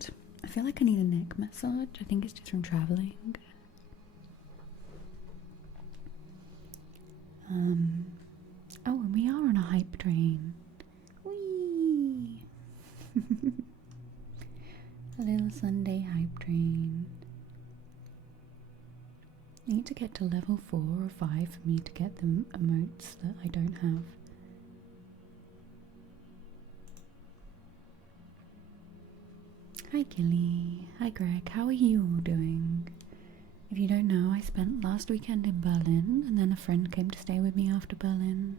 not. I feel like I need a neck massage. I think it's just from traveling. Oh, and we are on a hype train. Whee! A little Sunday hype train. I need to get to level 4 or 5 for me to get the emotes that I don't have. Hi Gilly. Hi Greg. How are you all doing? If you don't know, I spent last weekend in Berlin, and then a friend came to stay with me after Berlin.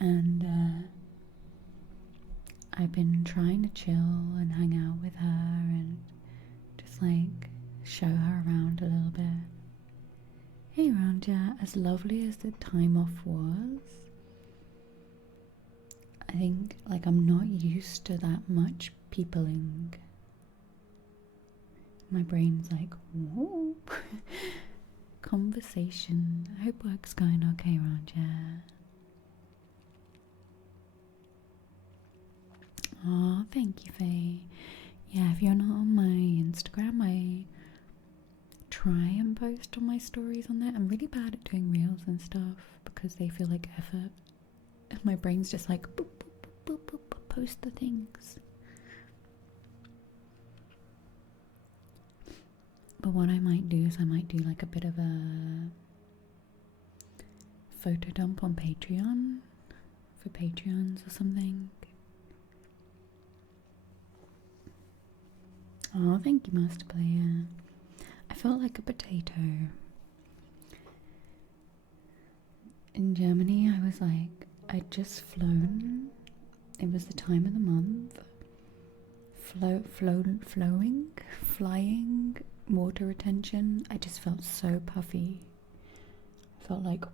And I've been trying to chill and hang out with her and just like show her around a little bit. Hey Ranja, as lovely as the time off was, I think like I'm not used to that much peopling. My brain's like, whoa. Conversation. I hope work's going okay, Ranja. Oh, thank you, Faye. Yeah, if you're not on my Instagram, I try and post on my stories on there. I'm really bad at doing reels and stuff because they feel like effort. And my brain's just like, boop, boop, boop, boop, boop, post the things. But what I might do is I might do like a bit of a photo dump on Patreon for Patreons or something. Oh, thank you, Master Player. I felt like a potato. In Germany, I was like, I'd just flown. It was the time of the month. Flying, water retention. I just felt so puffy. I felt like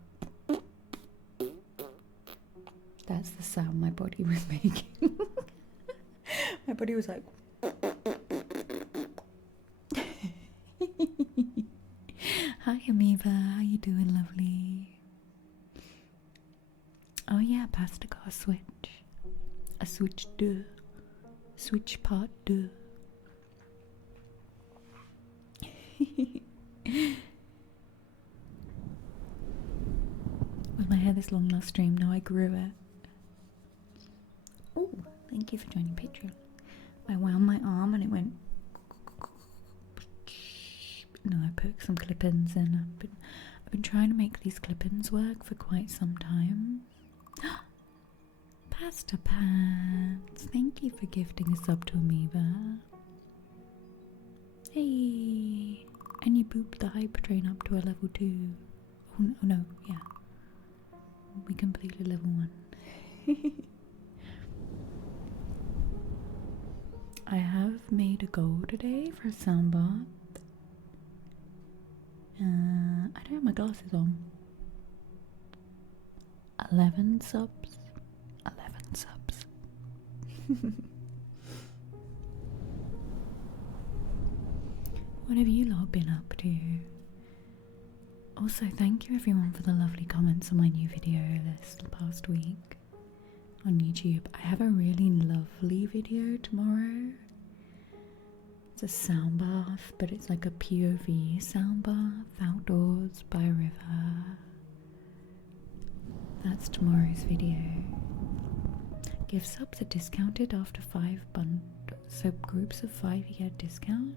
that's the sound my body was making. My body was like. Hi Amoeba, how you doing, lovely? Oh yeah, Pasta got a switch. A switch deux. Switch part deux. Was my hair this long last stream? No, I grew it. Oh, thank you for joining Patreon. I wound my arm and it went. No, I put some clip-ins in. I've been trying to make these clip-ins work for quite some time. Pasta Pants, thank you for gifting a sub to Amoeba. Hey, and you booped the hype train up to a level 2. Oh no, yeah. We completed level 1. I have made a goal today for a soundbar. I don't have my glasses on. 11 subs. 11 subs. What have you lot been up to? Also, thank you everyone for the lovely comments on my new video this past week on YouTube. I have a really lovely video tomorrow. It's a sound bath, but it's like a POV sound bath outdoors by a river. That's tomorrow's video. Gift subs are discounted after 5 so groups of 5 you get a discount.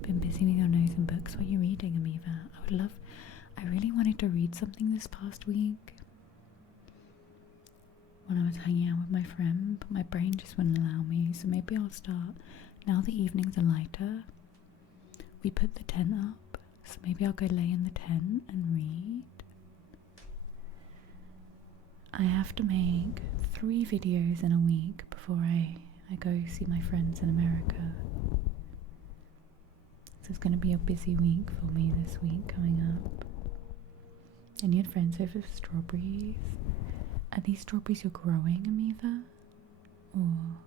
Been busy with your nose and books. What are you reading, Amoeba? I really wanted to read something this past week when I was hanging out with my friend, but my brain just wouldn't allow me, so maybe I'll start. Now the evenings are lighter, we put the tent up, so maybe I'll go lay in the tent and read. I have to make 3 videos in a week before I go see my friends in America. So it's going to be a busy week for me this week coming up. And you had friends over for strawberries. Are these strawberries you're growing, Amoeba? Or...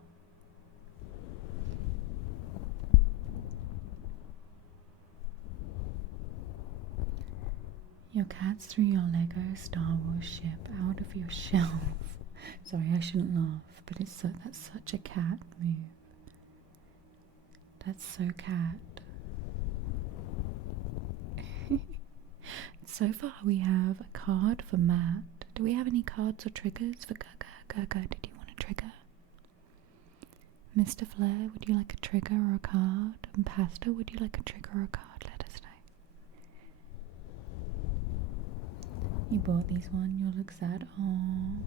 Your cats threw your Lego Star Wars ship out of your shelf. Sorry, I shouldn't laugh, but that's such a cat move. That's so cat. So far we have a card for Matt. Do we have any cards or triggers for Gaga? Gaga, did you want a trigger? Mr. Flair, would you like a trigger or a card? And Pasta, would you like a trigger or a card? Let us know. You bought these one, you look sad. Aww.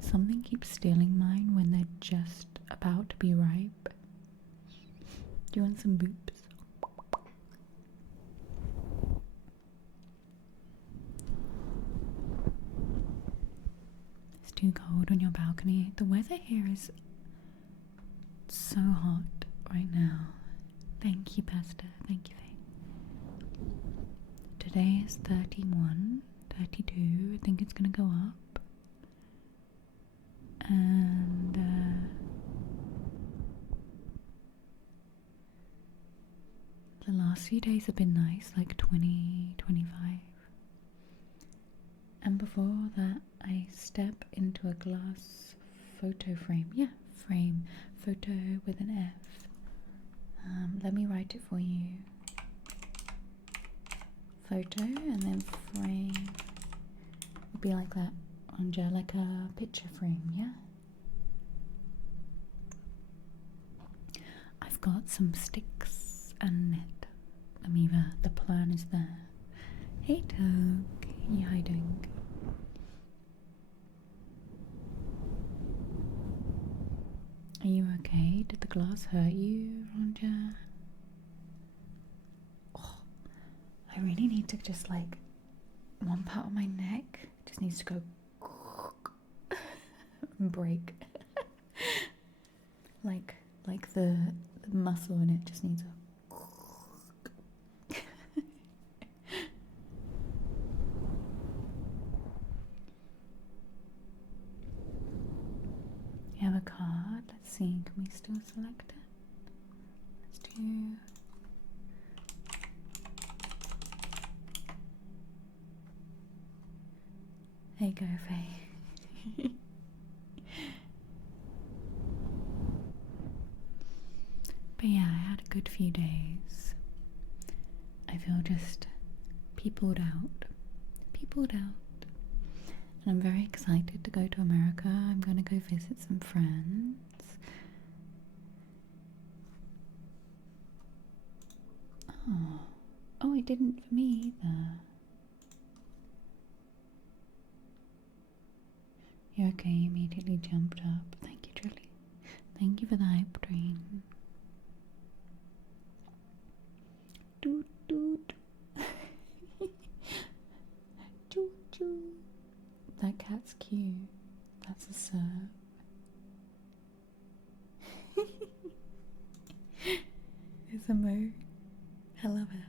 Something keeps stealing mine when they're just about to be ripe. Do you want some boops? It's too cold on your balcony. The weather here is so hot right now. Thank you, Pasta. Thank you. Today is 31, 32. I think it's gonna go up. And the last few days have been nice, like 20, 25. And before that, I step into a glass photo frame. Yeah, frame. Photo with an F. Let me write it for you. Photo and then frame. Would be like that, Anja, like a picture frame, yeah? I've got some sticks and net. Amiva, the plan is there. Hey Toke, how you doing? Are you okay? Did the glass hurt you, Ronja? Oh, I really need to just like, one part of my neck just needs to go and break. like the muscle in it just needs a You have a card. Let's see, can we still select it? Let's do There you go, Faye. But yeah, I had a good few days. I feel just peopled out. And I'm very excited to go to America. I'm going to go visit some friends. Oh, it didn't for me either. You're okay, you immediately jumped up. Thank you, Trilly. Thank you for the hype train. Doot doot. Choo choo. That cat's cute. That's a serve. It's a moo. I love it.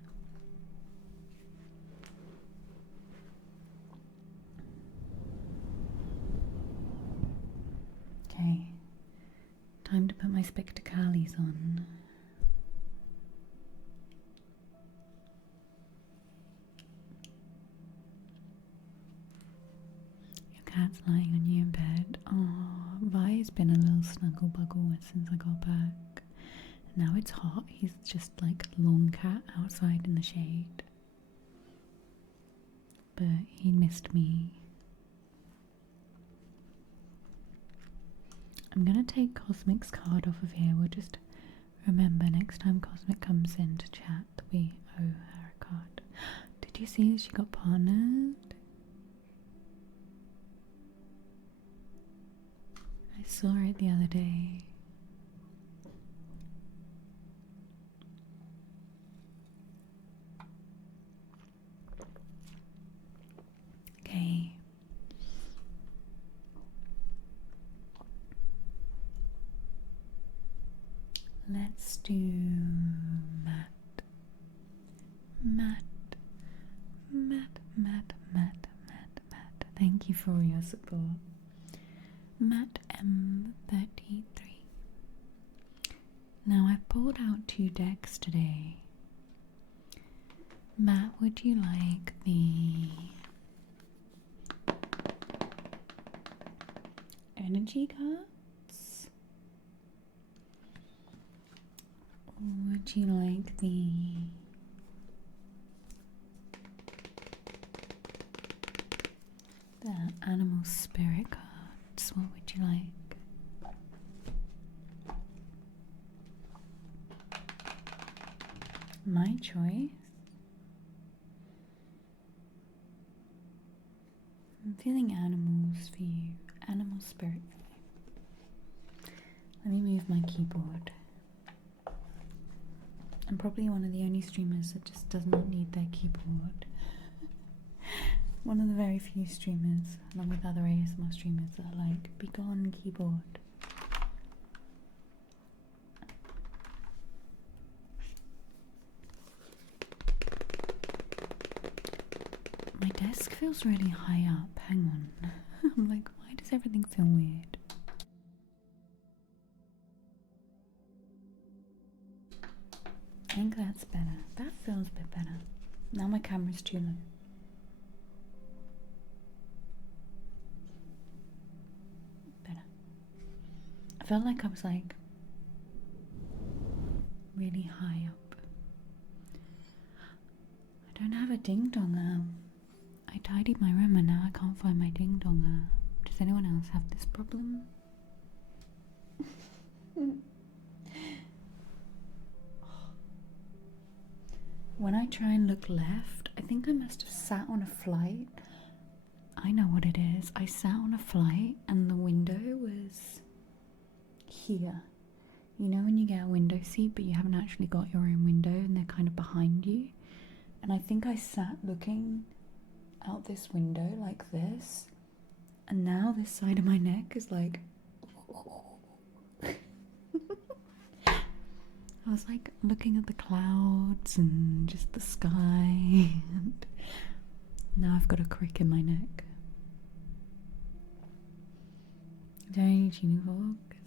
Okay, time to put my spectacles on. Your cat's lying on you in bed. Oh, Vi's been a little snuggle buggle since I got back. Now it's hot. He's just like a long cat outside in the shade. But he missed me. I'm gonna take Cosmic's card off of here. We'll just remember next time Cosmic comes in to chat, we owe her a card. Did you see she got partnered? I saw it the other day. Okay. Let's do Matt. Thank you for all your support. Matt M33. Now I've pulled out 2 decks today. Matt, would you like the energy cards? Or would you like the animal spirit cards? What would you like? My choice. I'm feeling animals for you. Animal spirit for you. Let me move my keyboard. I'm probably one of the only streamers that just does not need their keyboard. One of the very few streamers, along with other ASMR streamers, that are like, be gone keyboard. My desk feels really high up. Hang on. I'm like, why does everything feel weird? I think that's better. That feels a bit better. Now my camera's too low. Better. I felt like I was like really high up. I don't have a ding donger. I tidied my room and now I can't find my ding donger. Does anyone else have this problem? When I try and look left, I think I must have sat on a flight. I know what it is. I sat on a flight and the window was here. You know when you get a window seat but you haven't actually got your own window and they're kind of behind you? And I think I sat looking out this window like this, and now this side of my neck is like I was like looking at the clouds and just the sky, and now I've got a crick in my neck. Do I need tuning forks?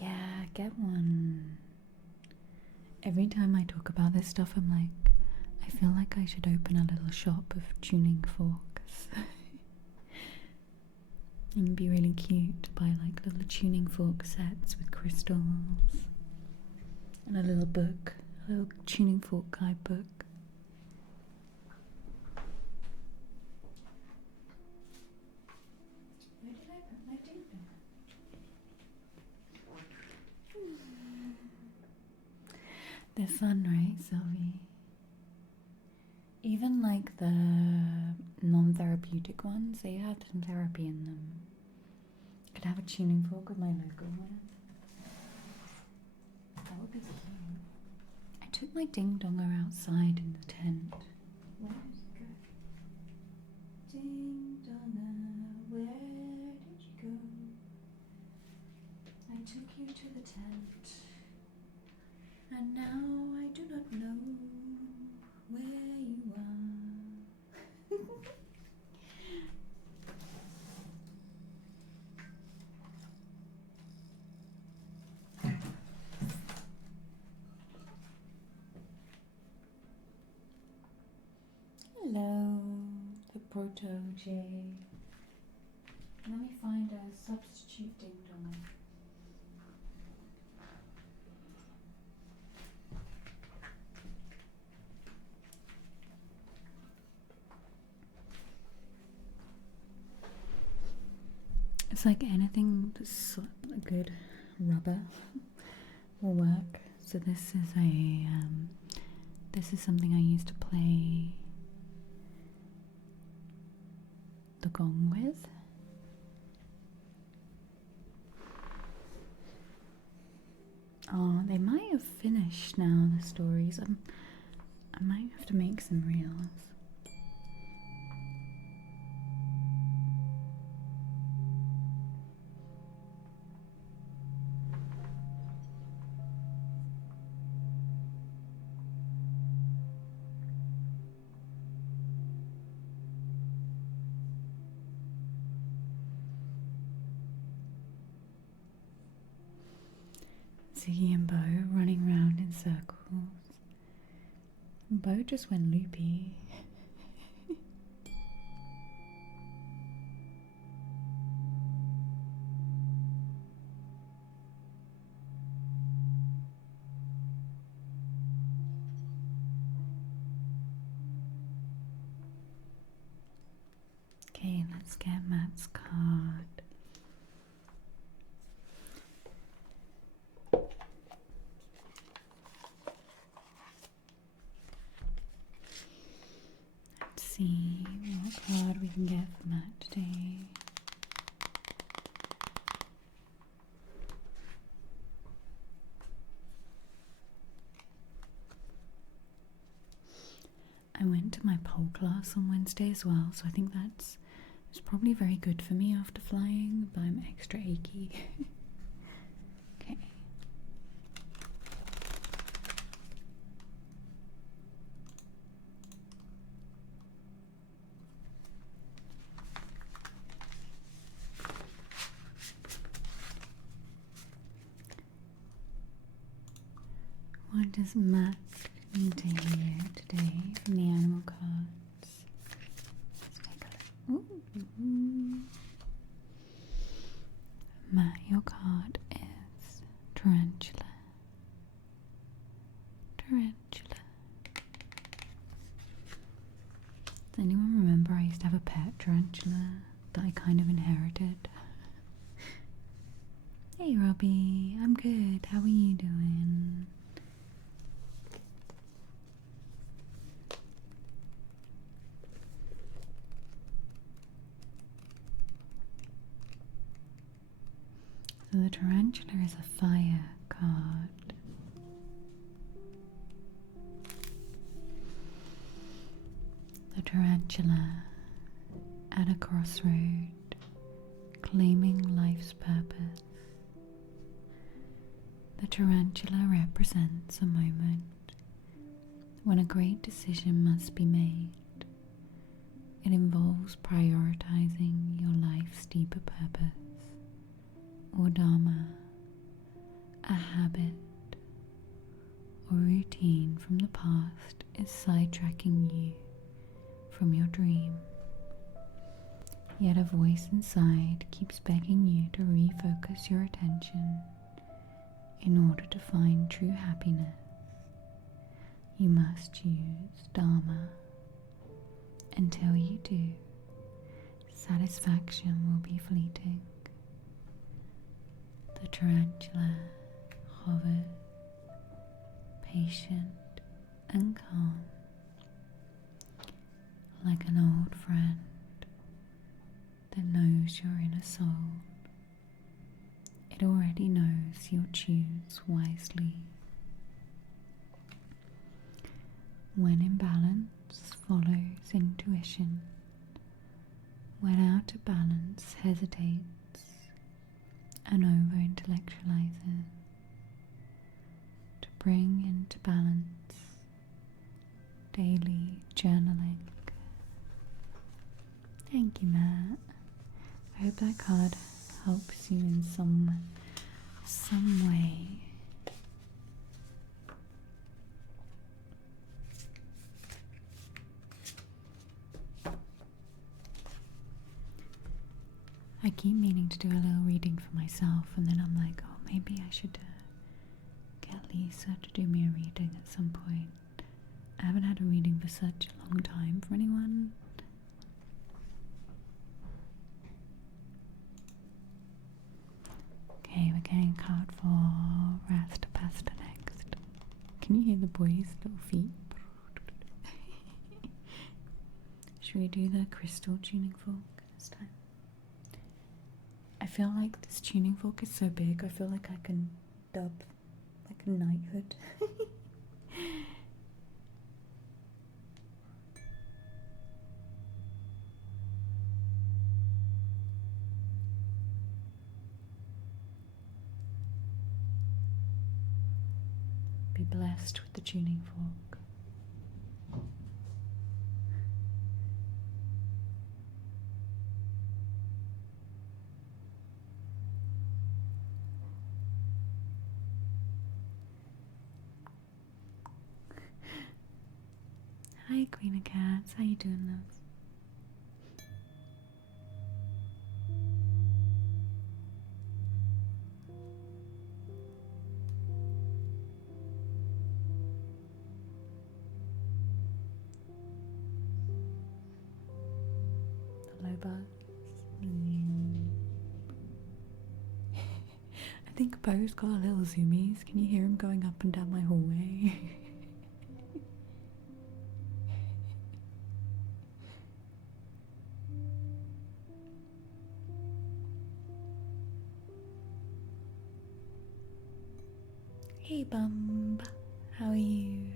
Yeah, get one. Every time I talk about this stuff, I'm like, I feel like I should open a little shop of tuning forks. It'd be really cute to buy like little tuning fork sets with crystals and a little book, a little tuning fork guidebook. Where did I put my ding dong? They're fun, right, Sylvie? Even like the non-therapeutic ones, they had some therapy in them. I could have a tuning fork with my logo on it. That would be cute. I took my ding donger outside in the tent. Where did it go? Ding donger, where did you go? I took you to the tent, and now I do not know where you are. Hello, the proto-J. Let me find a substitute ding dong. It's like anything that's a good rubber will work. So this is a this is something I used to play the gong with. Oh, they might have finished now, the stories. I might have to make some reels. Ziggy and Bo running around in circles. Bo just went loopy. let's get Matt's card. Let's see what card we can get for Matt today. I went to my pole class on Wednesday as well, so I think it's probably very good for me after flying, but I'm extra achy. Okay. What does Matt need to hear today from the animal cards? Let's take a look. Ooh. Matt, your card is Tarantula. Tarantula. Does anyone remember I used to have a pet tarantula that I kind of inherited? Hey Robbie, I'm good. How are you doing? So the tarantula is a fire card. The tarantula at a crossroad, claiming life's purpose. The tarantula represents a moment when a great decision must be made. It involves prioritizing your life's deeper purpose or dharma, a habit or routine from the past is sidetracking you from your dream. Yet a voice inside keeps begging you to refocus your attention in order to find true happiness. You must choose dharma. Until you do, satisfaction will be fleeting. The tarantula hovers, patient and calm, like an old friend that knows your inner soul. It already knows you'll choose wisely. When in balance follows intuition, when out of balance hesitates and over-intellectualizes. To bring into balance, daily journaling. Thank you, Matt. I hope that card helps you in some way. I keep meaning to do a little reading for myself, and then I'm like, oh, maybe I should get Lisa to do me a reading at some point. I haven't had a reading for such a long time for anyone. Okay, we're getting a card for Rasta Pasta next. Can you hear the boys' little feet? Should we do the crystal tuning fork this time? I feel like this tuning fork is so big, I feel like I can dub like a knighthood. Be blessed with the tuning fork. Hi Queen of Cats, how you doing, loves? Hello, bugs. think Bo's got a little zoomies? Can you hear him going up and down my hallway? Hey Bump, how are you?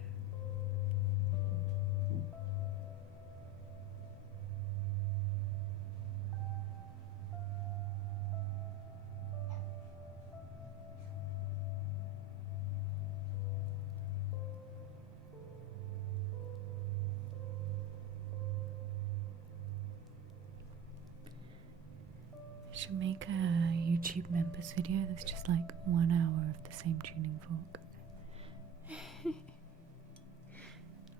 I should make a YouTube members video that's just like 1 hour of the same tuning fork.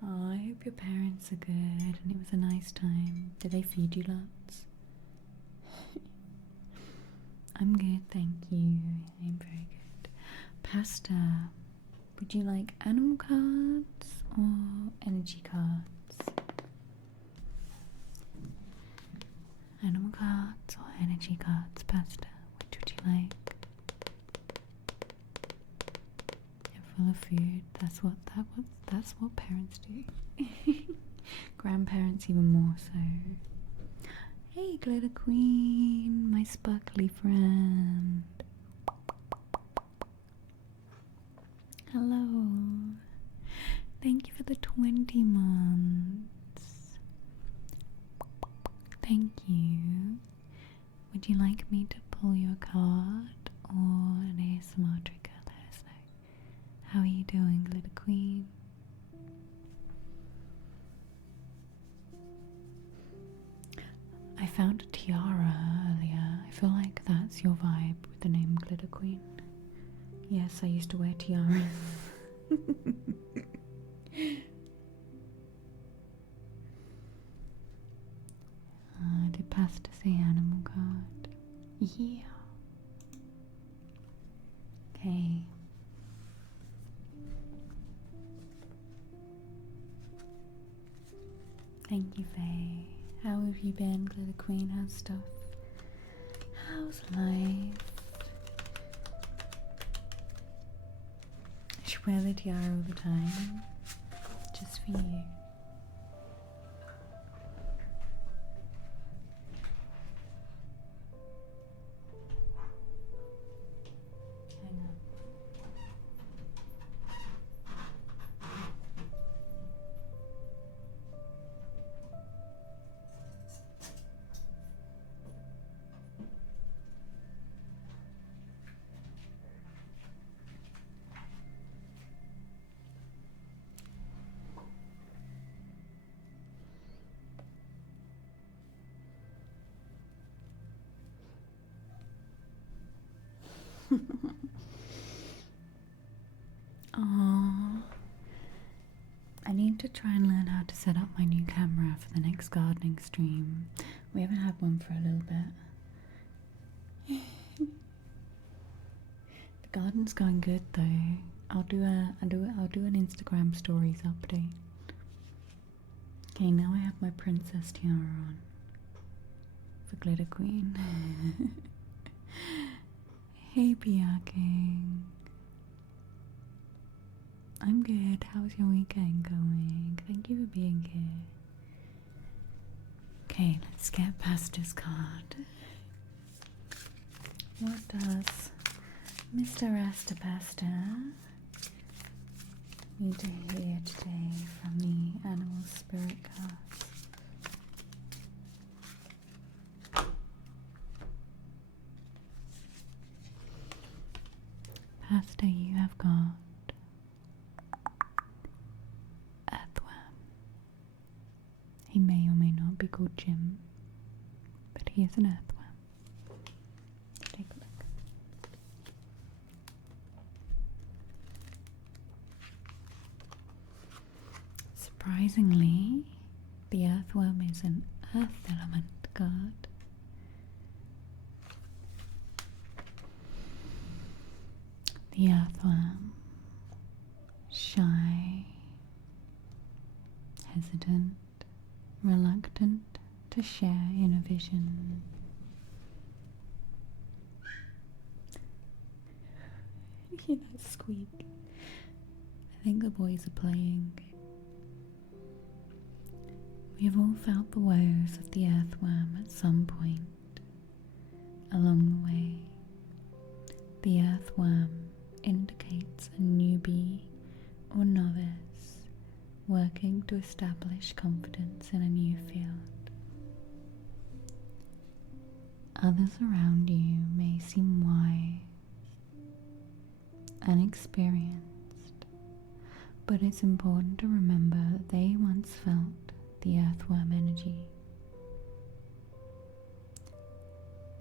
Oh, I hope your parents are good and it was a nice time. Did they feed you lots? I'm good, thank you. I'm very good. Pasta. Would you like animal cards or energy cards? Animal cards or energy cards, pasta? Which would you like? You're full of food. That's what parents do. Grandparents even more so. Hey, Glitter Queen, my sparkly friend. Hello. Thank you for the 20 months. Thank you. Would you like me to pull your card or an ASMR trigger? Let us know. How are you doing, Glitter Queen? I found a tiara earlier. I feel like that's your vibe with the name Glitter Queen. Yes, I used to wear tiaras. Did Pasta say animal card? Yeah. Okay. Thank you, Faye. How have you been, Glitter Queen? How's stuff? How's life? I should wear the tiara all the time. Just for you. Hang on. Aww. I need to try and learn how to set up my new camera for the next gardening stream. We haven't had one for a little bit. The garden's going good though. I'll do an Instagram stories update. Okay, now I have my princess tiara on for Glitter Queen. Hey, PR King. I'm good. How's your weekend going? Thank you for being here. Okay, let's get Pasta's card. What does Mr. Rastapasta need to hear today from the animal spirit cards? Pasta, you have got Earthworm. He may or may not be called Jim, but he is an earthworm. Take a look. Surprisingly, the earthworm is an earth element card. The earthworm, shy, hesitant, reluctant to share inner vision. Hear that squeak? I think the boys are playing. We have all felt the woes of the earthworm at some point along the way. The earthworm indicates a newbie or novice working to establish confidence in a new field. Others around you may seem wise and experienced, but it's important to remember that they once felt the earthworm energy.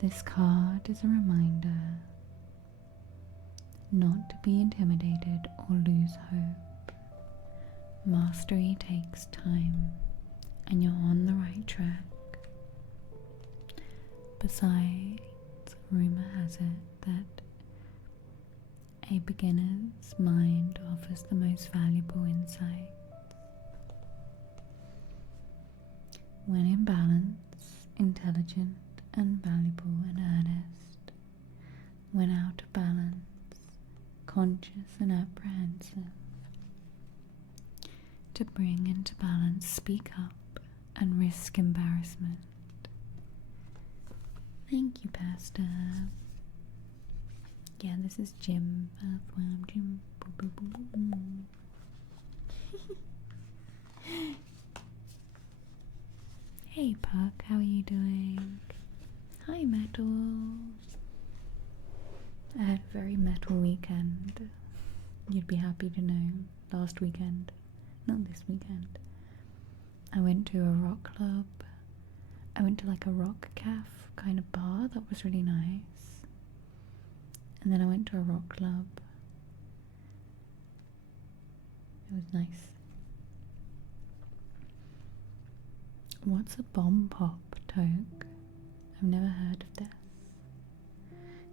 This card is a reminder not to be intimidated or lose hope. Mastery takes time, and you're on the right track. Besides, rumor has it that a beginner's mind offers the most valuable insights. When in balance, intelligent and valuable and earnest. When out of balance, conscious and apprehensive. To bring into balance, speak up and risk embarrassment. Thank you, Pastor. Yeah, this is Jim, Earthworm Jim. Hey Puck, how are you doing? Hi Metal. I had a very metal weekend. You'd be happy to know. Last weekend, not this weekend. I went to a rock club. I went to like a rock cafe kind of bar that was really nice. And then I went to a rock club. It was nice. What's a bomb pop, Toke? I've never heard of this.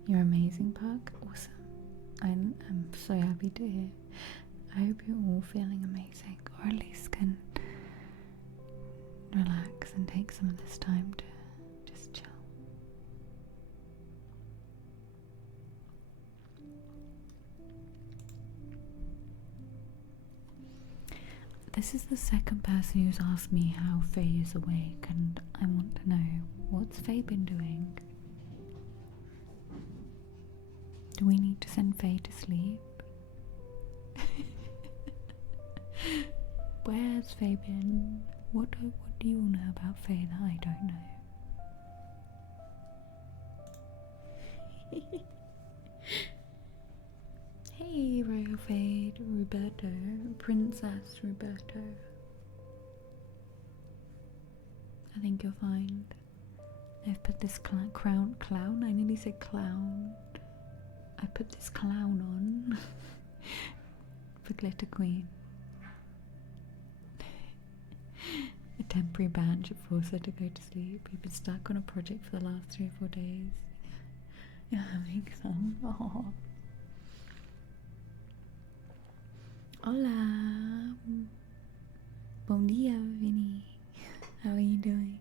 You're amazing, Puck. Awesome. I'm so happy to hear. I hope you're all feeling amazing, or at least can relax and take some of this time to just chill. This is the second person who's asked me how Faye is awake, and I want to know, what's Faye been doing? Do we need to send Faye to sleep? Where's Faye been? What do you all know about Faye that I don't know? Hey, Royal Fade, Roberto, Princess Roberto. I think you'll find I've put this clown, I nearly said clown. I put this clown on for Glitter Queen. A temporary ban should force her to go to sleep. You've been stuck on a project for the last 3 or 4 days. You're having some. Oh. Hola. Bom dia, Vinny. How are you doing?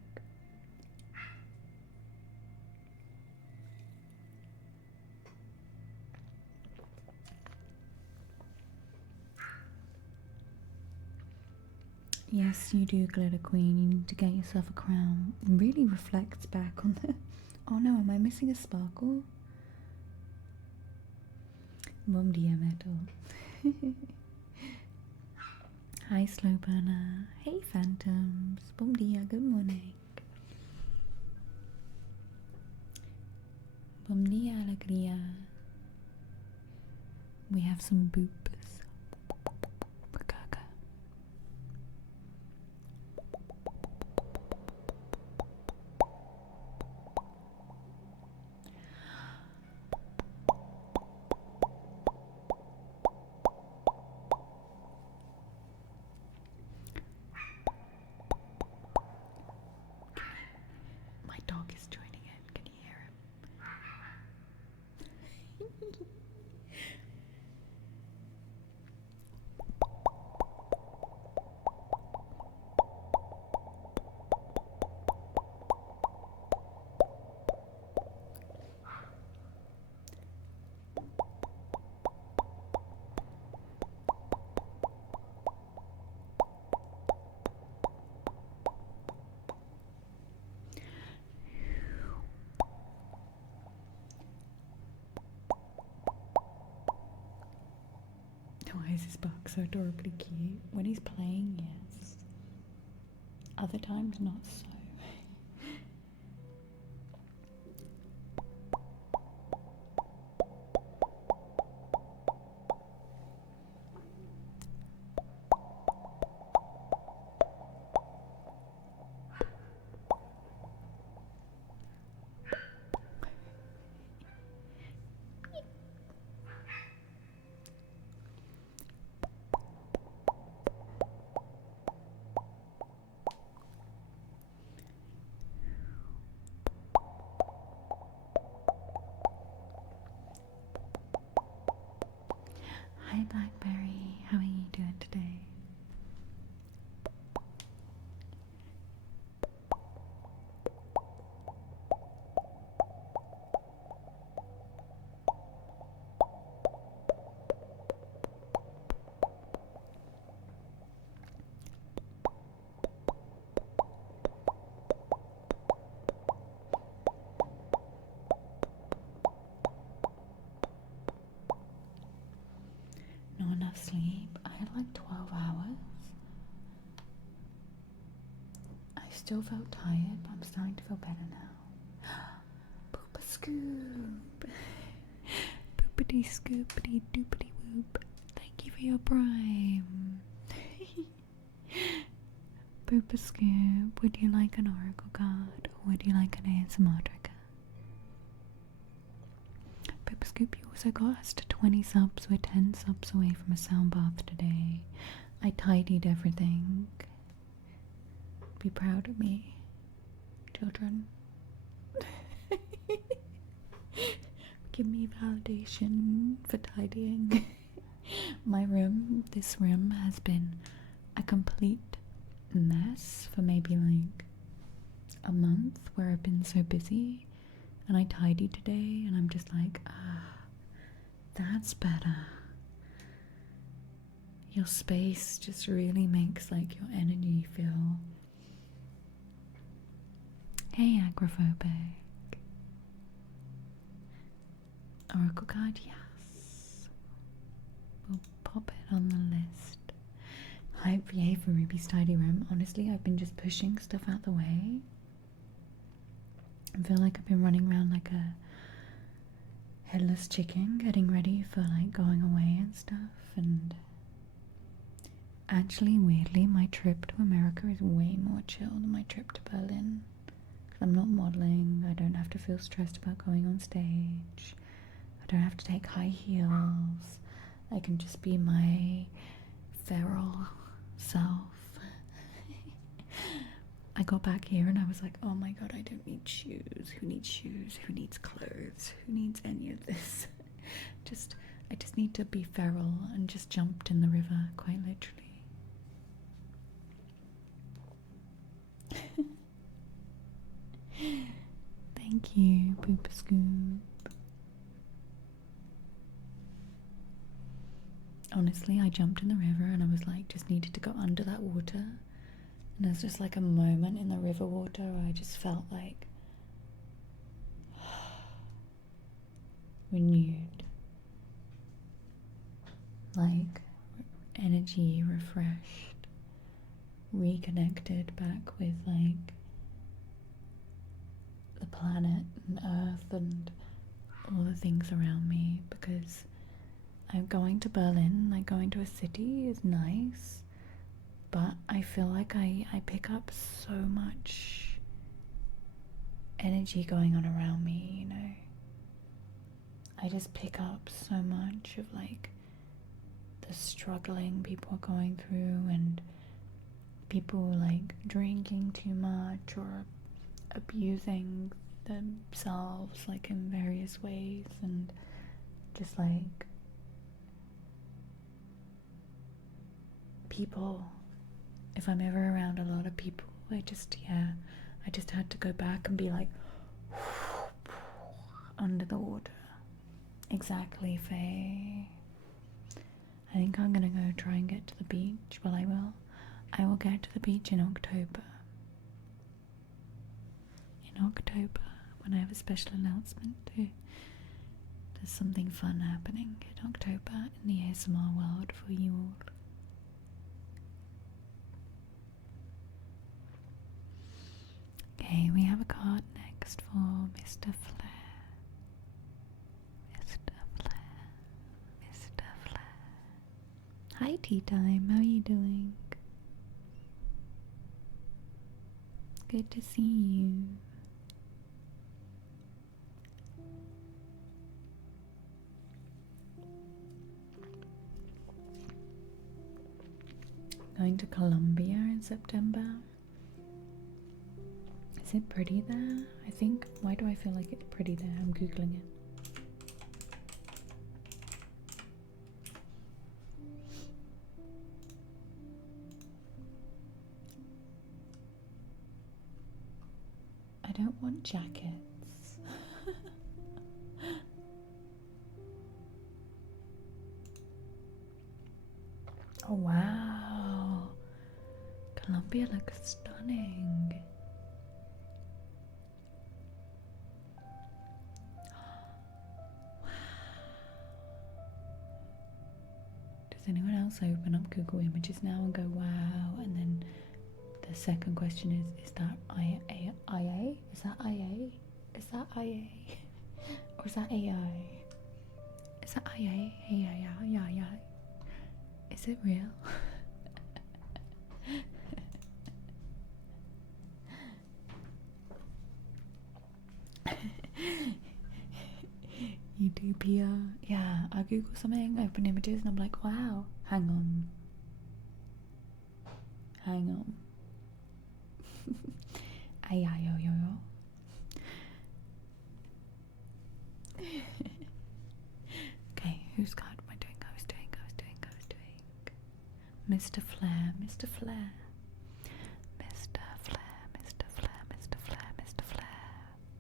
Yes, you do, Glitter Queen. You need to get yourself a crown. It really reflects back on the... Oh no, am I missing a sparkle? Bom dia, Metal. Hi, Slow Burner. Hey, Phantoms. Bom dia, good morning. Bom dia, alegria. We have some boops. My dog is joining in. Can you hear him? Why is this bug so adorably cute? When he's playing, yes. Other times, not so. Hi Blackberry, how are you doing today? Not enough sleep. I had like 12 hours. I still felt tired, but I'm starting to feel better now. Poopa scoop. Poopity scoopity doopity whoop. Thank you for your prime. Poopa scoop, would you like an oracle card or would you like an ASMR trigger? Poopa scoop, you also got us to 20 subs. We're 10 subs away from a sound bath today. I tidied everything. Be proud of me, children. Give me validation for tidying. My room, this room has been a complete mess for maybe like a month where I've been so busy, and I tidied today and I'm just like, that's better. Your space just really makes like your energy feel. Hey agrophobic. Oracle card, yes. We'll pop it on the list. Hi, yay for Ruby's tidy room. Honestly, I've been just pushing stuff out the way. I feel like I've been running around like a headless chicken, getting ready for like going away and stuff. And actually, weirdly, my trip to America is way more chill than my trip to Berlin. Because I'm not modeling, I don't have to feel stressed about going on stage. I don't have to take high heels. I can just be my feral self. I got back here and I was like, oh my god, I don't need shoes. Who needs shoes? Who needs clothes? Who needs any of this? I just need to be feral, and just jumped in the river, quite literally. Thank you, Poopa Scoop. Honestly, I jumped in the river and I was like, just needed to go under that water. And there's just like a moment in the river water where I just felt like renewed. Like energy refreshed. Reconnected back with like the planet and Earth and all the things around me, because I'm going to Berlin, like going to a city is nice, but I feel like I pick up so much energy going on around me, you know. I just pick up so much of like the struggling people are going through, and people like drinking too much or abusing themselves like in various ways, and just like people, if I'm ever around a lot of people, I just had to go back and be like under the water. Exactly, Faye. I think I'm gonna go try and get to the beach. Well, I will get to the beach in October. In October, when I have a special announcement to there's something fun happening in October in the ASMR world for you all. Okay, we have a card next for Mr. Flair. Mr. Flair. Mr. Flair. Hi, Tea Time. How are you doing? Good to see you. Going to Colombia in September. Is it pretty there? I think. Why do I feel like it's pretty there? I'm googling it. I don't want jackets. Oh wow. Colombia looks stunning. Does anyone else open up Google Images now and go wow? And then the second question is that IA? Is that IA? Is that IA? Or is that AI? Is that IA? Yeah. Is it real? You do PR? Yeah, I Google something, open images, and I'm like, wow, hang on. Yo. Okay, whose card am I doing? Who's doing? Mr. Flair.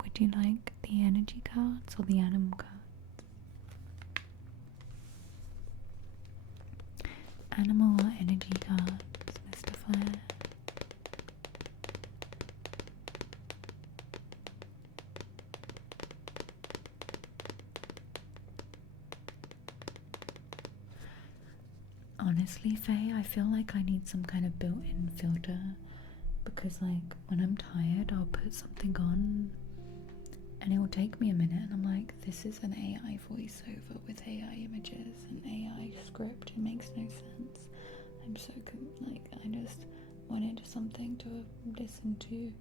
Would you like the energy cards or the animal cards? Animal or energy cards, Mr. Flair? Honestly, Faye, I feel like I need some kind of built-in filter because, like, when I'm tired, I'll put something on and it will take me a minute, and I'm like, this is an AI voiceover with AI images and AI script. It makes no sense. I'm so like, I just wanted something to listen to.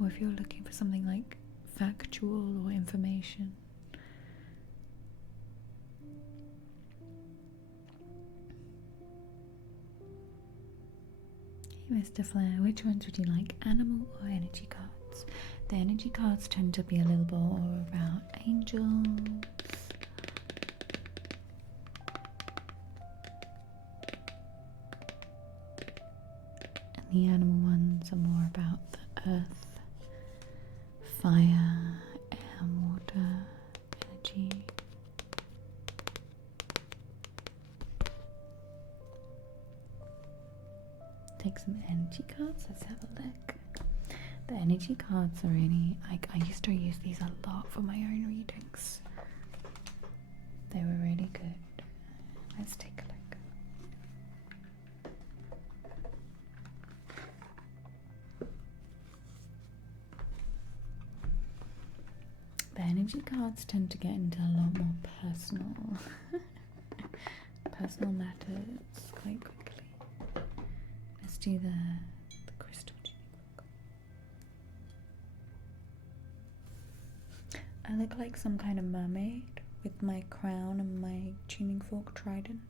Or if you're looking for something like factual or information. Mr. Flair, which ones would you like, animal or energy cards? The energy cards tend to be a little more about angels. And the animal ones are more about the earth, fire, air, water, energy. Take some energy cards. Let's have a look. The energy cards are really, I used to use these a lot for my own readings. They were really good. Let's take a look. The energy cards tend to get into a lot more personal matters quite quickly. Let's do the crystal tuning fork. I look like some kind of mermaid with my crown and my tuning fork trident.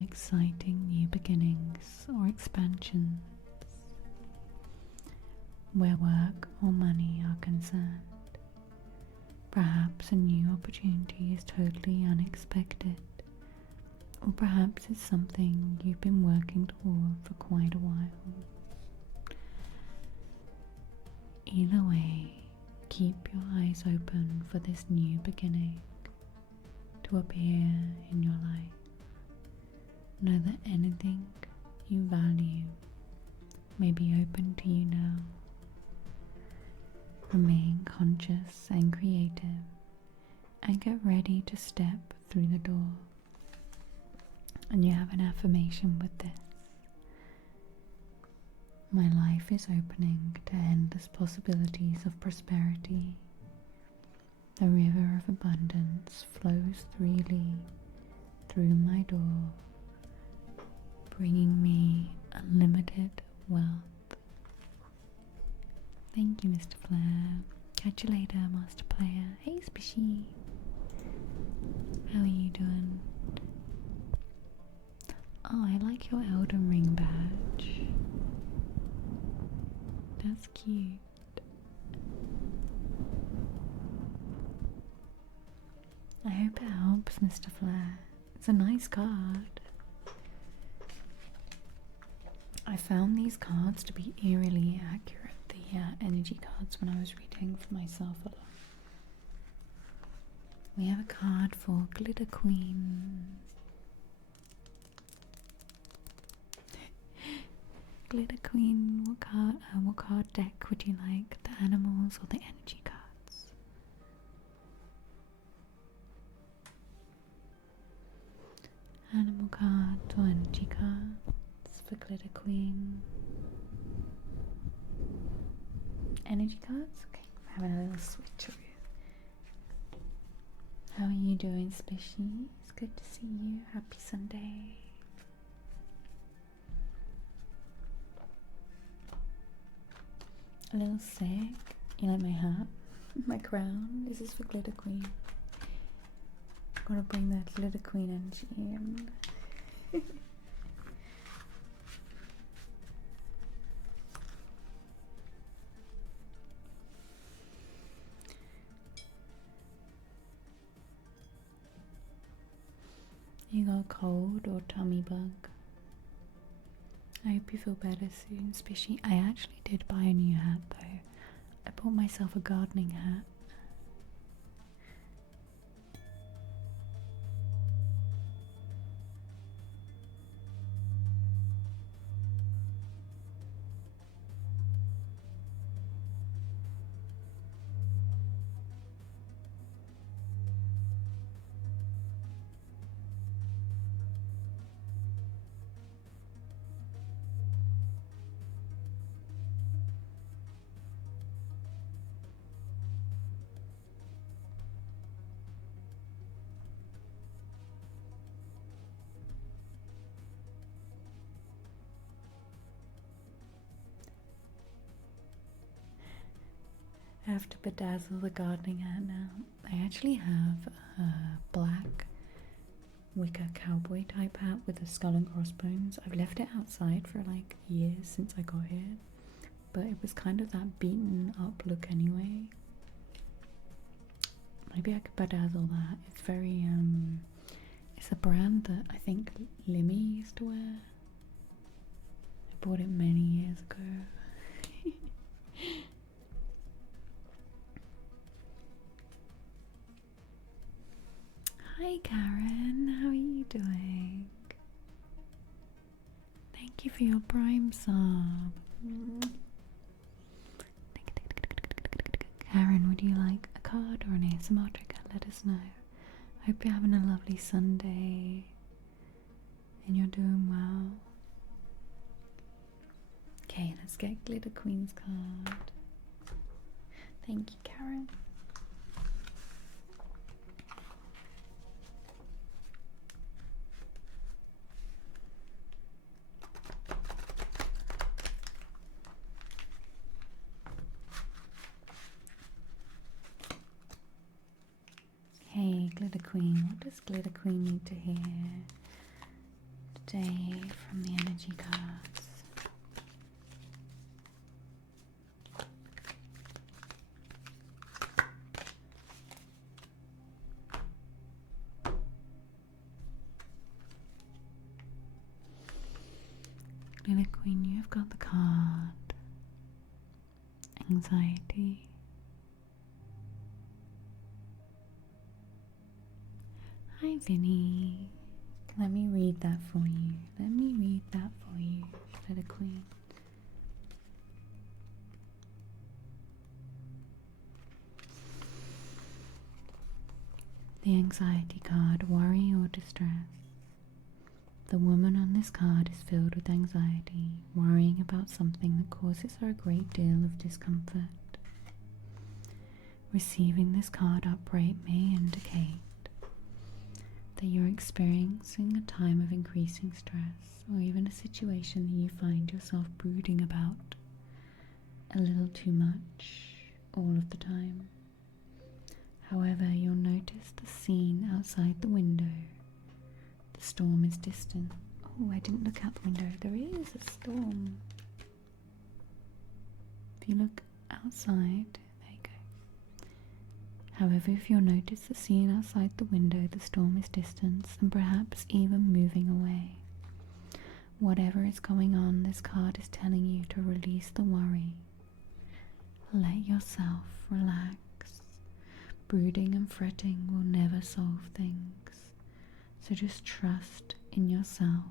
exciting new beginnings or expansions where work or money are concerned. Perhaps a new opportunity is totally unexpected, or perhaps it's something you've been working toward for quite a while. Either way, keep your eyes open for this new beginning to appear in your life. Know that anything you value may be open to you now. Remain conscious and creative, and get ready to step through the door. And you have an affirmation with this. My life is opening to endless possibilities of prosperity. The river of abundance flows freely through my door, bringing me unlimited wealth. Thank you, Mr. Flair. Catch you later, Master Player. Hey, Spishy. How are you doing? Oh, I like your Elden Ring badge. That's cute. I hope it helps, Mr. Flair. It's a nice card. I found these cards to be eerily accurate, the energy cards, when I was reading for myself a lot. We have a card for Glitter Queen. Glitter Queen, what card deck would you like? The animals or the energy cards? Animal cards or energy cards for Glitter Queen? Energy cards? Okay, we're having a little switcheroo. How are you doing, Spishy? It's good to see you. Happy Sunday. A little sick. You like my hat? My crown? This is for Glitter Queen. Gotta bring that Glitter Queen energy in. You got a cold or tummy bug? I hope you feel better soon, Spishy. I actually did buy a new hat though. I bought myself a gardening hat. I have to bedazzle the gardening hat now. I actually have a black wicker cowboy type hat with a skull and crossbones. I've left it outside for like years since I got here, but it was kind of that beaten up look anyway. Maybe I could bedazzle that. It's very it's a brand that I think Limmy used to wear. I bought it many years ago. Hi Karen, how are you doing? Thank you for your Prime sub. Karen, would you like a card or an ASMR trigger? Let us know. Hope you're having a lovely Sunday and you're doing well. Okay, let's get Glitter Queen's card. Thank you, Karen. Hey, Glitter Queen, what does Glitter Queen need to hear day from the energy cards. Glitter Queen, you've got the card Anxiety. Hi Vinny. Let me read that for you. Let me read that for you, Glitter Queen. The anxiety card, worry or distress. The woman on this card is filled with anxiety, worrying about something that causes her a great deal of discomfort. Receiving this card upright may indicate that you're experiencing a time of increasing stress, or even a situation that you find yourself brooding about a little too much all of the time. However, you'll notice the scene outside the window. The storm is distant. Oh, I didn't look out the window. There is a storm. If you look outside, there you go. However, if you'll notice the scene outside the window, the storm is distant and perhaps even moving away. Whatever is going on, this card is telling you to release the worry. Let yourself relax. Brooding and fretting will never solve things. So just trust in yourself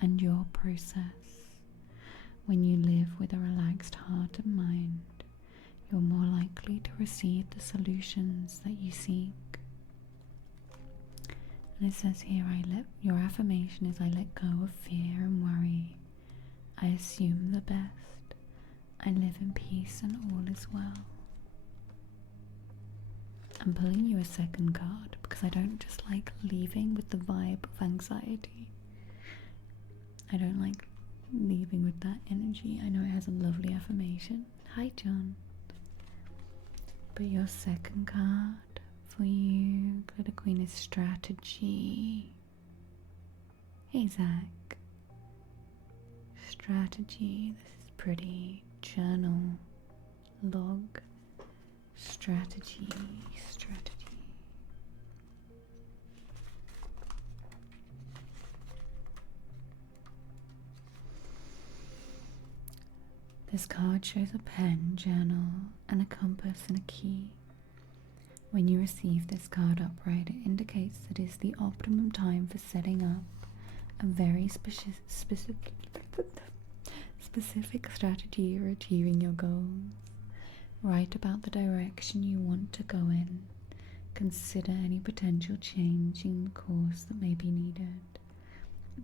and your process. When you live with a relaxed heart and mind, you're more likely to receive the solutions that you seek. And it says here, your affirmation is, I let go of fear and worry. I assume the best. I live in peace and all is well. I'm pulling you a second card because I don't just like leaving with the vibe of anxiety. I don't like leaving with that energy. I know it has a lovely affirmation. Hi John. But your second card for you, Glitter Queen, is strategy. Hey Zach. Strategy. This is pretty. Journal. Log. Strategy. This card shows a pen, journal, and a compass and a key. When you receive this card upright, it indicates that it is the optimum time for setting up a very specific strategy or achieving your goals. Write about the direction you want to go in. Consider any potential change in the course that may be needed.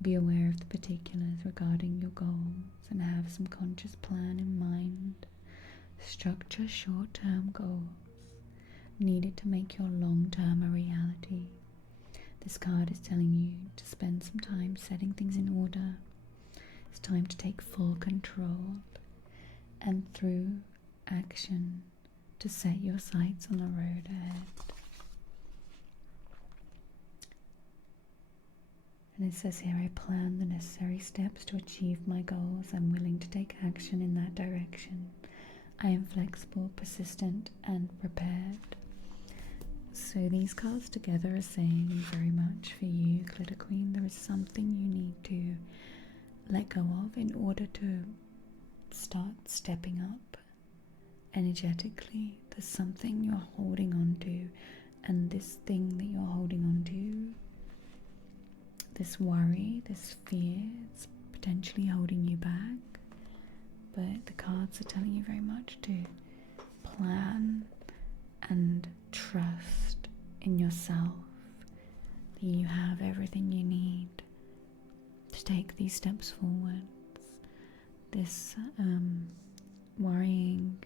Be aware of the particulars regarding your goals and have some conscious plan in mind. Structure short-term goals needed to make your long-term a reality. This card is telling you to spend some time setting things in order. It's time to take full control and through action to set your sights on the road ahead. And it says here, I plan the necessary steps to achieve my goals. I'm willing to take action in that direction. I am flexible, persistent, and prepared. So these cards together are saying very much for you, Glitter Queen, there is something you need to let go of in order to start stepping up energetically. There's something you're holding on to, and this thing that you're holding on to, this worry, this fear, it's potentially holding you back. But the cards are telling you very much to plan and trust in yourself, that you have everything you need to take these steps forwards. This worrying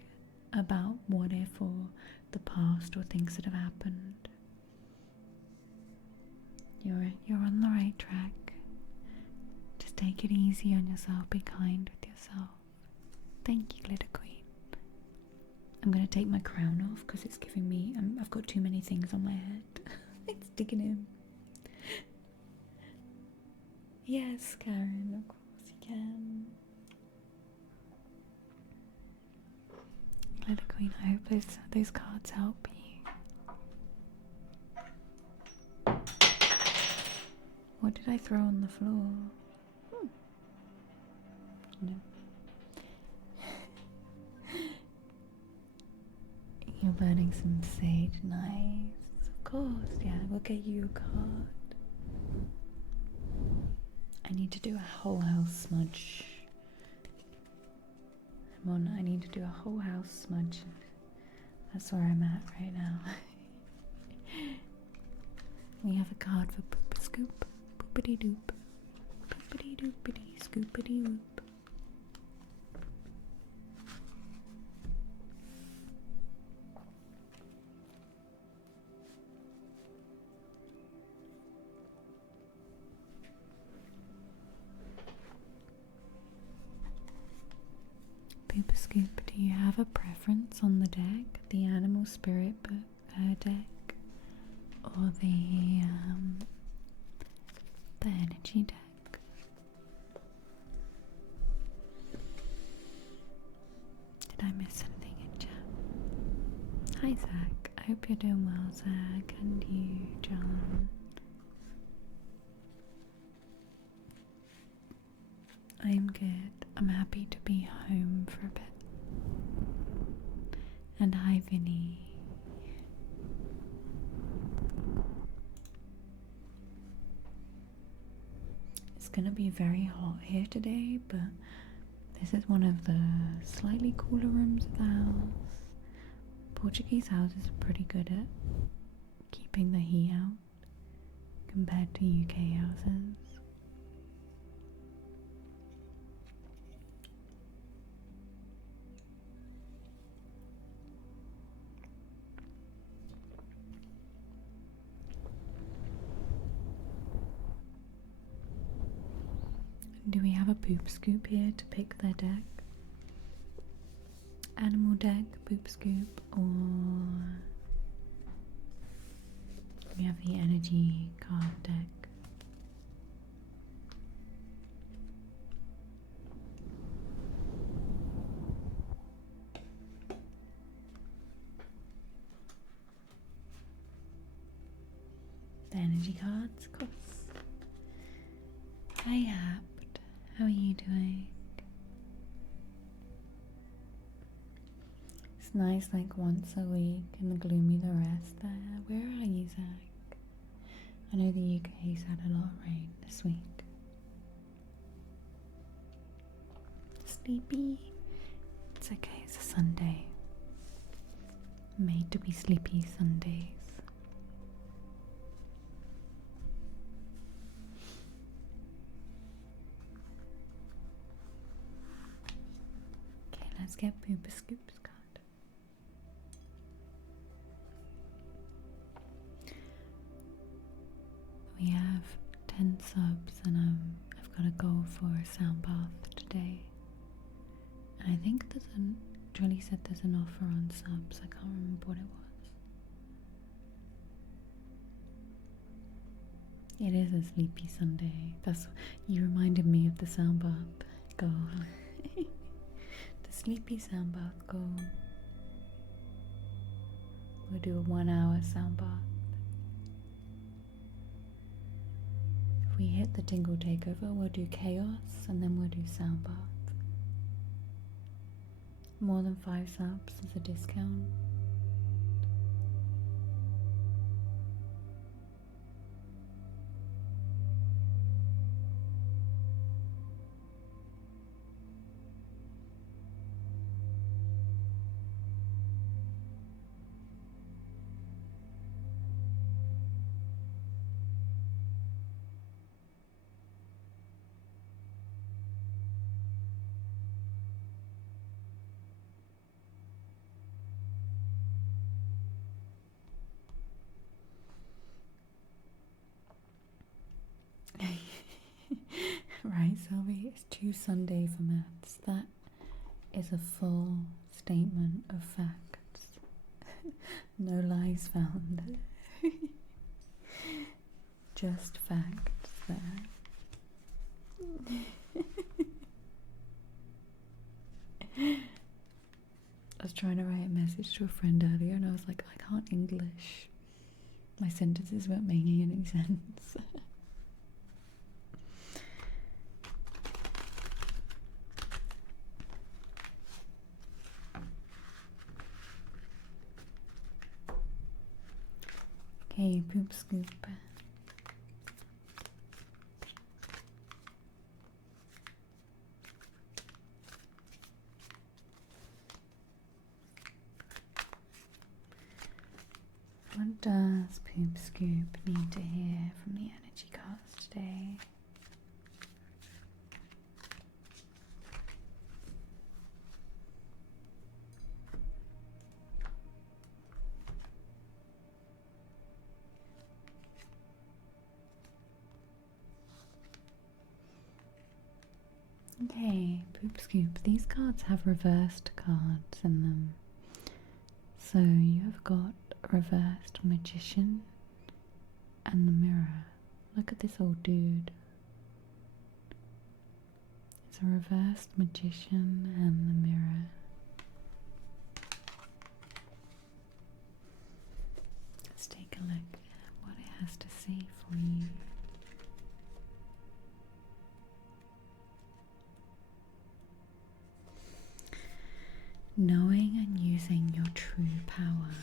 about what if or the past or things that have happened. You're on the right track. Just take it easy on yourself. Be kind with yourself. Thank you, Glitter Queen. I'm going to take my crown off because it's giving me... I've got too many things on my head. It's digging in. Yes, Karen, of course you can. Glitter Queen, I hope those cards help you. What did I throw on the floor? No. You're burning some sage, nice. Of course, yeah, we'll get you a card. I need to do a whole house smudge. I need to do a whole house smudge. That's where I'm at right now. We have a card for Poop Scoop. Poopity doop. Poopity doopity scoopity whoop. Pooper Scoop, do you have a preference on the deck? The Animal Spirit deck or the Energy deck? Did I miss anything in chat? Hi Zach, I hope you're doing well, Zach, and you, John. I'm good. I'm happy to be home for a bit. And hi, Vinny. It's gonna be very hot here today, but this is one of the slightly cooler rooms of the house. Portuguese houses are pretty good at keeping the heat out compared to UK houses. Do we have a Poop Scoop here to pick their deck? Animal deck, Poop Scoop, or we have the Energy card deck? The Energy cards, of course. Hi, Apt. How are you doing? It's nice, like once a week, and gloomy the rest. Where are you, Zach? I know the UK's had a lot of rain this week. Sleepy? It's okay, it's a Sunday. Made to be sleepy Sundays. Okay, let's get Pooper Scoop's card. We have 10 subs and I've got a goal for a sound bath today. And I think Jolly said there's an offer on subs. I can't remember what it was. It is a sleepy Sunday. You reminded me of the sound bath goal. The sleepy sound bath goal. We'll do a 1 hour sound bath. If we hit the Tingle Takeover, we'll do Chaos and then we'll do sound bath. More than 5 subs is a discount. Right, Sylvie, it's too Sunday for maths. That is a full statement of facts. No lies found. Just facts there. I was trying to write a message to a friend earlier and I was like, I can't English. My sentences weren't making any sense. Okay, poop scoop. What does Poop Scoop need to hear from the energy cards today? Okay, Poop Scoop. These cards have reversed cards in them. So you have got reversed Magician and the Mirror. Look at this old dude. It's a reversed Magician and the Mirror. Let's take a look at what it has to say for you. Knowing and using your true power.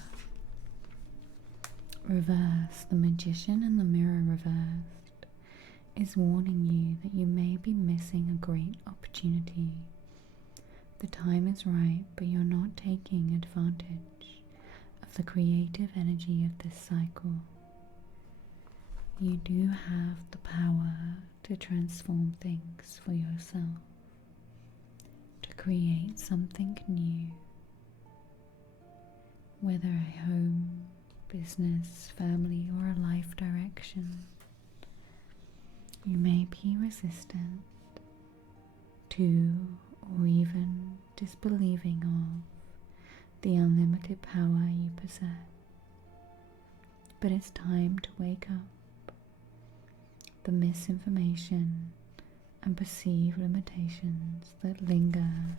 Reverse, the Magician and the Mirror reversed is warning you that you may be missing a great opportunity. The time is right, but you're not taking advantage of the creative energy of this cycle. You do have the power to transform things for yourself, to create something new, whether a home, business, family, or a life direction. You may be resistant to or even disbelieving of the unlimited power you possess. But it's time to wake up. The misinformation and perceived limitations that linger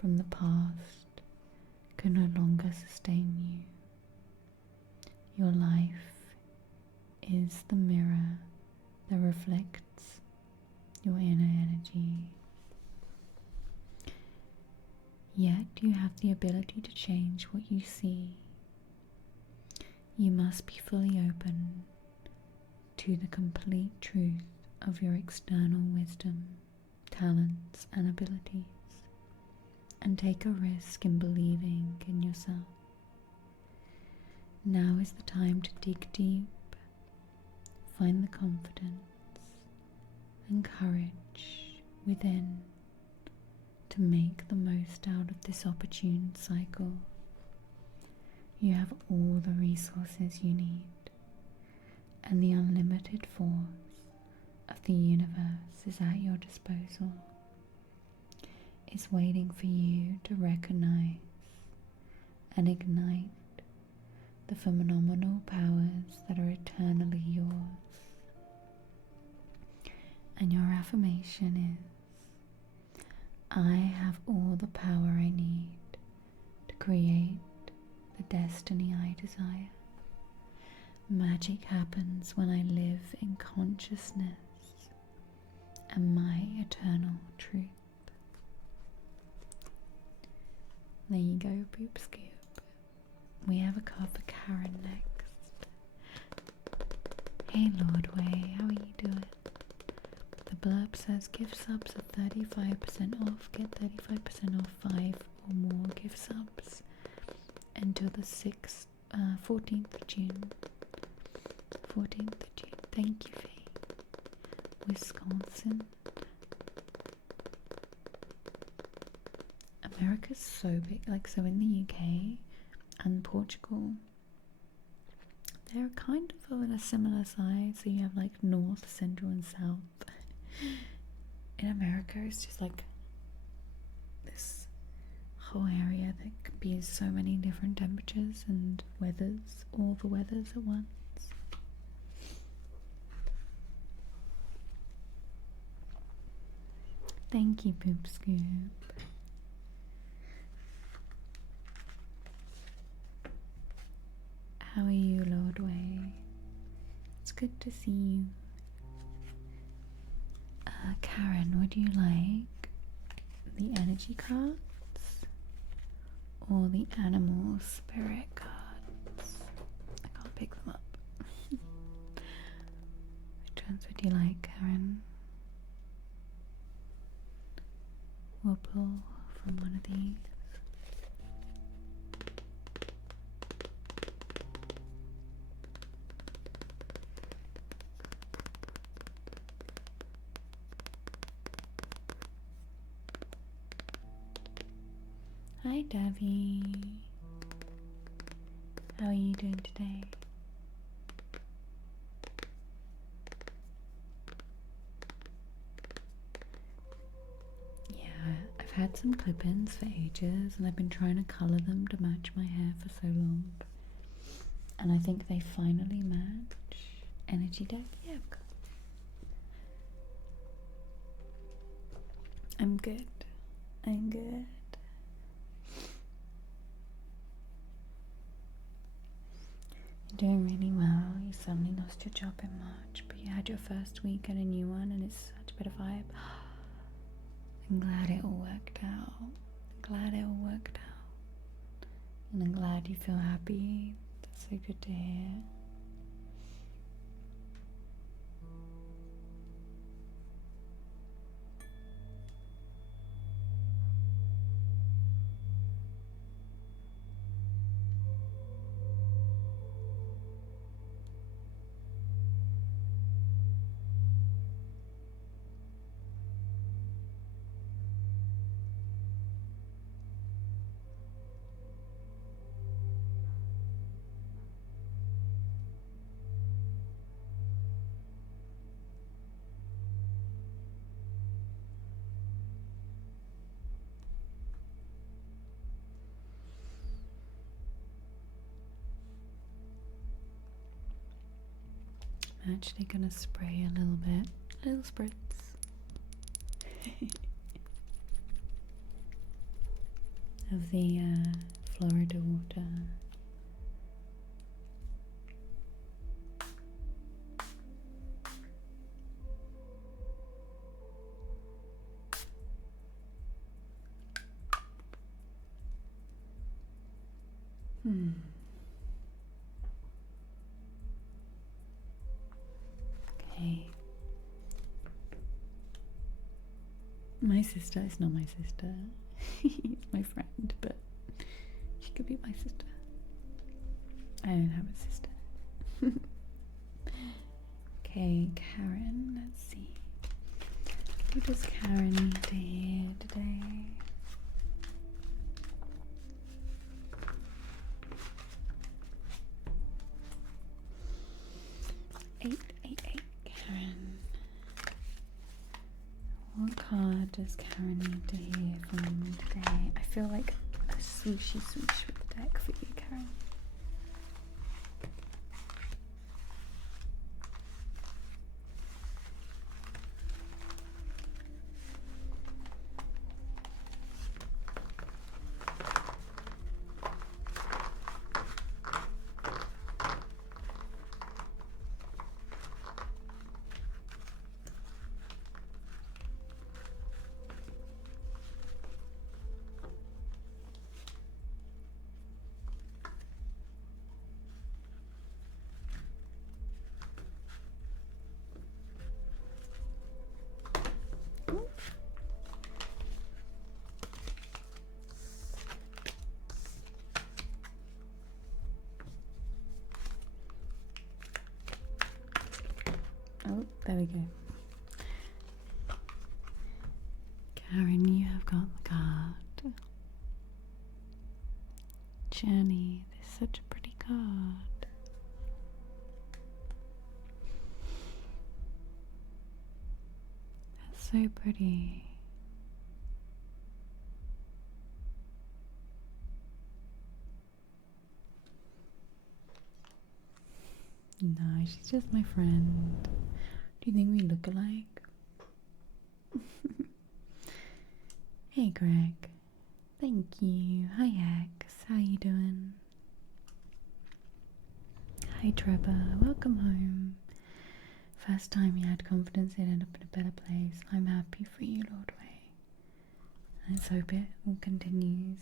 from the past can no longer sustain you. Your life is the mirror that reflects your inner energy. Yet you have the ability to change what you see. You must be fully open to the complete truth of your external wisdom, talents, and abilities, and take a risk in believing in yourself. Now is the time to dig deep, find the confidence and courage within to make the most out of this opportune cycle. You have all the resources you need, and the unlimited force of the universe is at your disposal. It's waiting for you to recognize and ignite the phenomenal powers that are eternally yours. And your affirmation is, I have all the power I need to create the destiny I desire. Magic happens when I live in consciousness and my eternal truth. There you go, Poop Scoop. We have a card for Karen next. Hey Lord Way, how are you doing? The blurb says gift subs are 35% off. Get 35% off 5 or more gift subs until the 14th of June. 14th of June. Thank you, Faye. Wisconsin. America's so big. Like, so in the UK and Portugal, they're kind of in a similar size. So you have like north, central, and south. In America, it's just like this whole area that could be so many different temperatures and weathers, all the weathers at once. Thank you, Poop Scoop. How are you, Lord Way? It's good to see you. Karen, would you like the energy cards or the animal spirit cards? I can't pick them up. Which ones would you like, Karen? We'll pull from one of these. Hi, Davy. How are you doing today? Yeah, I've had some clip-ins for ages and I've been trying to colour them to match my hair for so long. And I think they finally match. Energy deck? Yeah, I'm good. I'm good. You're doing really well. You suddenly lost your job in March, but you had your first week and a new one, and it's such a bit of vibe. I'm glad it all worked out. Glad it all worked out. And I'm glad you feel happy. That's so good to hear. I'm actually gonna spray a little bit, little spritz. Of the Florida water. Okay. My sister is not my sister. She's my friend, but she could be my sister. I don't have a sister. Okay, Karen, let's see. What does Karen need to hear today? 888, Karen. What card does Karen need to hear from today? I feel like a swishy swish with the deck for you, Karen. Oh, there we go. Karen, you have got the card. Journey, this is such a pretty card. That's so pretty. No, she's just my friend. Do you think we look alike? Hey Greg. Thank you. Hi X. How you doing? Hi Trevor. Welcome home. First time you had confidence you'd end up in a better place. I'm happy for you, Lord Way. Let's hope it all continues.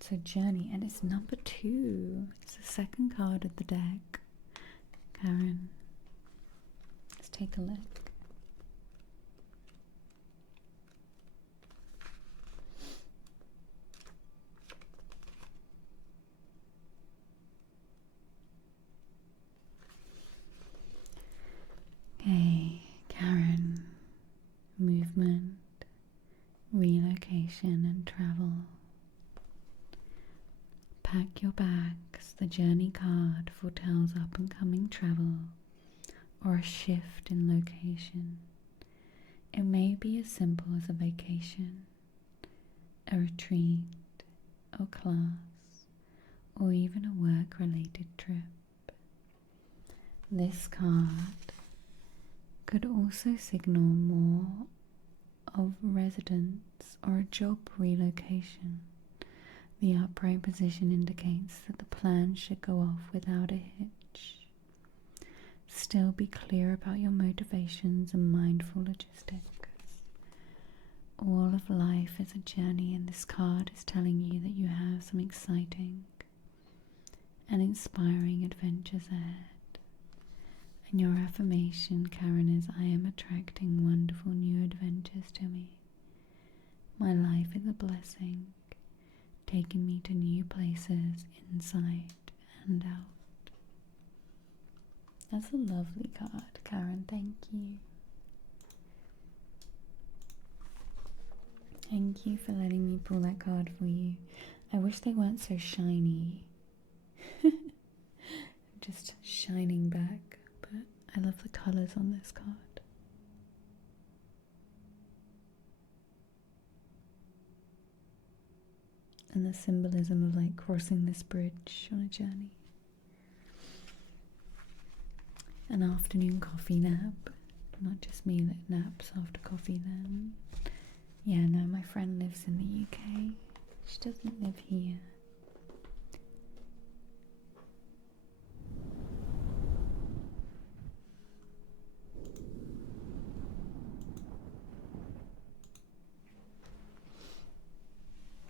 It's a journey, and it's number 2. It's the second card of the deck. Karen, let's take a look. Okay, Karen, movement, relocation and travel. Pack your bags. The journey card foretells up and coming travel or a shift in location. It may be as simple as a vacation, a retreat, or class, or even a work-related trip. This card could also signal more of residence or a job relocation. The upright position indicates that the plan should go off without a hitch. Still be clear about your motivations and mindful logistics. All of life is a journey, and this card is telling you that you have some exciting and inspiring adventures ahead. And your affirmation, Karen, is I am attracting wonderful new adventures to me. My life is a blessing, taking me to new places inside and out. That's a lovely card, Karen. Thank you. Thank you for letting me pull that card for you. I wish they weren't so shiny. Just shining back, but I love the colours on this card. And the symbolism of like crossing this bridge on a journey. An afternoon coffee nap. Not just me that naps after coffee then. Yeah, no, my friend lives in the UK. She doesn't live here.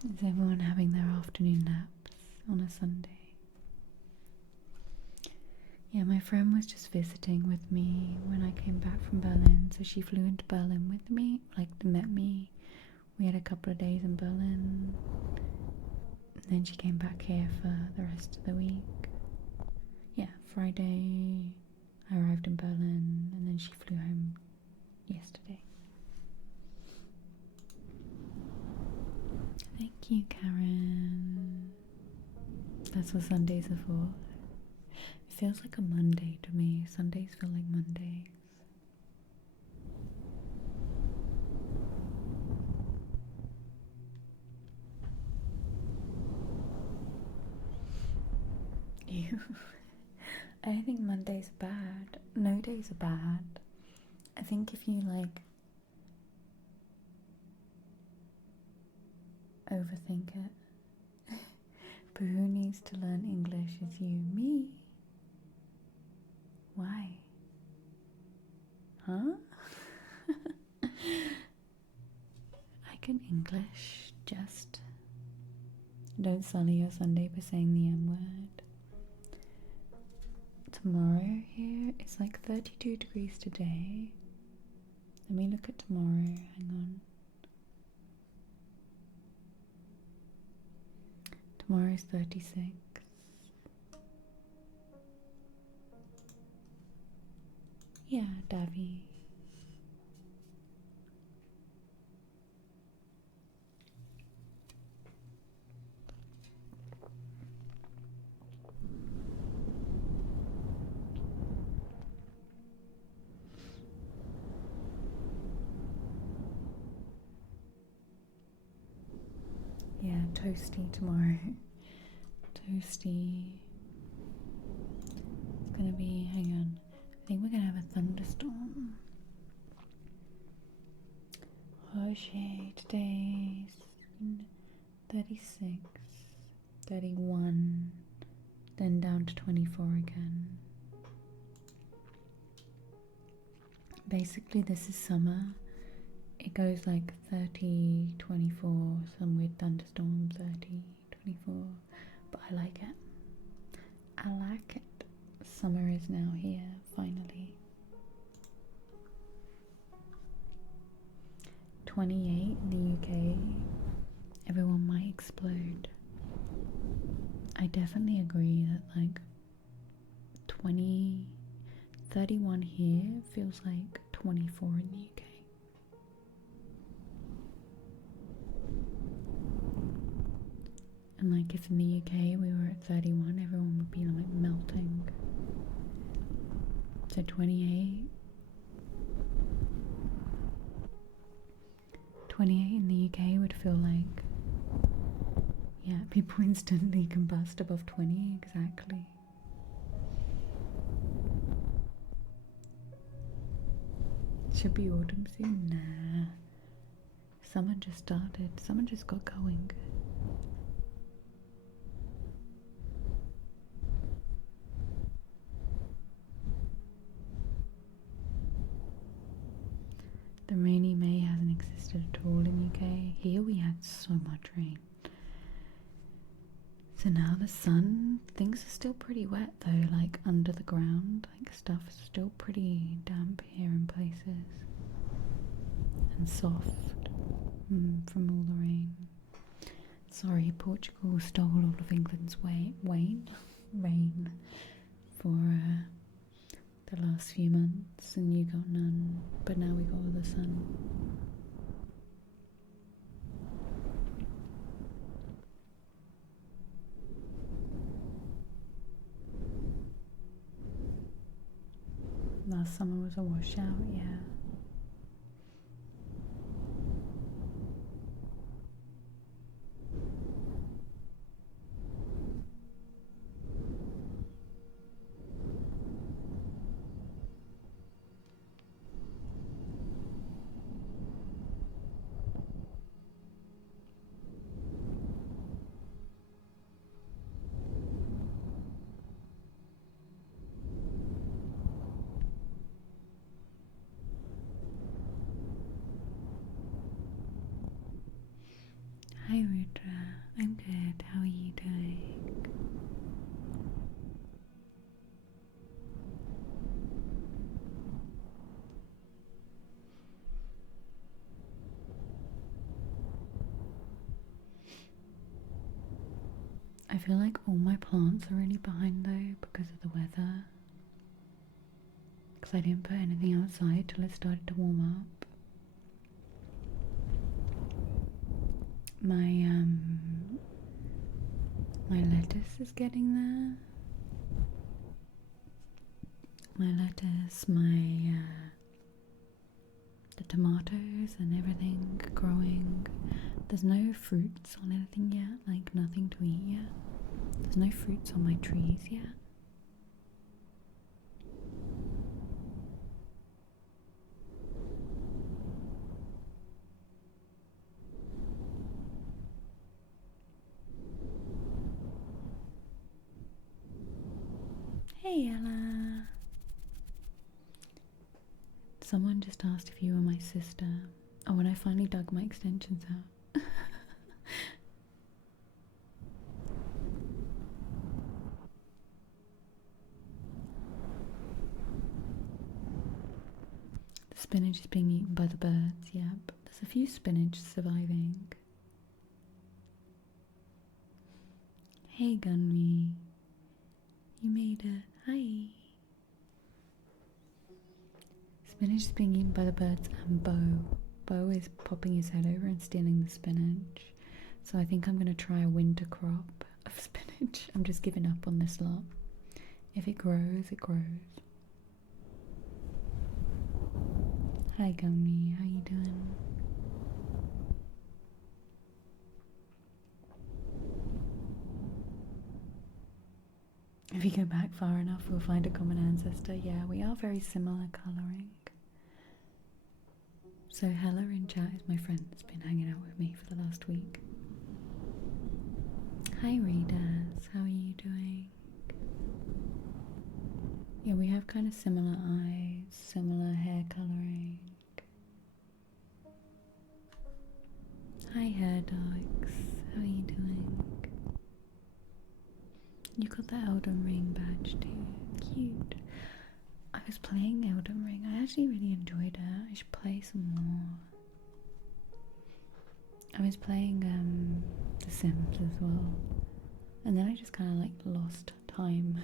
Is everyone having their afternoon naps on a Sunday? Yeah, my friend was just visiting with me when I came back from Berlin, so she flew into Berlin with me, like met me. We had a couple of days in Berlin, and then she came back here for the rest of the week. Yeah, Friday I arrived in Berlin, and then she flew home yesterday. Thank you, Karen. That's what Sundays are for. It feels like a Monday to me. Sundays feel like Mondays. Ew. I think Mondays are bad. No days are bad. I think if you like overthink it. But who needs to learn English is you? Me? Why? Huh? I can English, just don't sully your Sunday by saying the M word. Tomorrow here, it's like 32 degrees today. Let me look at tomorrow, hang on. Tomorrow is 36. Yeah, Davy. Yeah, toasty tomorrow. Toasty. It's gonna be, hang on, I think we're gonna have a thunderstorm. Oh Yoshi, today's 36, 31, then down to 24 again. Basically, this is summer. It goes like 30, 24, some weird thunderstorm, 30, 24. But I like it. I like it. Summer is now here, finally. 28 in the UK. Everyone might explode. I definitely agree that like 31 here feels like 24 in the UK. And like if in the UK we were at 31, everyone would be like melting. So 28 in the UK would feel like, yeah, people instantly combust above 20, exactly. Should be autumn soon? Nah. Summer just started. Summer just got going. The rainy May hasn't existed at all in UK. Here we had so much rain. So now the sun, things are still pretty wet though, like under the ground. Like stuff is still pretty damp here in places. And soft from all the rain. Sorry, Portugal stole all of England's rain for the last few months, and you got none, but now we got all the sun. Last summer was a washout, yeah. Hi Rudra, I'm good. How are you doing? I feel like all my plants are really behind though because of the weather. Because I didn't put anything outside till it started to warm up. My lettuce is getting there. My lettuce, the tomatoes and everything growing. There's no fruits on anything yet, like nothing to eat yet. There's no fruits on my trees yet. Hey Ella! Someone just asked if you were my sister. Oh, and I finally dug my extensions out. The spinach is being eaten by the birds, yep. There's a few spinach surviving. Hey Gunmi. You made it. Hi. Spinach is being eaten by the birds and Bo is popping his head over and stealing the spinach. So I think I'm going to try a winter crop of spinach. I'm just giving up on this lot. If it grows, it grows. Hi Gummy, how you doing? If you go back far enough, we'll find a common ancestor. Yeah, we are very similar colouring. So So Hella in chat is my friend that's been hanging out with me for the last week. Hi readers, how are you doing? Yeah, we have kind of similar eyes, similar hair colouring. Hi hair dogs, how are you doing? You got the Elden Ring badge too, cute. I was playing Elden Ring, I actually really enjoyed it. I should play some more. I was playing The Sims as well, and then I just kind of like lost time.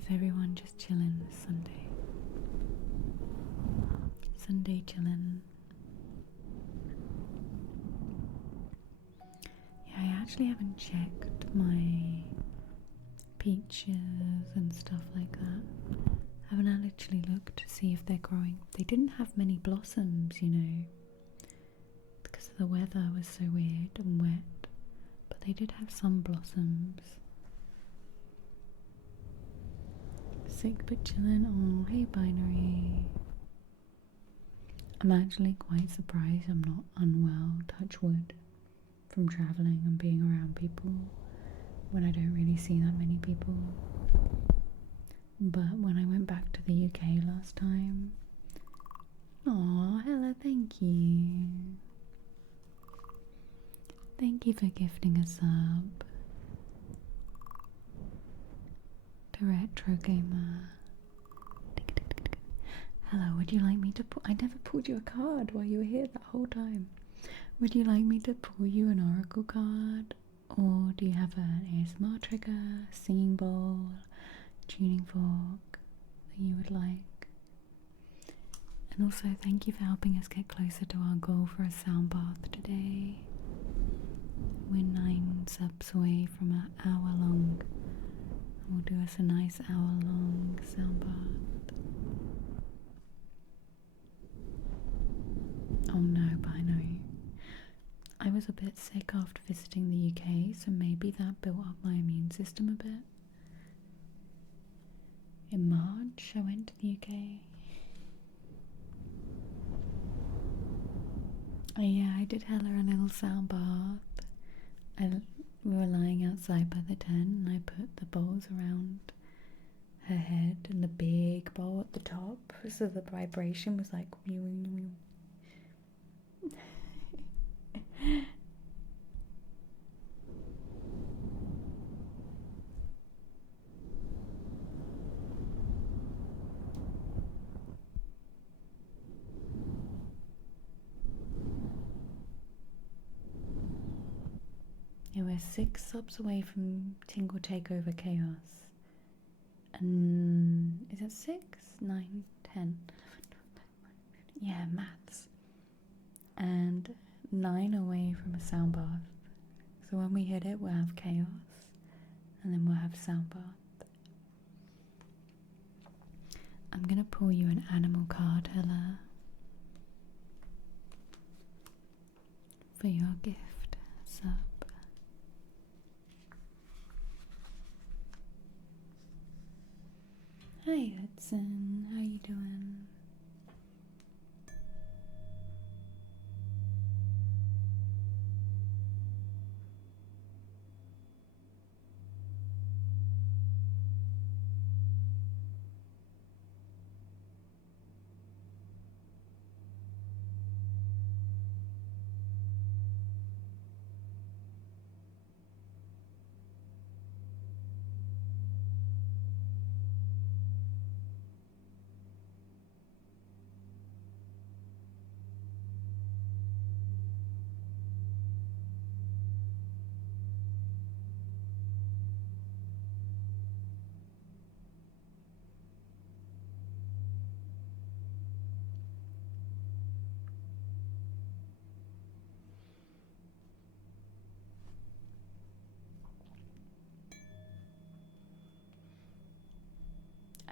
Is everyone just chilling this Sunday? Sunday chilling. Yeah, I actually haven't checked my peaches and stuff like that. I haven't actually looked to see if they're growing. They didn't have many blossoms, you know, because the weather was so weird and wet, but they did have some blossoms. Sick but chillin'. Oh, hey Binary. I'm actually quite surprised I'm not unwell, touch wood, from travelling and being around people when I don't really see that many people. But when I went back to the UK last time, oh, Hella, thank you. Thank you for gifting a sub to Retro Gamer. Hello, would you like me to I never pulled you a card while you were here that whole time. Would you like me to pull you an oracle card? Or do you have an ASMR trigger, singing bowl, tuning fork that you would like? And also thank you for helping us get closer to our goal for a sound bath today. We're 9 subs away from an hour long. We'll do us a nice hour long sound bath. Oh no, Binary. I was a bit sick after visiting the UK, so maybe that built up my immune system a bit. In March, I went to the UK. Oh yeah, I did Hella a little sound bath. We were lying outside by the tent and I put the bowls around her head and the big bowl at the top, so the vibration was like Yeah, we're 6 subs away from Tingle Takeover Chaos. And is it 6? 9, 10? Yeah, maths. And 9 away from a sound bath. So when we hit it, we'll have Chaos. And then we'll have sound bath. I'm gonna pull you an animal card, Hella, for your gift sub. Hi Hudson, how you doing?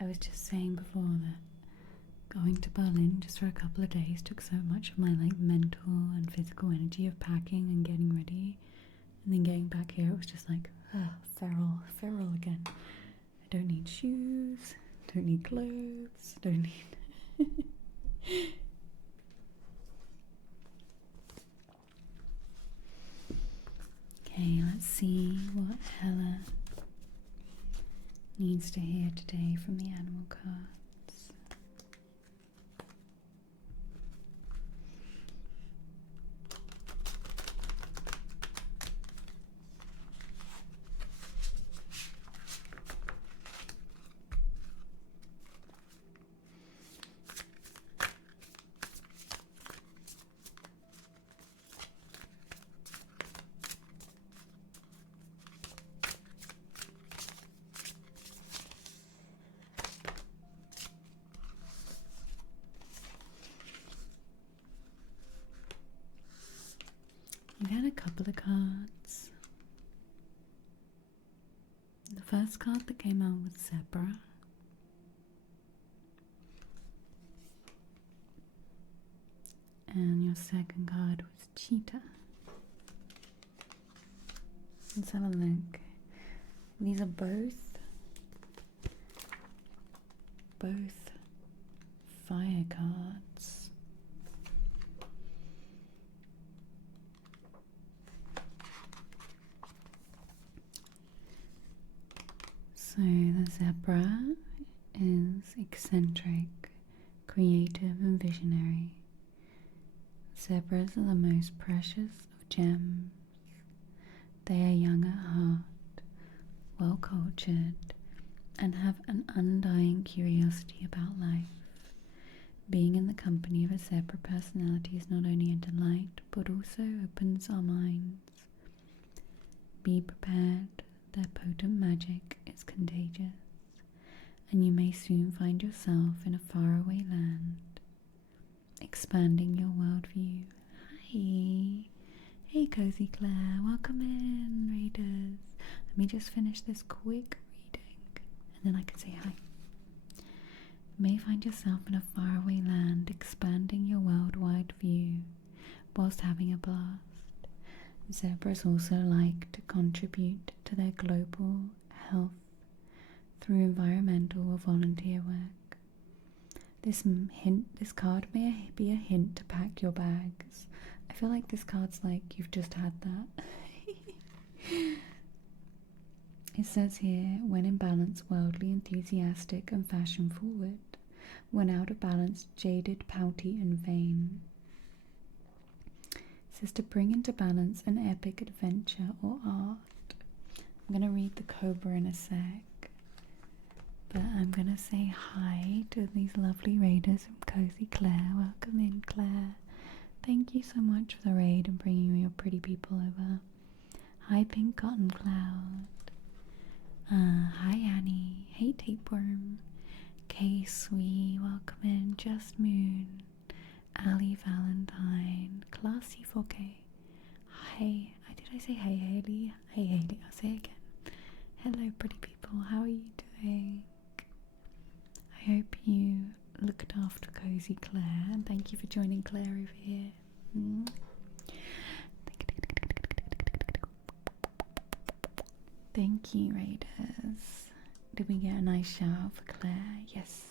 I was just saying before that going to Berlin just for a couple of days took so much of my like mental and physical energy of packing and getting ready, and then getting back here it was just like feral again. I don't need shoes, don't need clothes, don't need Okay, let's see what Hella needs to hear today from the animal cards. We've had a couple of cards. The first card that came out was Zebra. And your second card was Cheetah. Let's have a look. These are both fire cards. So the zebra is eccentric, creative and visionary. Zebras are the most precious of gems. They are young at heart, well cultured, and have an undying curiosity about life. Being in the company of a zebra personality is not only a delight, but also opens our minds. Be prepared, their potent magic is contagious, and you may soon find yourself in a faraway land, expanding your worldview. Hi! Hey Cozy Claire, welcome in, readers. Let me just finish this quick reading, and then I can say hi. You may find yourself in a faraway land, expanding your worldwide view, whilst having a blast. Zebras also like to contribute to their global health through environmental or volunteer work. This card may be a hint to pack your bags. I feel like this card's like you've just had that. It says here, when in balance, worldly, enthusiastic and fashion forward. When out of balance, jaded, pouty and vain. It says to bring into balance an epic adventure or art. I'm going to read the cobra in a sec, but I'm going to say hi to these lovely raiders from Cozy Claire. Welcome in, Claire. Thank you so much for the raid and bringing your pretty people over. Hi, Pink Cotton Cloud. Hi, Annie. Hey, Tapeworm. Kay Sweet, welcome in. Just Moon. Ali Valentine. Classy 4K. Hi. Did I say hey, Haley? Hey, Haley. I'll say it again. Hello, pretty people. How are you doing? I hope you looked after Cozy Claire, and thank you for joining Claire over here. Thank you, raiders. Did we get a nice shout out for Claire? Yes.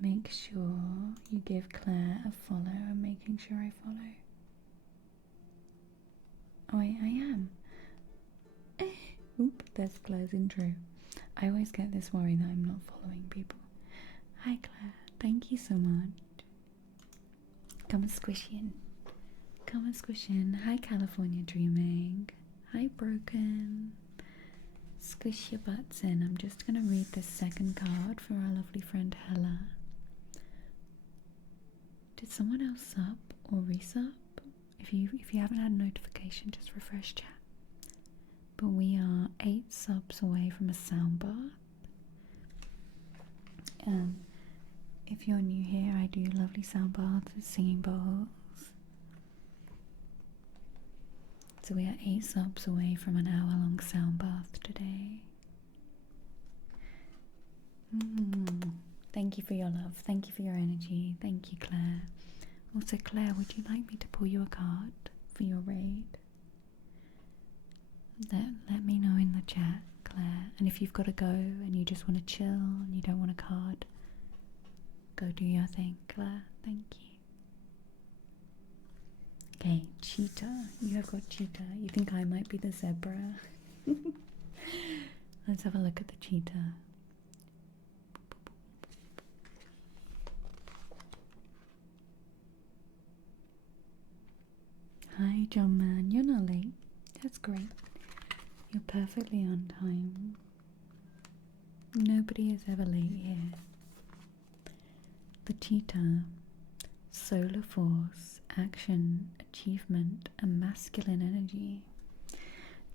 Make sure you give Claire a follow. I'm making sure I follow. Oh, I am. Oop, there's Claire's intro. I always get this worry that I'm not following people. Hi, Claire. Thank you so much. Come and squish in. Come and squish in. Hi, California Dreaming. Hi, Broken. Squish your butts in. I'm just going to read this second card for our lovely friend Hella. Did someone else sub or resub? If you haven't had a notification, just refresh chat. But we are 8 subs away from a sound bath. If you're new here, I do lovely sound baths with singing bowls. So we are 8 subs away from an hour-long sound bath today. Thank you for your love. Thank you for your energy. Thank you, Claire. Also, Claire, would you like me to pull you a card for your raid? Let me know in the chat, Claire. And if you've got to go and you just want to chill and you don't want a card, go do your thing, Claire. Thank you. Okay, cheetah. You have got cheetah. You think I might be the zebra? Let's have a look at the cheetah. Hi, John Man. You're not late. That's great. You're perfectly on time. Nobody is ever late here. The cheetah. Solar force, action, achievement, and masculine energy.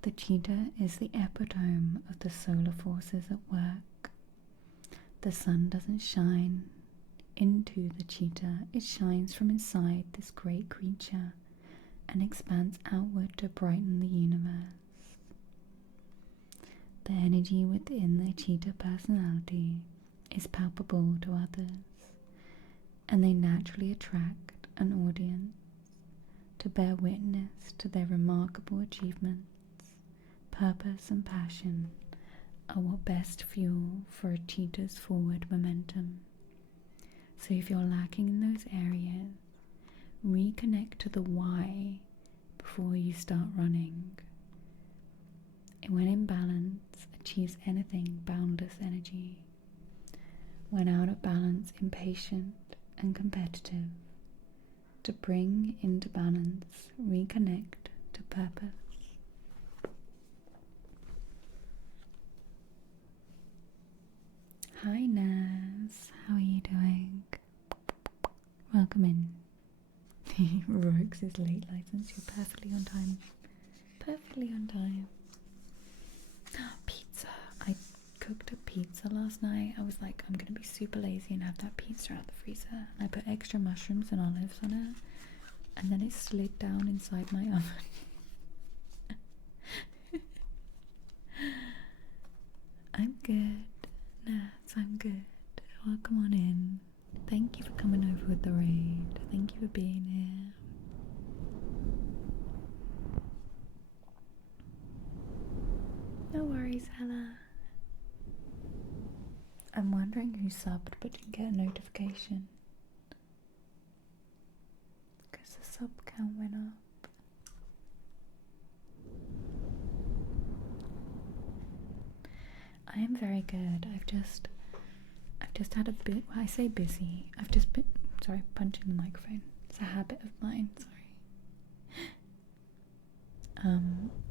The cheetah is the epitome of the solar forces at work. The sun doesn't shine into the cheetah, it shines from inside this great creature and expands outward to brighten the universe. The energy within the cheetah personality is palpable to others, and they naturally attract an audience to bear witness to their remarkable achievements. Purpose and passion are what best fuel for a cheetah's forward momentum. So if you're lacking in those areas, reconnect to the why before you start running. And when in balance, achieves anything boundless energy. When out of balance, impatient and competitive. To bring into balance, reconnect to purpose. Hi Naz, how are you doing? Welcome in. Rogues is late license, you're perfectly on time. Perfectly on time. Pizza. I cooked a pizza last night. I was like, I'm gonna be super lazy and have that pizza out the freezer. And I put extra mushrooms and olives on it, and then it slid down inside my oven. I'm good. Nats, I'm good. Welcome on in. Thank you for coming over with the raid. Thank you for being here. No worries, Hella. I'm wondering who subbed but didn't get a notification. Because the sub count went up. I am very good. I've just had a bit, well, I say busy. I've just been, sorry, punching the microphone. It's a habit of mine, sorry.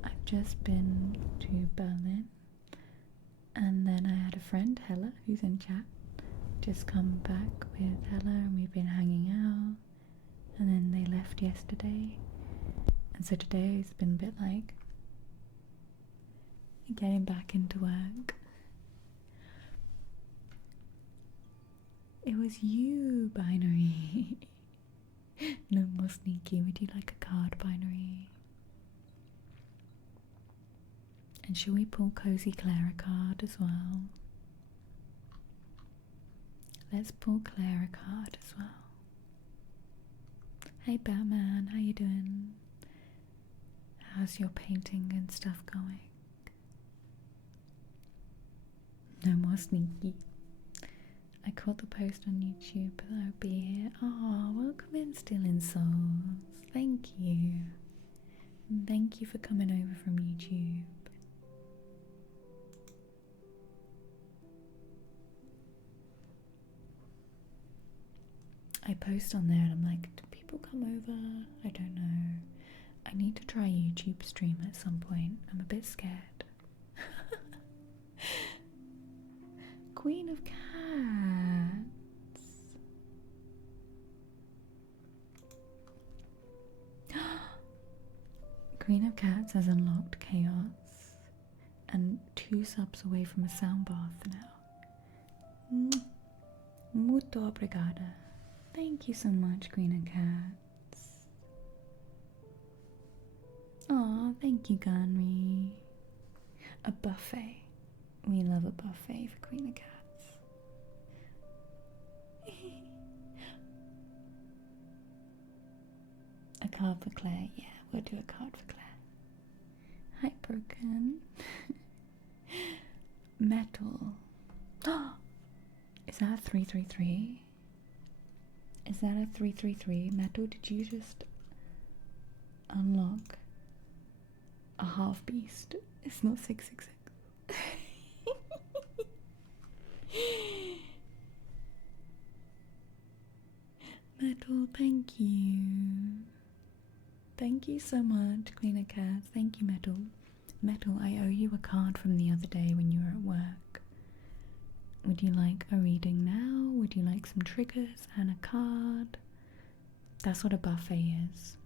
I've just been to Berlin, and then I had a friend, Hella, who's in chat, just come back with Hella, and we've been hanging out, and then they left yesterday, and so today has been a bit like getting back into work. It was you, Binary. No more sneaky. Would you like a card, Binary? And should we pull Cozy Claire a card as well? Let's pull Claire a card as well. Hey Batman, how you doing? How's your painting and stuff going? No more sneaky. I caught the post on YouTube, but I'll be here. Oh, welcome in, Still in Souls. Thank you. Thank you for coming over from YouTube. I post on there and I'm like, do people come over? I don't know. I need to try YouTube stream at some point. I'm a bit scared. Queen of Cats. Queen of Cats has unlocked Chaos and 2 subs away from a sound bath now. Muito obrigada. Thank you so much, Queen of Cats. Aw, thank you, Ganri. A buffet. We love a buffet for Queen of Cats. card for Claire. Yeah, we'll do a card for Claire. Hi, Broken. Metal. Is that a 333? Is that a 333? Metal, did you just unlock a half beast? It's not 666. Metal, thank you. Thank you so much, Queen of Cats. Thank you, Metal. Metal, I owe you a card from the other day when you were at work. Would you like a reading now? Would you like some triggers and a card? That's what a buffet is.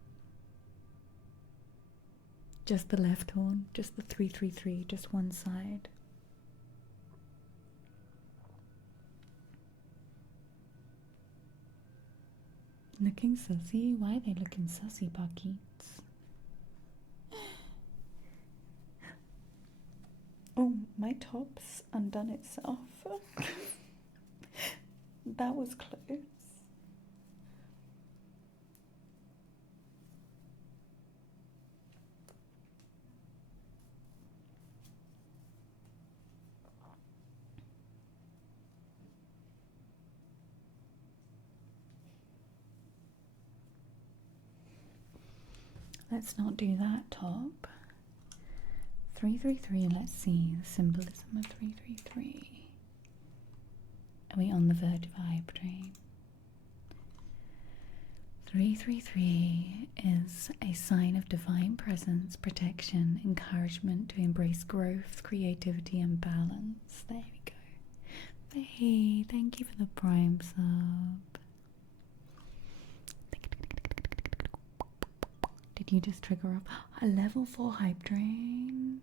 Just the left horn, just the 333, just one side. Looking sussy? Why are they looking sussy, buckets? Oh, my top's undone itself. That was close. Let's not do that top. 333, let's see the symbolism of 333. Are we on the verge of a hype train? 333 is a sign of divine presence, protection, encouragement to embrace growth, creativity, and balance. There we go. Hey, thank you for the prime sub. Did you just trigger up a level 4 hype drain?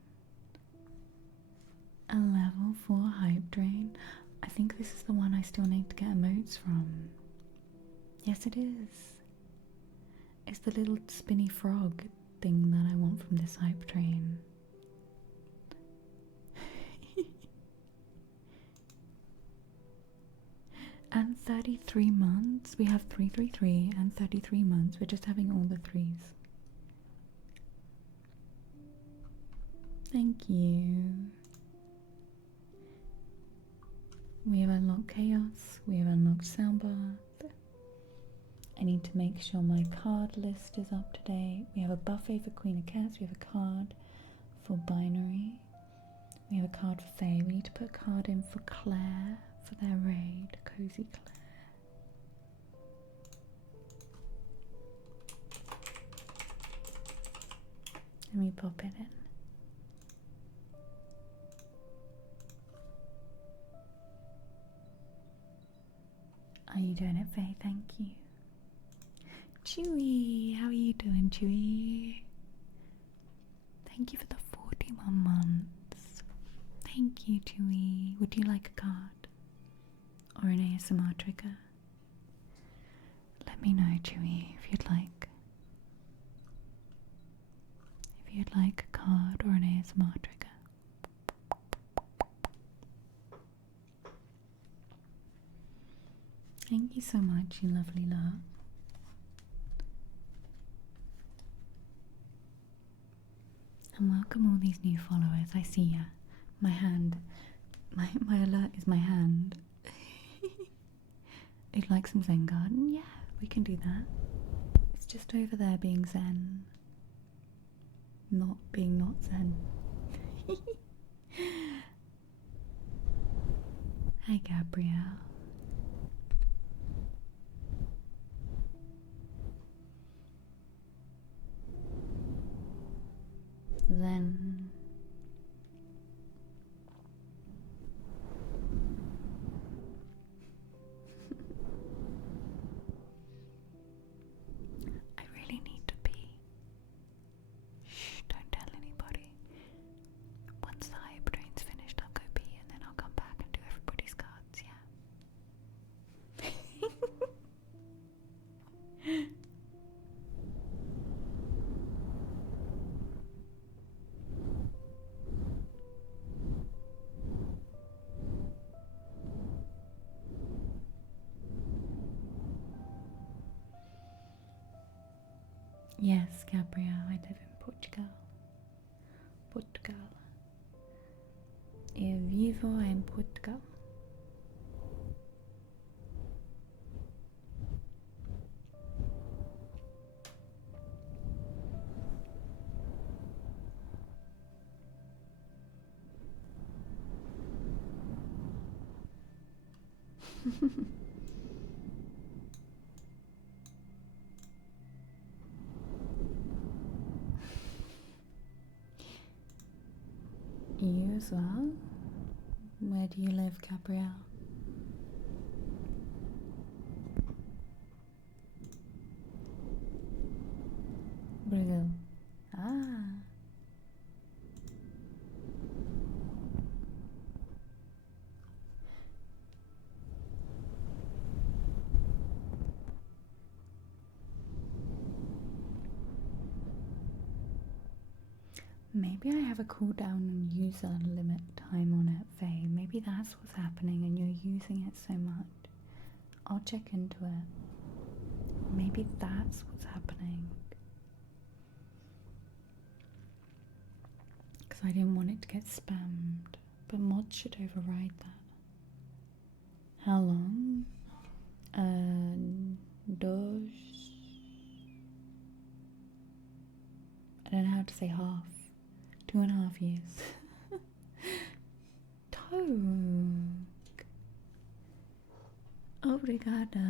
A level 4 hype drain. I think this is the one I still need to get emotes from. Yes, it is. It's the little spinny frog thing that I want from this hype train. And 33 months. We have 333 and 33 months. We're just having all the threes. Thank you. We have unlocked chaos. We have unlocked soundbath. I need to make sure my card list is up to date. We have a buffet for Queen of Cats. We have a card for binary. We have a card for Faye. We need to put a card in for Claire for their raid. Cozy Claire. Let me pop it in. Are you doing it, Faye? Thank you. Chewy, how are you doing, Chewy? Thank you for the 41 months. Thank you, Chewy. Would you like a card or an ASMR trigger? Let me know, Chewy, if you'd like. If you'd like a card or an ASMR trigger. Thank you so much, you lovely love. And welcome all these new followers. I see ya. My hand. My alert is my hand. You'd like some Zen Garden? Yeah, we can do that. It's just over there being Zen. Not being not Zen. Hi, Gabrielle. Then I really need to pee. Shh, don't tell anybody. Once the hype train's finished, I'll go pee and then I'll come back and do everybody's cards, yeah? Yes, Gabrielle, I live in Portugal. Portugal. Eu vivo em Portugal. You as well? Where do you live, Gabrielle? Brazil. Ah. Maybe I have a cooldown and user limit time on it, Faye. Maybe that's what's happening and you're using it so much. I'll check into it. Maybe that's what's happening. Because I didn't want it to get spammed. But mods should override that. How long? Dos. I don't know how to say half. 2.5 years. Toke. Obrigada.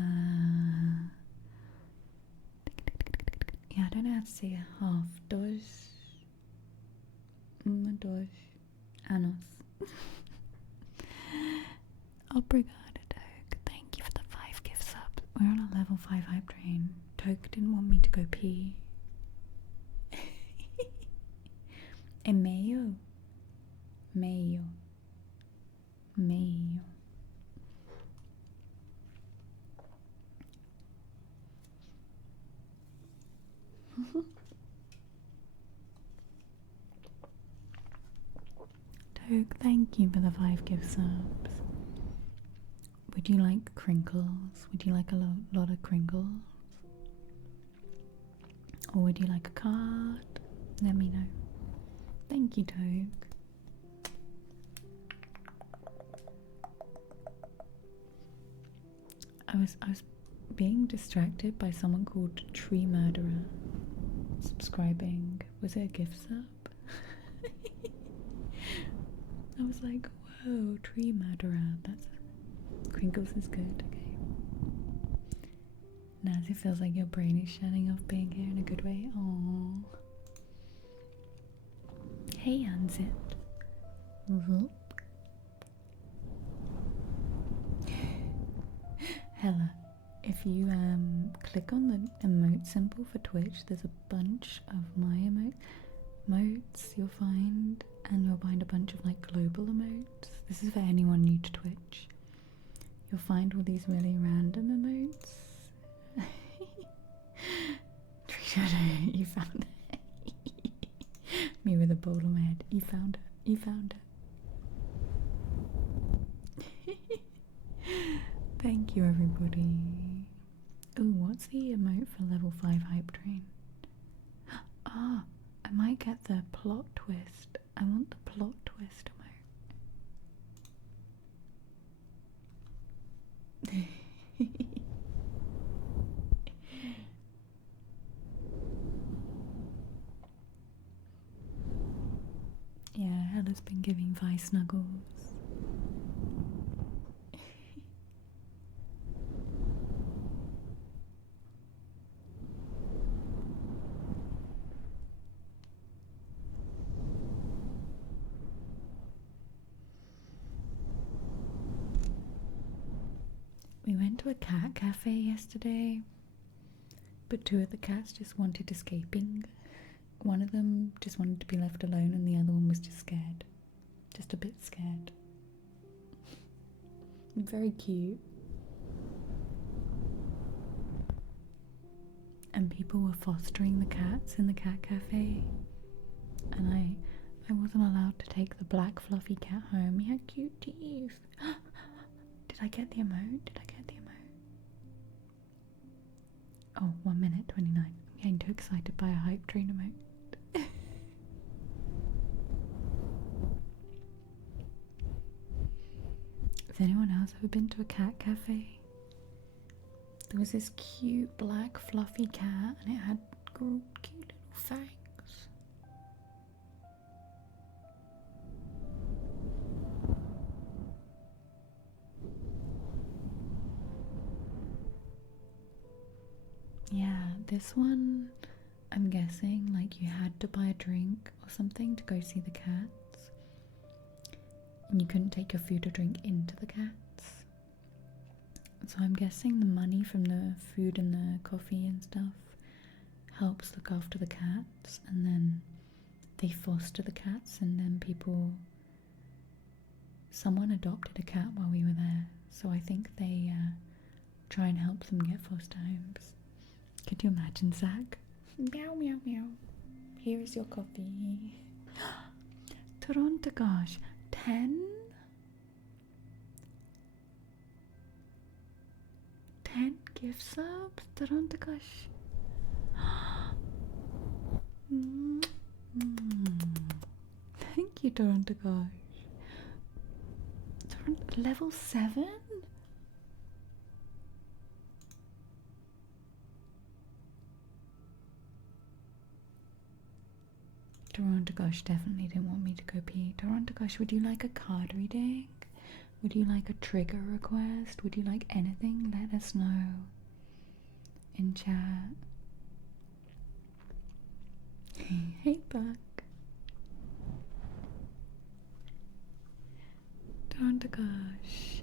Yeah, I don't know how to say half. Dos anos. Obrigada, Toke. Thank you for the 5 gift subs. We're on a level 5 hype train. Toke didn't want me to go pee. E meio. Toke, thank you for the 5 gift subs. Would you like crinkles? Would you like a lot of crinkles? Or would you like a card? Let me know. Thank you, Toke. I was being distracted by someone called Tree Murderer subscribing. Was it a gift sub? I was like, whoa, Tree Murderer. That's crinkles is good. Okay. Naz, it feels like your brain is shutting off being here in a good way. Aww. Hey, Unzipped. Hella, if you click on the emote symbol for Twitch, there's a bunch of my emotes you'll find, and you'll find a bunch of like global emotes. This is for anyone new to Twitch. You'll find all these really random emotes. You found it. Me with a bowl on my head. You found it. You found it. Thank you, everybody. Ooh, what's the emote for level 5 hype train? Ah, I might get the plot twist. I want the plot twist emote. Yeah, Hella's been giving Vi snuggles. We went to a cat cafe yesterday, but 2 of the cats just wanted escaping. One of them just wanted to be left alone and the other one was just scared. Just a bit scared. Very cute. And people were fostering the cats in the cat cafe. And I wasn't allowed to take the black fluffy cat home. He had cute teeth. Did I get the emote? Did I get the emote? Oh, 1 minute 29. We getting too excited by a hype train emote. Has anyone else ever been to a cat cafe? There was this cute black fluffy cat and it had cute little fangs. Yeah, this one, I'm guessing like you had to buy a drink or something to go see the cats. And you couldn't take your food or drink into the cats. So I'm guessing the money from the food and the coffee and stuff helps look after the cats, and then they foster the cats, and then someone adopted a cat while we were there, so I think they try and help them get foster homes. Could you imagine, Zach? Meow, meow, meow. Here is your coffee. Toronto, gosh, 10 gift subs, Toronto, gosh. Thank you, Toronto, gosh. Level 7? Toronto Gosh definitely didn't want me to go pee. Toronto Gosh, would you like a card reading? Would you like a trigger request? Would you like anything? Let us know in chat. Hey, Buck. Toronto Gosh.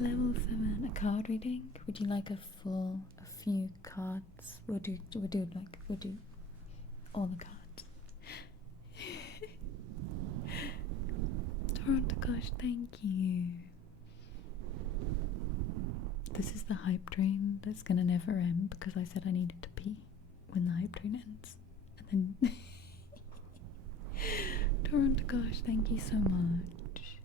Level 7. A card reading? Would you like a few cards? We'll do all the cards. Toronto Gosh, thank you. This is the hype train that's gonna never end because I said I needed to pee when the hype train ends. And then Toronto Gosh, thank you so much.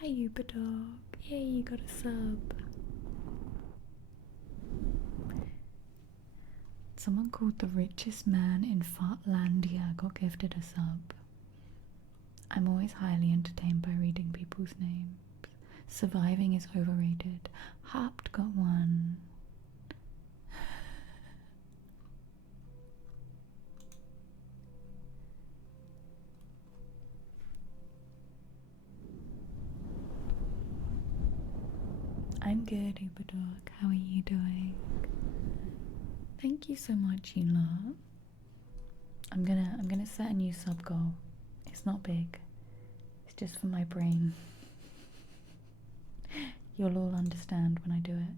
Hi Uber Dog. Yay, you got a sub. Someone called the richest man in Fartlandia got gifted a sub. I'm always highly entertained by reading people's names. Surviving is overrated. Hopped got one. I'm good, Uber Dog. How are you doing? Thank you so much, you lot. I'm gonna set a new sub goal. It's not big. It's just for my brain. You'll all understand when I do it.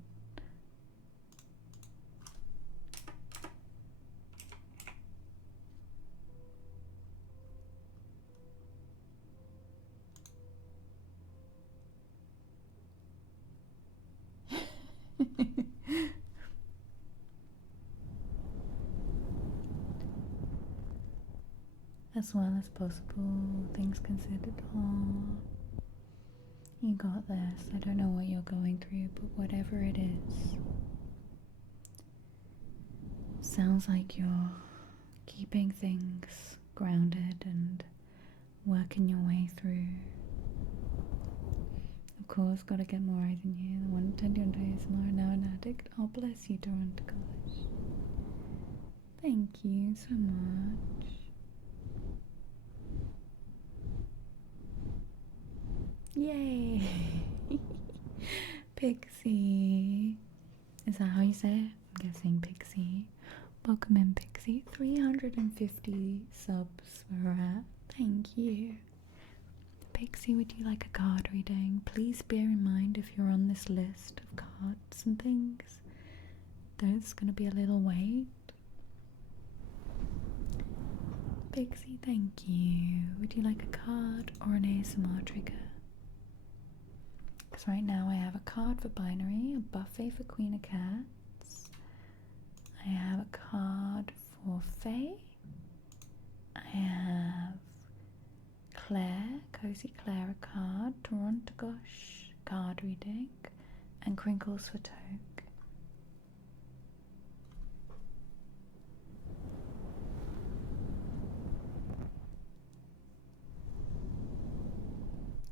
As well as possible, things considered. Oh, you got this. I don't know what you're going through, but whatever it is, sounds like you're keeping things grounded and working your way through. Of course, gotta get more eyes in you. The one turned you into ASMR, now an addict. Oh, bless you, Toronto, gosh. Thank you so much. Yay! Pixie. Is that how you say it? I'm guessing Pixie. Welcome in, Pixie. 350 subs we're at. Thank you. Pixie, would you like a card reading? Please bear in mind if you're on this list of cards and things, there's going to be a little wait. Pixie, thank you. Would you like a card or an ASMR trigger? Because right now I have a card for Binary, a buffet for Queen of Cats. I have a card for Faye. I have Claire, Cozy Claire a card, Toronto Gosh card reading, and Crinkles for Toke.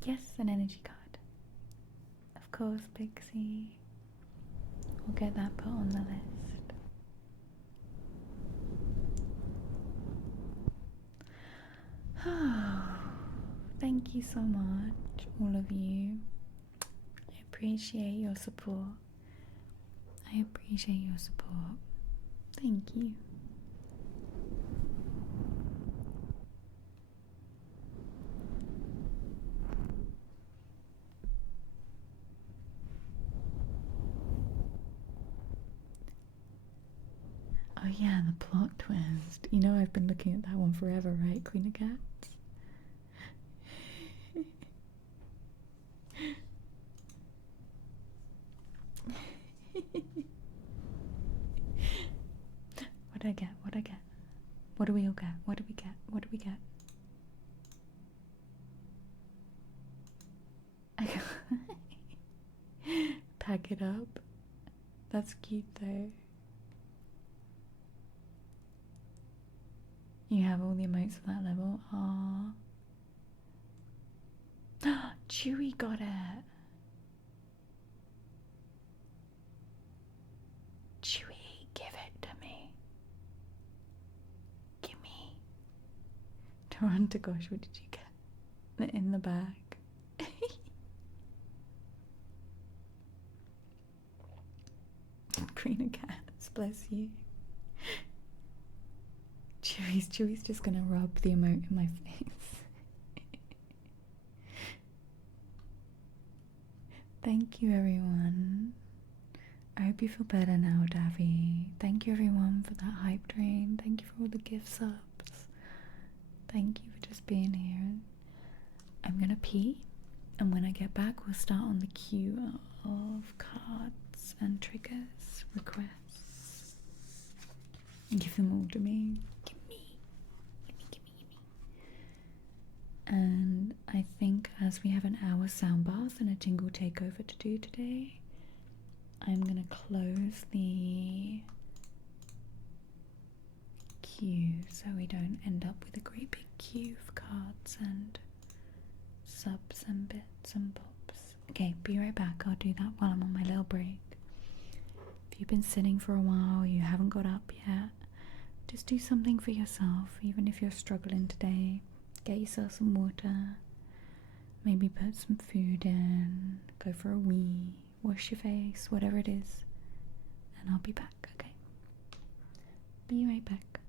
Yes, an energy card. Of course, Pixie. We'll get that put on the list. Thank you so much, all of you. I appreciate your support. I appreciate your support. Thank you. Oh yeah, the plot twist. You know I've been looking at that one forever, right, Queen of Cats? What do I get? What do I get? What do we all get? What do we get? What do we get? Pack it up. That's cute though. You have all the emotes at that level. Aww. Chewy got it. Chewy, give it to me. Gimme. Toronto, gosh, what did you get? In the bag. Queen of Cats, bless you. Chewy's just gonna rub the emote in my face. Thank you, everyone. I hope you feel better now, Davy. Thank you, everyone, for that hype train. Thank you for all the gift subs. Thank you for just being here. I'm gonna pee, and when I get back, we'll start on the queue of cards and triggers, requests. Give them all to me. Gimme. And I think as we have an hour sound bath and a jingle takeover to do today, I'm gonna close the queue so we don't end up with a great big queue of cards and subs and bits and bobs. Okay, be right back. I'll do that while I'm on my little break. If you've been sitting for a while, you haven't got up yet, just do something for yourself. Even if you're struggling today, get yourself some water, maybe put some food in, go for a wee, wash your face, whatever it is, and I'll be back, okay? Be right back.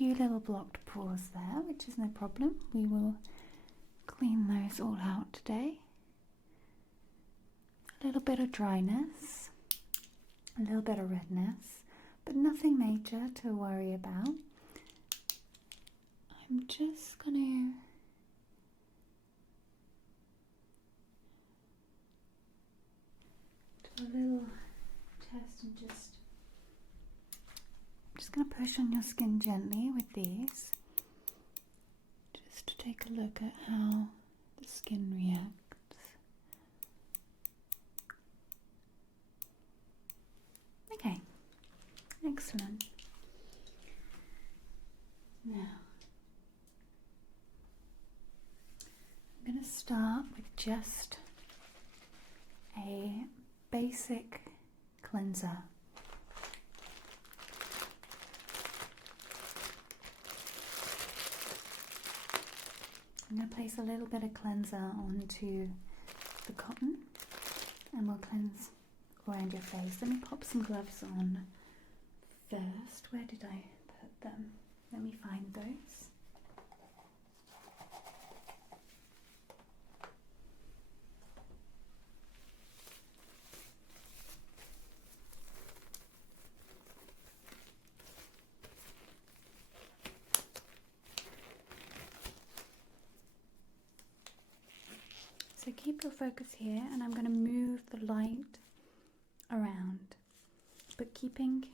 few little blocked pores there, which is no problem. We will clean those all out today. A little bit of dryness, a little bit of redness, but nothing major to worry about. I'm just gonna do a little test and just going to push on your skin gently with these, just to take a look at how the skin reacts. Okay, excellent. Now, I'm going to start with just a basic cleanser. I'm going to place a little bit of cleanser onto the cotton and we'll cleanse around your face. Let me pop some gloves on first. Where did I put them? Let me find those. So keep your focus here, and I'm going to move the light around, but keeping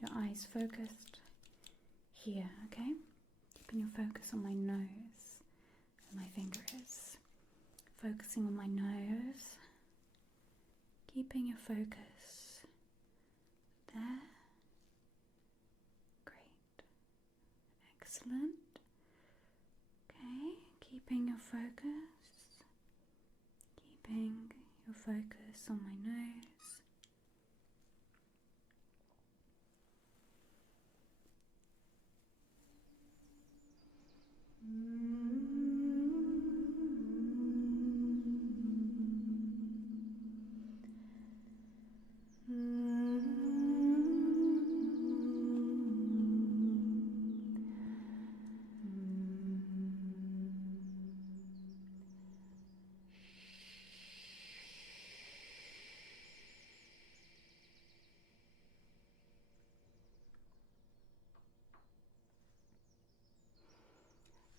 your eyes focused here, okay? Keeping your focus on my nose, where my finger is. Focusing on my nose, keeping your focus there. Great. Excellent. Okay, keeping your focus. Keeping your focus on my nose.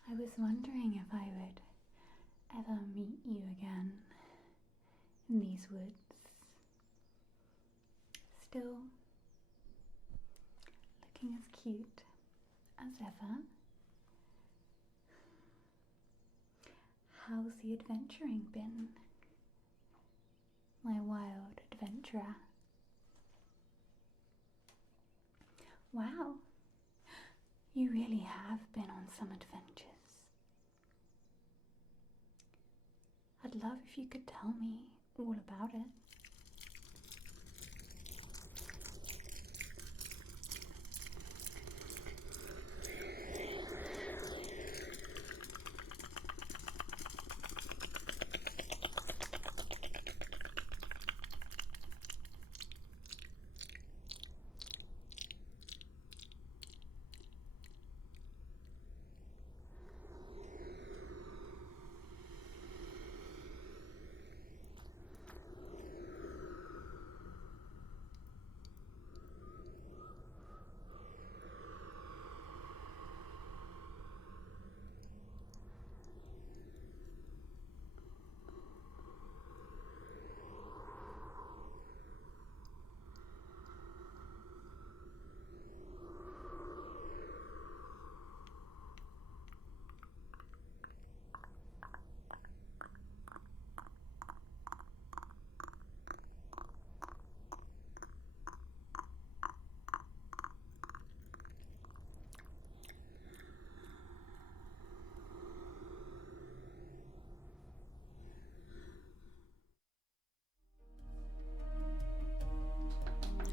I was wondering if I would ever meet you again in these woods. Still looking as cute as ever. How's the adventuring been, my wild adventurer? Wow, you really have been on some adventures. I'd love if you could tell me all about it.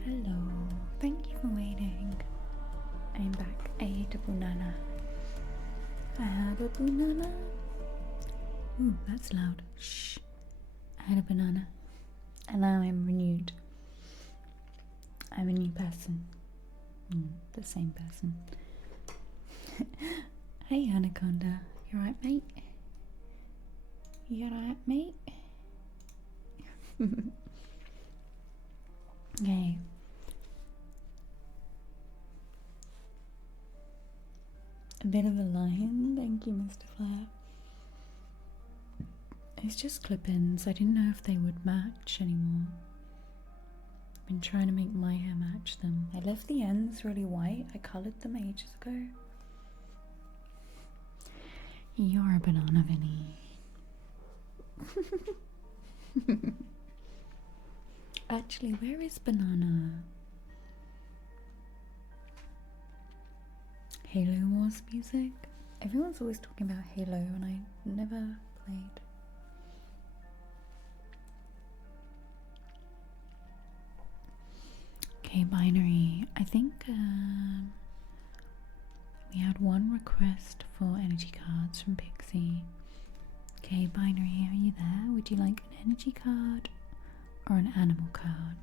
Hello, thank you for waiting. I'm back. I ate a banana. I had a banana. Ooh, that's loud. Shh. I had a banana. And now I'm renewed. I'm a new person. The same person. Hey Anaconda, you right, mate? You alright, mate? Okay. A bit of a line, thank you, Mr. Flair. It's just clip-ins. I didn't know if they would match anymore. I've been trying to make my hair match them. I left the ends really white. I coloured them ages ago. You're a banana, Vinny. Actually, where is Banana? Halo Wars music? Everyone's always talking about Halo and I never played. Okay, Binary. I think we had one request for energy cards from Pixie. Okay, Binary, are you there? Would you like an energy card or an animal card?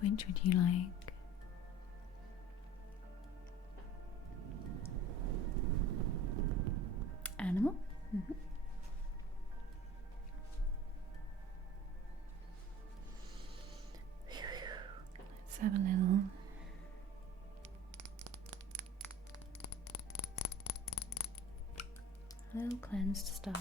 Which would you like? Animal? Let's have a little cleanse to start.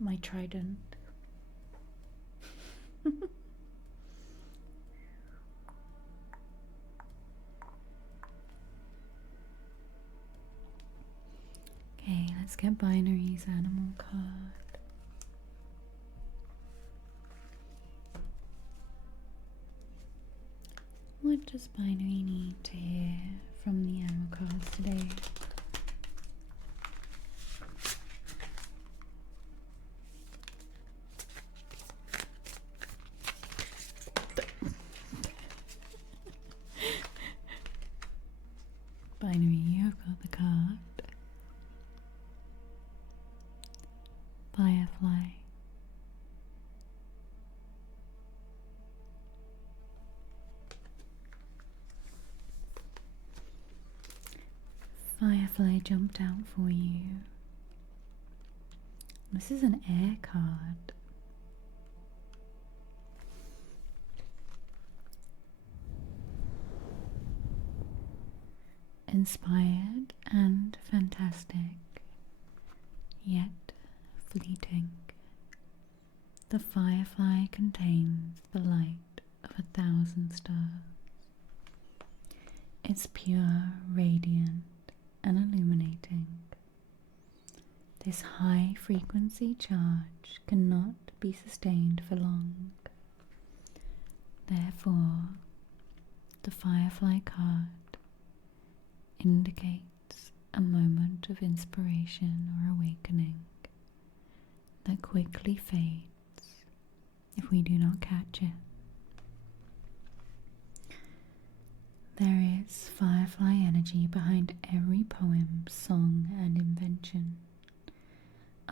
My trident. Okay, let's get Binary's animal card. What does Binary need to hear from the animal cards today? Binary, you've got the card. Firefly. Firefly jumped out for you. This is an air card. Inspired and fantastic, yet fleeting. The firefly contains the light of 1,000 stars. It's pure, radiant, and illuminating. This high frequency charge cannot be sustained for long. Therefore, the firefly card indicates a moment of inspiration or awakening that quickly fades if we do not catch it. There is firefly energy behind every poem, song, and invention.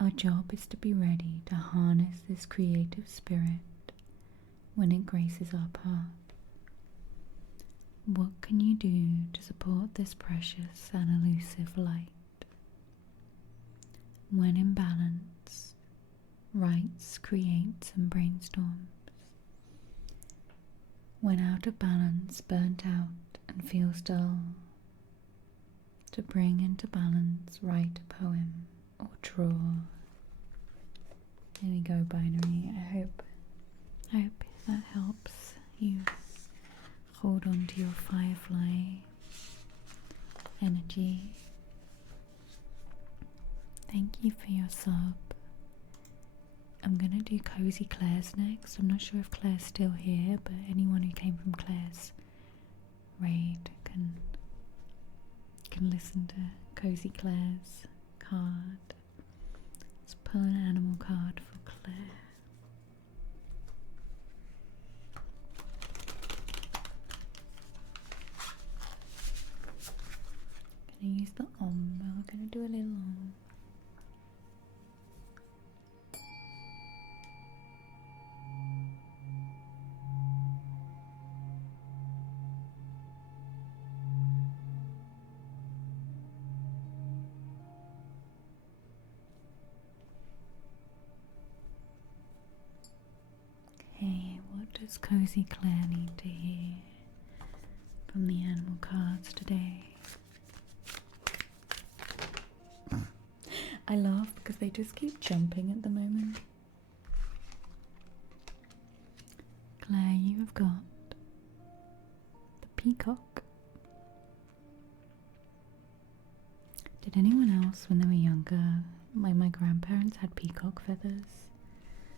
Our job is to be ready to harness this creative spirit when it graces our path. What can you do to support this precious and elusive light? When in balance, writes, creates, and brainstorms. When out of balance, burnt out, and feels dull, to bring into balance, write a poem or draw. There we go, Binary. I hope that helps you hold on to your firefly energy. Thank you for your sub. I'm gonna do Cozy Claire's next. I'm not sure if Claire's still here, but anyone who came from Claire's raid can listen to Cozy Claire's card. Let's pull an animal card for Claire. Gonna use the om, but we're gonna do a little om. Okay, what does Cozy Claire need to hear from the animal cards today? I laugh because they just keep jumping at the moment. Claire, you have got the peacock. Did anyone else, when they were younger, my grandparents had peacock feathers,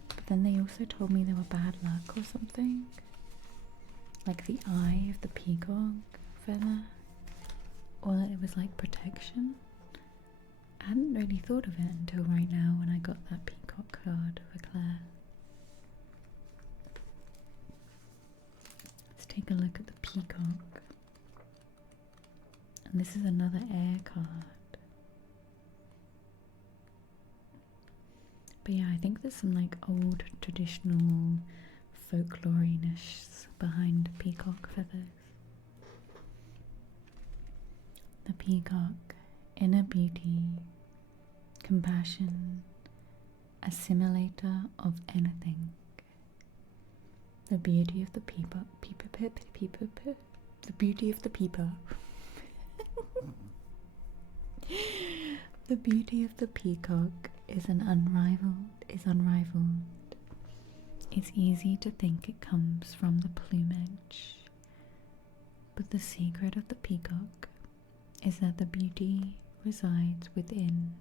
but then they also told me they were bad luck or something? Like the eye of the peacock feather, or that it was like protection. I hadn't really thought of it until right now when I got that peacock card for Claire. Let's take a look at the peacock. And this is another air card. But yeah, I think there's some like old traditional folklore-ness behind peacock feathers. The peacock, inner beauty, compassion, assimilator of anything. The beauty of the peacock, the beauty of the peacock. The beauty of the peacock is unrivaled. It's easy to think it comes from the plumage, but the secret of the peacock is that the beauty resides within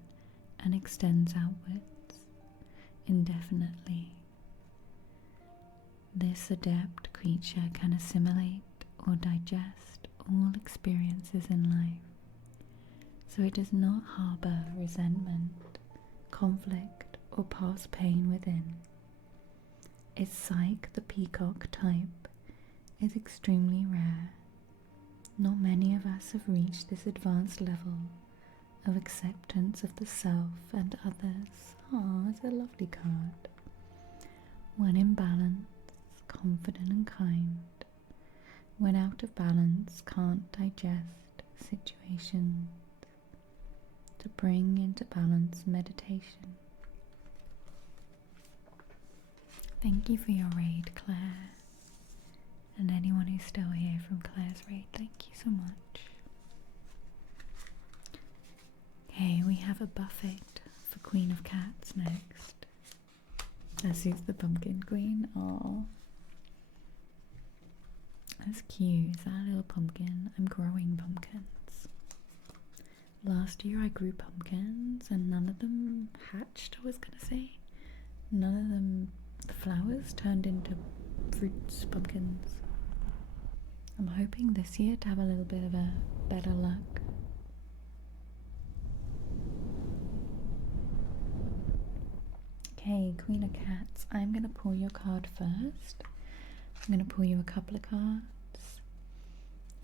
and extends outwards indefinitely. This adept creature can assimilate or digest all experiences in life, so it does not harbour resentment, conflict, or past pain within. Its psyche, the peacock type, is extremely rare. Not many of us have reached this advanced level of acceptance of the self and others. Ah, it's a lovely card. When in balance, confident and kind. When out of balance, can't digest situations. To bring into balance meditation. Thank you for your raid, Claire. And anyone who's still here from Claire's raid, thank you so much. Okay, we have a buffet for Queen of Cats next. This is the pumpkin queen. Oh, that's cute. Is that a little pumpkin? I'm growing pumpkins. Last year I grew pumpkins and none of them hatched, I was gonna say. None of them, the flowers turned into fruits, pumpkins. I'm hoping this year to have a little bit of a better luck. Okay, Queen of Cats, I'm gonna pull your card first. I'm gonna pull you a couple of cards.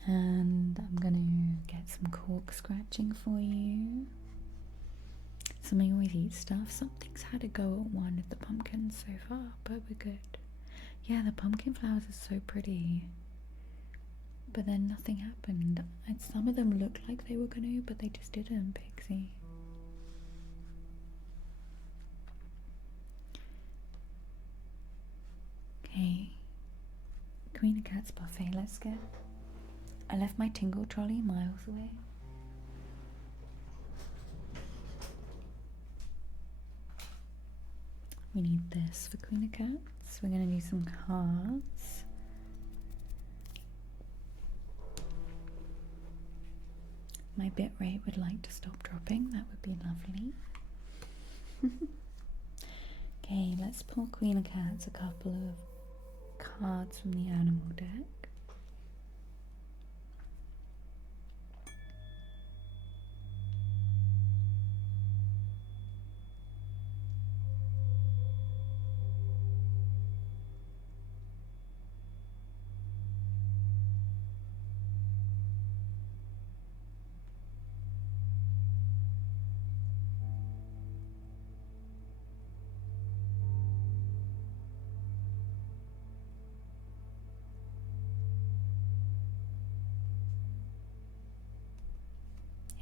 And I'm gonna get some cork scratching for you. Something always eats stuff. Something's had a go at one of the pumpkins so far, but we're good. Yeah, the pumpkin flowers are so pretty. But then nothing happened. And some of them looked like they were gonna, but they just didn't, Pixie. Okay. Queen of Cats buffet, let's go. I left my tingle trolley miles away. We need this for Queen of Cats. We're going to need some cards. My bit rate would like to stop dropping. That would be lovely. Okay, let's pull Queen of Cats, a couple of cards from the animal deck.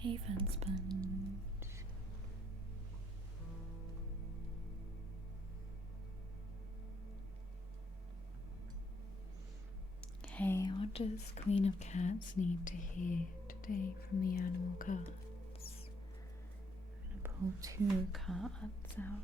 Hey, Fansponge. Okay, what does Queen of Cats need to hear today from the animal cards? I'm going to pull 2 cards out.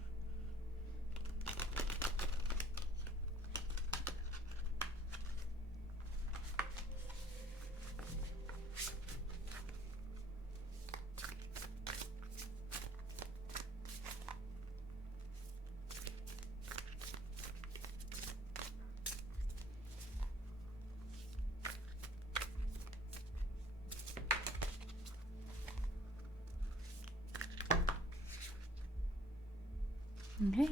Okay.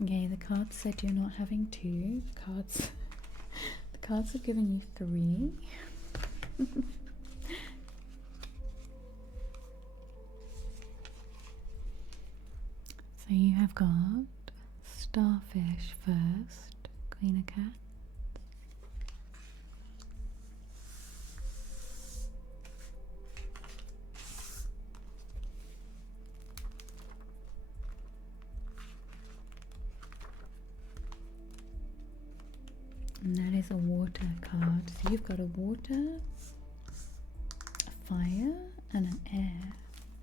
Okay, the cards said you're not having 2 cards. The cards have given you 3. So you have got Starfish first, Queen of Cats. And that is a water card. So you've got a water, a fire, and an air.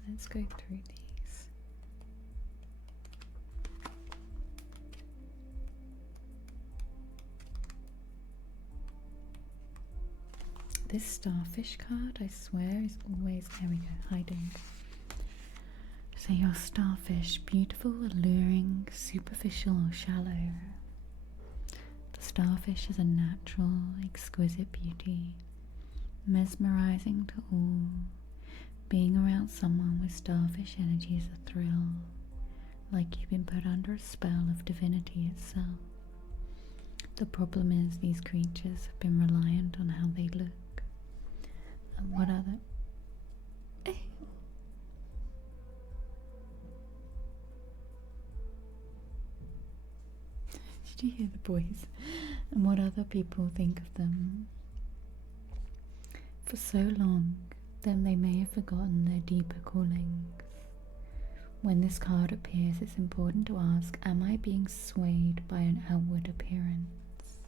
Let's go through these. This starfish card, I swear, is always, there we go, hiding. So your starfish, beautiful, alluring, superficial, or shallow. The starfish is a natural, exquisite beauty, mesmerizing to all. Being around someone with starfish energy is a thrill, like you've been put under a spell of divinity itself. The problem is these creatures have been reliant on how they look. And what other... Did you hear the boys? And what other people think of them. For so long, then they may have forgotten their deeper callings. When this card appears, it's important to ask, am I being swayed by an outward appearance?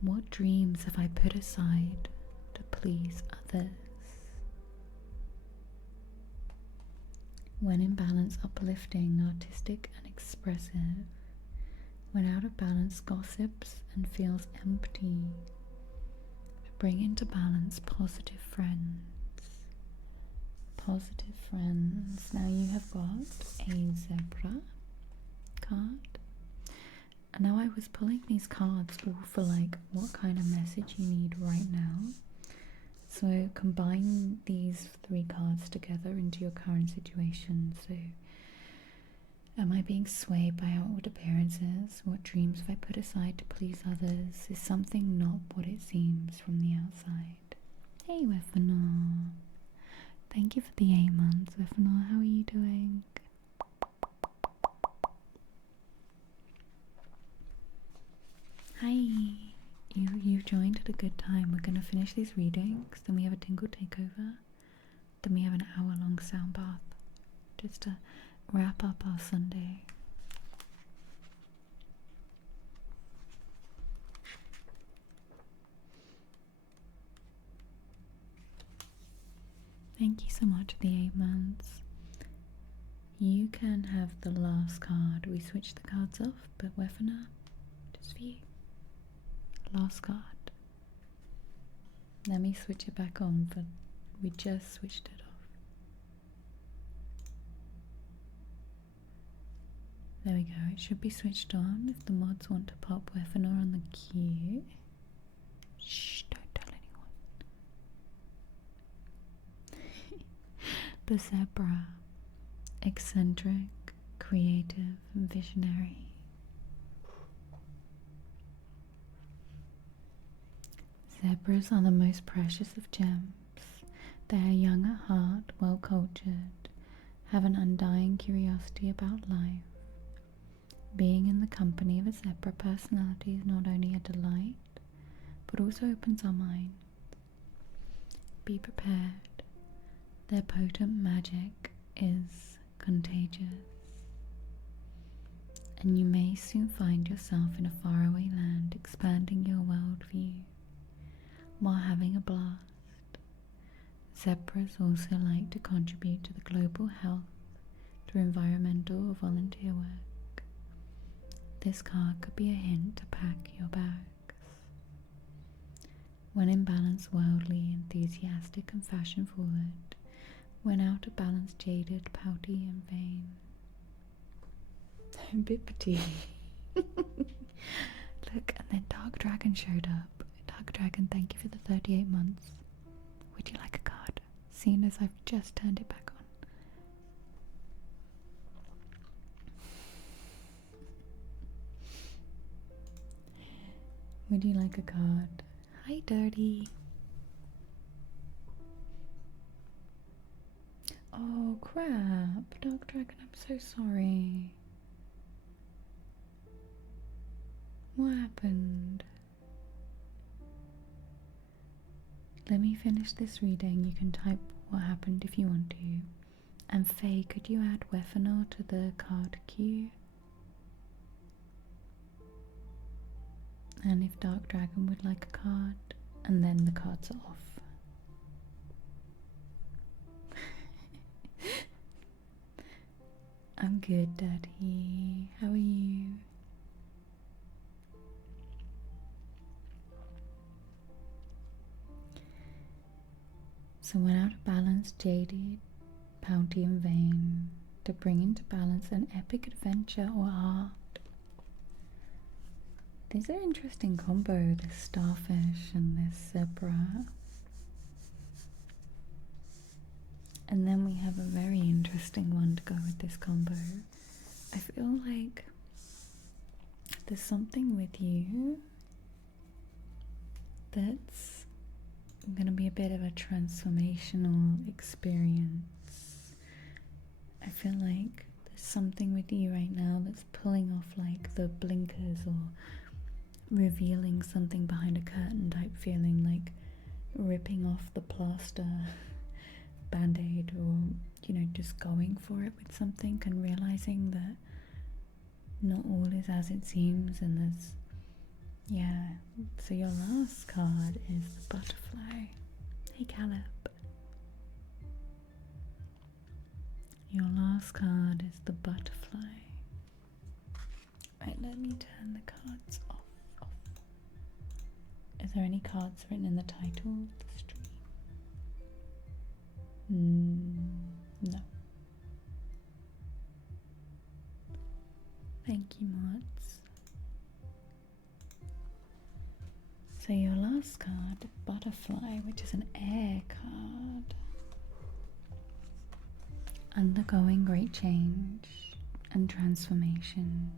What dreams have I put aside to please others? When in balance, uplifting, artistic and expressive. When out of balance, gossips and feels empty. Bring into balance positive friends. Positive friends. Now you have got a zebra card. And now I was pulling these cards all for like what kind of message you need right now. So combine these 3 cards together into your current situation. So am I being swayed by outward appearances? What dreams have I put aside to please others? Is something not what it seems from the outside? Hey Wefinor. Thank you for the 8 months, Wefinor. How are you doing? Hi. You joined at a good time. We're going to finish these readings, then we have a tingle takeover, then we have an hour-long sound bath, just to wrap up our Sunday. Thank you so much for the 8 months. You can have the last card. We switched the cards off, but Wefinor, just for you. Last card. Let me switch it back on for We just switched it off. There we go. It should be switched on if the mods want to pop Weaponor on the queue. Shh, don't tell anyone. The zebra. Eccentric, creative, and visionary. Zebras are the most precious of gems. They are young at heart, well cultured, have an undying curiosity about life. Being in the company of a zebra personality is not only a delight, but also opens our minds. Be prepared. Their potent magic is contagious, and you may soon find yourself in a faraway land expanding your worldview while having a blast. Zebras also like to contribute to the global health through environmental or volunteer work. This card could be a hint to pack your bags. When in balance, worldly, enthusiastic and fashion forward. When out of balance, jaded, pouty and vain. A bit petite. Look, and then Dark Dragon showed up. Dark Dragon, thank you for the 38 months. Would you like a card? Seeing as I've just turned it back on. Would you like a card? Hi, Dirty. Oh, crap. Dark Dragon, I'm so sorry. What happened? Let me finish this reading. You can type what happened if you want to. And Faye, could you add Weaponor to the card queue? And if Dark Dragon would like a card, and then the cards are off. I'm good, Daddy. How are you? So when out of balance, jaded, pouty and vain, to bring into balance an epic adventure or art. These are interesting combo, this starfish and this zebra. And then we have a very interesting one to go with this combo. I feel like there's something with you that's going to be a bit of a transformational experience. I feel like there's something with you right now that's pulling off like the blinkers or revealing something behind a curtain type feeling, like ripping off the plaster band-aid, or you know, just going for it with something and realizing that not all is as it seems. And there's, yeah, so your last card is the butterfly. Hey Caleb. Your last card is the butterfly. Right, let me turn the cards off. Is there any cards written in the title of the stream? No. Thank you, mods. So your last card, Butterfly, which is an air card. Undergoing great change and transformation.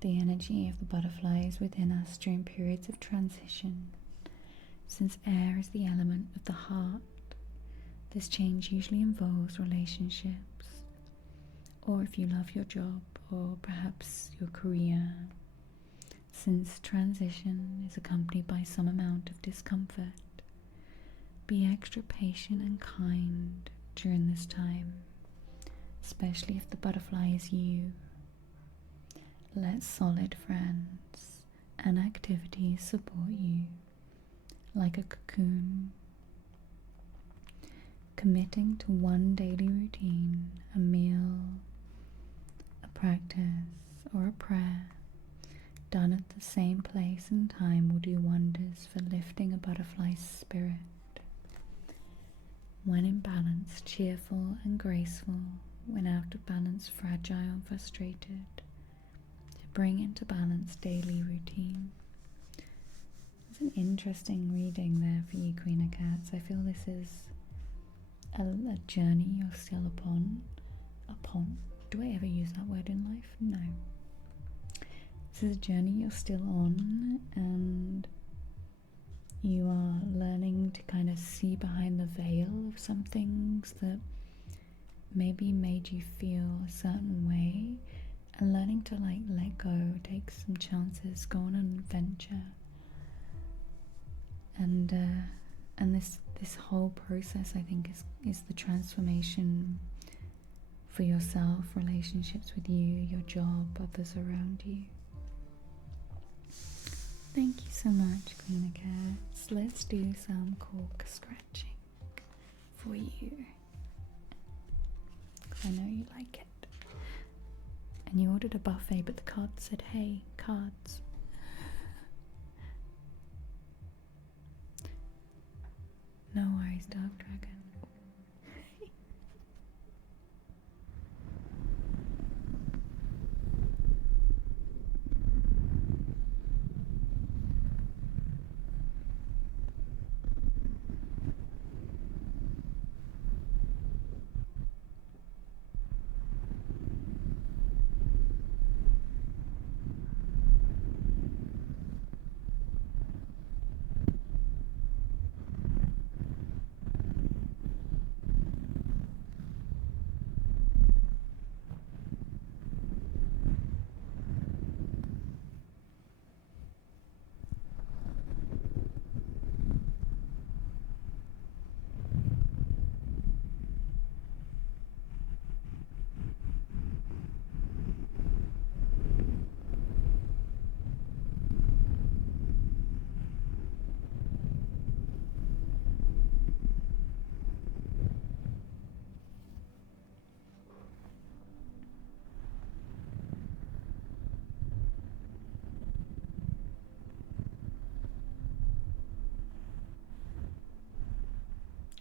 The energy of the butterfly is within us during periods of transition. Since air is the element of the heart, this change usually involves relationships, or if you love your job, or perhaps your career. Since transition is accompanied by some amount of discomfort, be extra patient and kind during this time, especially if the butterfly is you. Let solid friends and activities support you like a cocoon. Committing to one daily routine, a meal, a practice, or a prayer done at the same place and time will do wonders for lifting a butterfly's spirit. When in balance, cheerful and graceful. When out of balance, fragile and frustrated. To bring into balance daily routine. It's an interesting reading there for you, Queen of Cats. I feel this is a journey you're still upon. Do I ever use that word in life? No. This is a journey you're still on, and you are learning to kind of see behind the veil of some things that maybe made you feel a certain way, and learning to like let go, take some chances, go on an adventure. And this whole process, I think, is the transformation for yourself, relationships with you, your job, others around you. Thank you so much, Queen of Cats. Let's do some cork scratching for you. I know you like it. And you ordered a buffet, but the card said, hey, cards. No worries, Dark Dragon.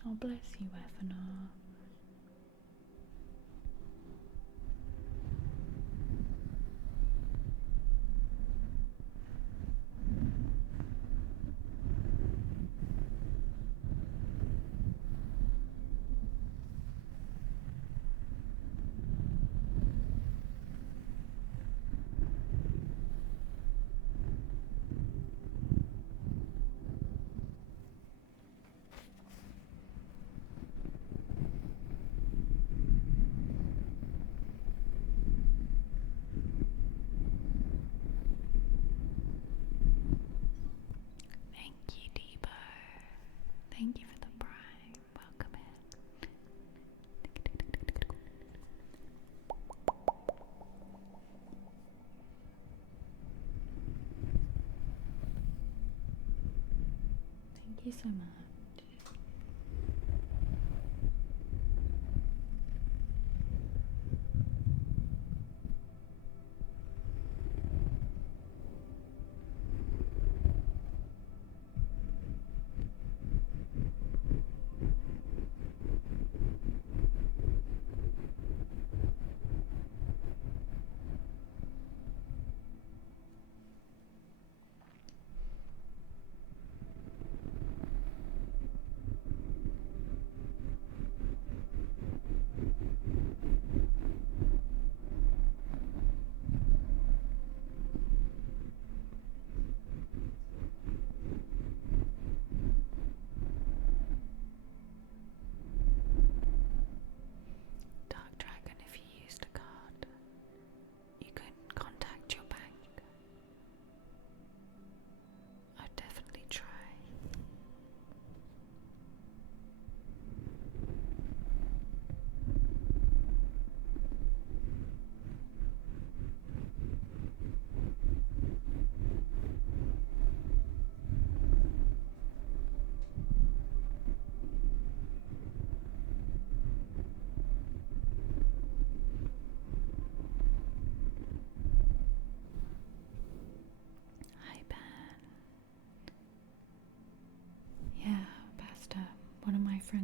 Oh, bless you, Evanor. Thank you for the prime. Welcome in. Thank you so much.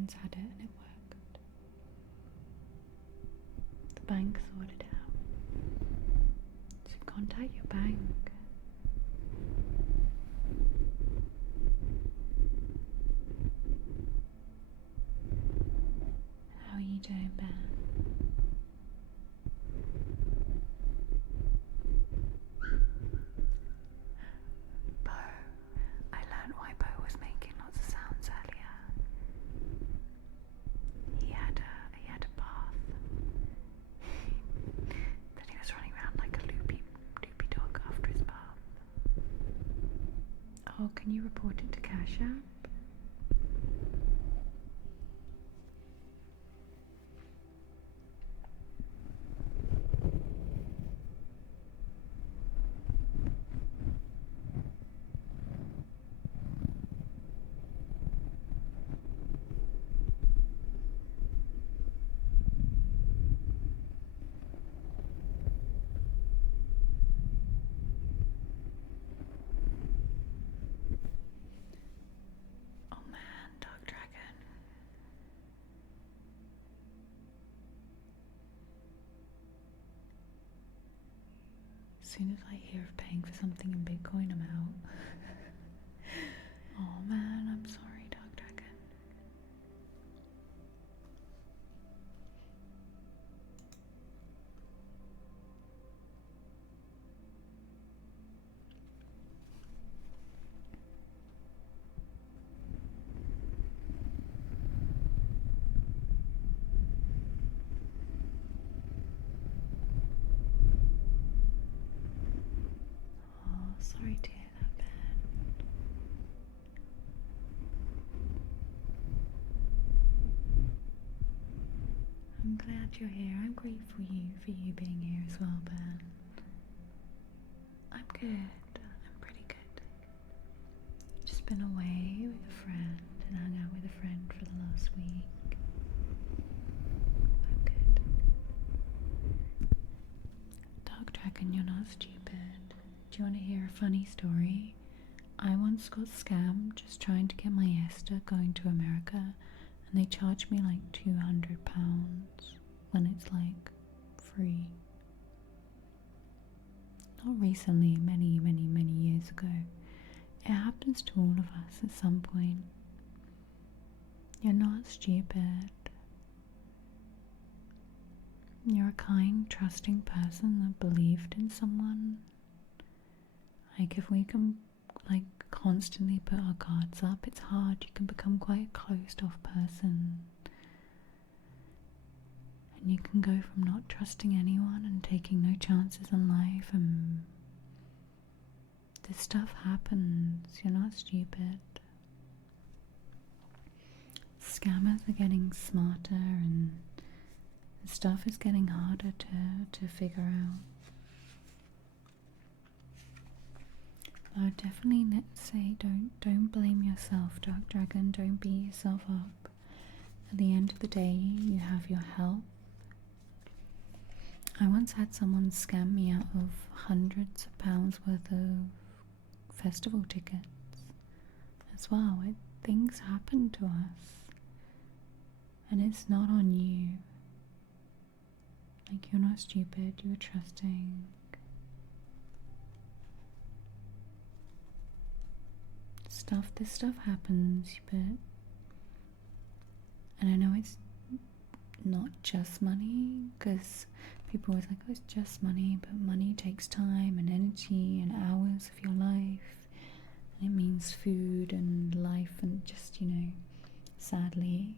once had it and it worked. The bank sorted it out. So contact your bank. How are you doing, Ben? Bo. I learned why Bo was making lots of sounds earlier. He had a bath. Then he was running around like a loopy dog after his bath. Oh, can you report it to Cash App? As soon as I hear of paying for something in Bitcoin, I'm out. Oh man, I'm sorry, Dark Dragon. Oh, sorry to hear that, Ben. I'm glad you're here. I'm grateful for you being here as well, Ben. I'm good. I'm pretty good. Just been away with a friend and hung out with a friend for the last week. I'm good. Dark Dragon, you're not stupid. Do you want to hear a funny story? I once got scammed just trying to get my Esther going to America, and they charged me like £200 when it's like free. Not recently, many years ago. It happens to all of us at some point. You're not stupid. You're a kind, trusting person that believed in someone. Like, if we can constantly put our guards up, it's hard. You can become quite a closed off person. And you can go from not trusting anyone and taking no chances in life, and this stuff happens. You're not stupid. Scammers are getting smarter, and stuff is getting harder to figure out. I would definitely say don't blame yourself, Dark Dragon. Don't beat yourself up. At the end of the day, you have your health. I once had someone scam me out of hundreds of pounds worth of festival tickets as well. Things happen to us, and it's not on you. Like, you're not stupid, you're trusting. This stuff happens, and I know it's not just money, because people always like, oh, it's just money, but money takes time and energy and hours of your life, and it means food and life, and just, sadly,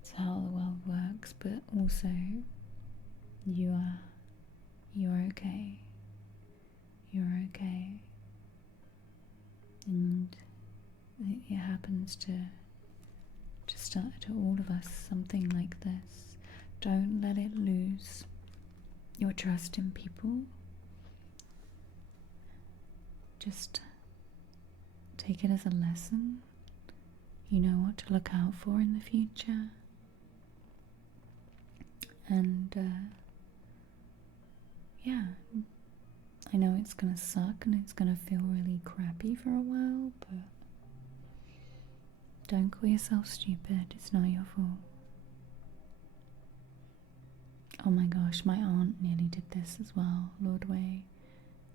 it's how the world works. But also, you are okay. You're okay. And it happens to all of us, something like this. Don't let it lose your trust in people. Just take it as a lesson. You know what to look out for in the future. And yeah, I know it's gonna suck and it's gonna feel really crappy for a while, but Don't call yourself stupid, it's not your fault. Oh my gosh, my aunt nearly did this as well, Lord Way.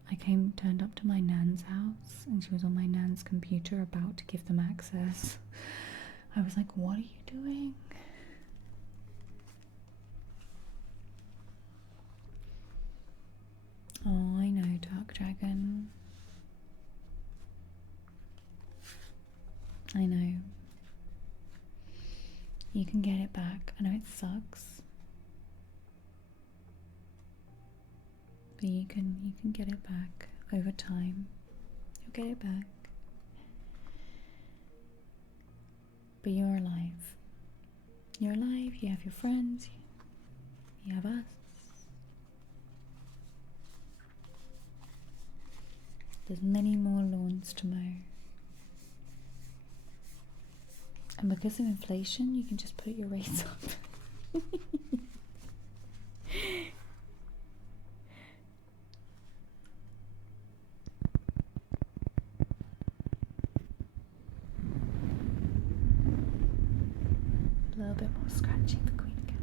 I turned up to my nan's house and she was on my nan's computer about to give them access. I was like, what are you doing? Oh, I know, Dark Dragon. I know. You can get it back. I know it sucks. But you can get it back over time. You'll get it back. But you're alive. You're alive, you have your friends, you have us. There's many more lawns to mow. And because of inflation, you can just put your rates up. A little bit more scratching for Queen again.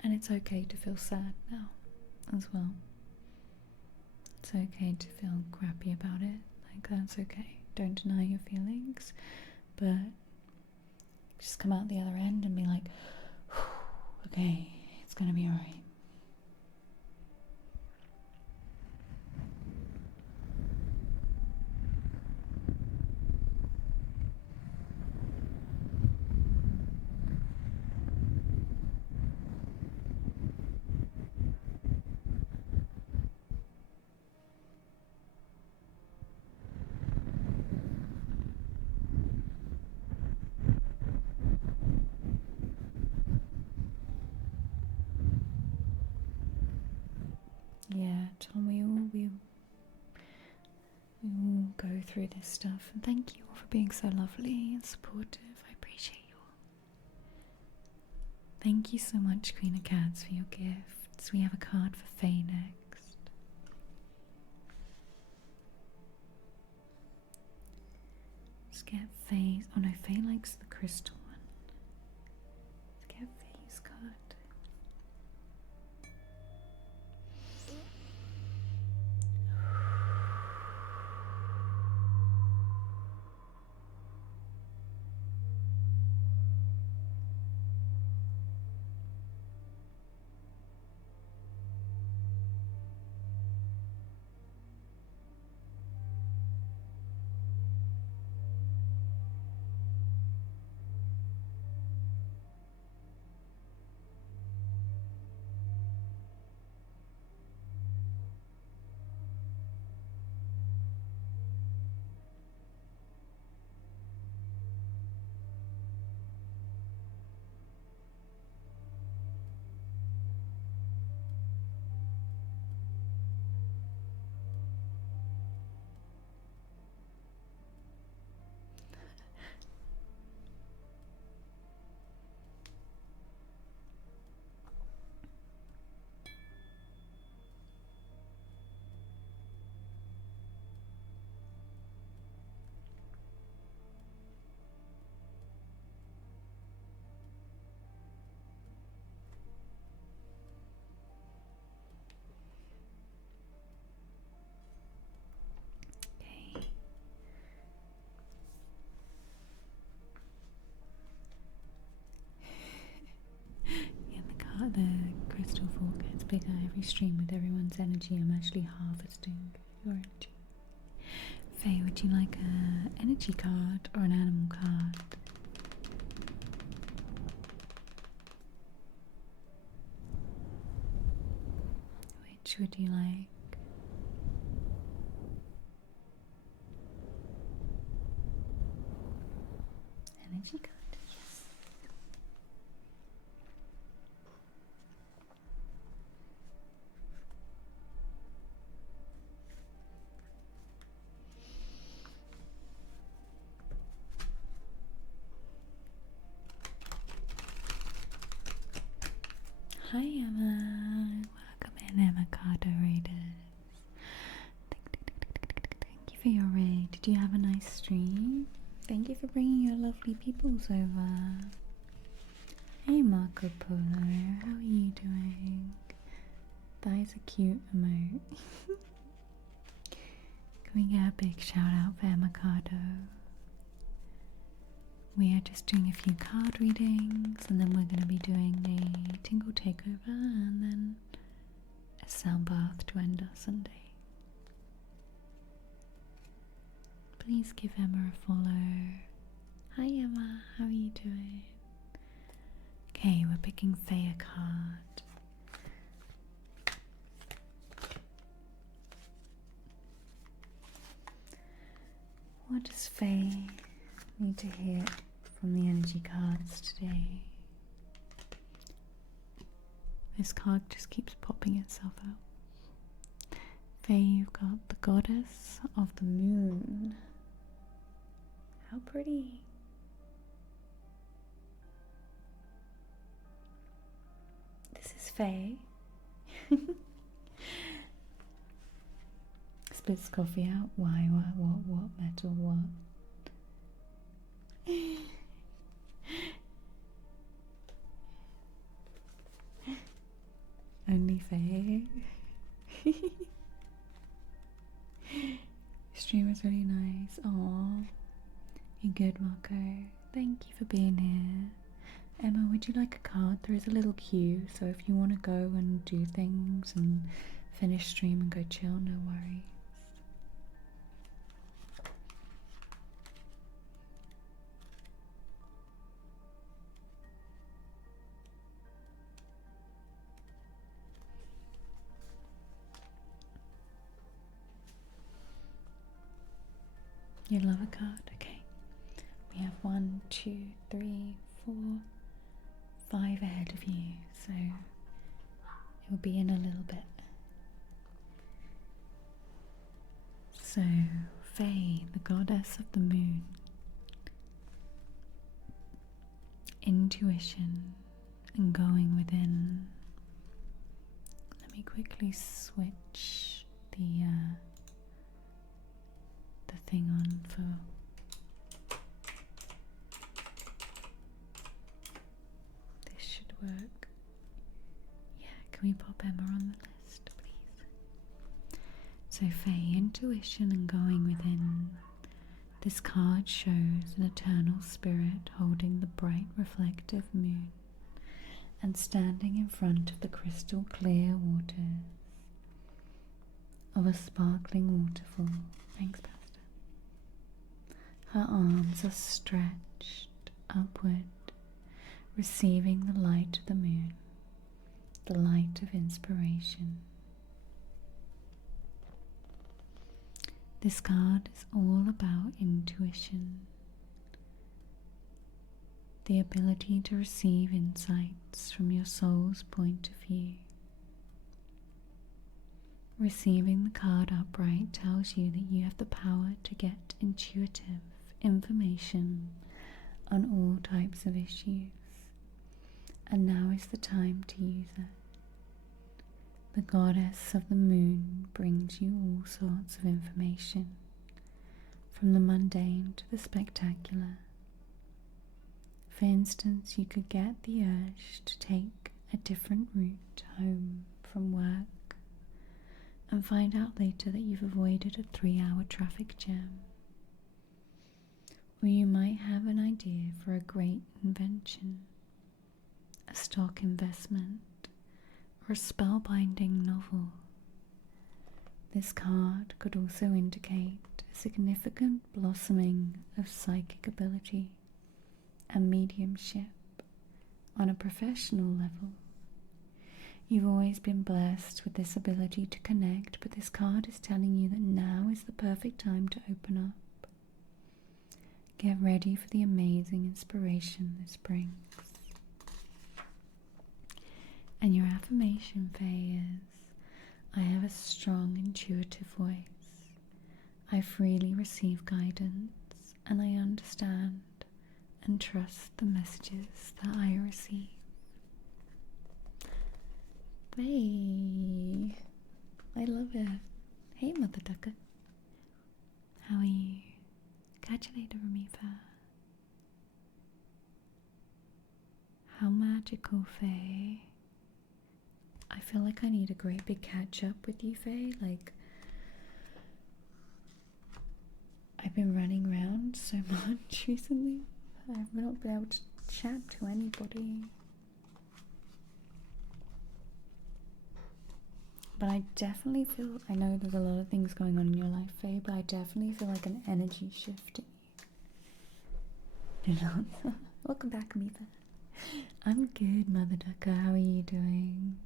And it's okay to feel sad now as well. It's okay to feel crappy about it. Like, that's okay. Don't deny your feelings, but just come out the other end and be like, okay, it's gonna be alright. Yeah, Tom, we all go through this stuff, and thank you all for being so lovely and supportive. I appreciate you all. Thank you so much, Queen of Cats, for your gifts. We have a card for Faye next. Let's get Faye's. Oh no, Faye likes the crystal one. Let's get Faye's card. The crystal fork gets bigger every stream with everyone's energy. I'm actually harvesting your energy. Faye, would you like an energy card or an animal card? Which would you like? Energy card. Hi Emma. Welcome in, Emma Carter Raiders. Thank you for your raid. Did you have a nice stream? Thank you for bringing your lovely peoples over. Hey Marco Polo, how are you doing? That is a cute emote. Can we get a big shout out for Emma Cardo? We are just doing a few card readings, and then we're going to be doing a tingle takeover and then a sound bath to end our Sunday. Please give Emma a follow. Hi Emma, how are you doing? Okay, we're picking Faye a card. What does Faye need to hear from the energy cards today? This card just keeps popping itself out. Faye, you've got the Goddess of the Moon. How pretty. This is Faye. Splits coffee out. Why, what, metal, what? Only Faye. Stream was really nice. Aww. You good, Marco? Thank you for being here. Emma, would you like a card? There is a little queue, so if you want to go and do things and finish stream and go chill, no worries. You love a card? Okay. We have 1, 2, 3, 4, 5 ahead of you, so it will be in a little bit. So, Faye, the goddess of the moon. Intuition and going within. Let me quickly switch the thing on for this should work. Yeah, can we pop Emma on the list, please? So Faye, intuition and going within. This card shows an eternal spirit holding the bright reflective moon and standing in front of the crystal clear waters of a sparkling waterfall. Thanks, Pastor. Her arms are stretched upward, receiving the light of the moon, the light of inspiration. This card is all about intuition, the ability to receive insights from your soul's point of view. Receiving the card upright tells you that you have the power to get intuitive information on all types of issues, and now is the time to use it. The goddess of the moon brings you all sorts of information, from the mundane to the spectacular. For instance, you could get the urge to take a different route home from work and find out later that you've avoided a 3-hour traffic jam. Or you might have an idea for a great invention, a stock investment, or a spellbinding novel. This card could also indicate a significant blossoming of psychic ability and mediumship on a professional level. You've always been blessed with this ability to connect, but this card is telling you that now is the perfect time to open up. Get ready for the amazing inspiration this brings. And your affirmation, Faye, is, I have a strong intuitive voice. I freely receive guidance, and I understand and trust the messages that I receive. Hey, I love it. Hey, Mother Ducker. How are you? Catch you later, Ramifa. How magical, Faye. I feel like I need a great big catch up with you, Faye. Like, I've been running around so much recently. I've not been able to chat to anybody. But I definitely feel, I know there's a lot of things going on in your life, Faye, but I definitely feel like an energy shift in you. You know? Welcome back, Amoeba. I'm good, Mother Ducker. How are you doing?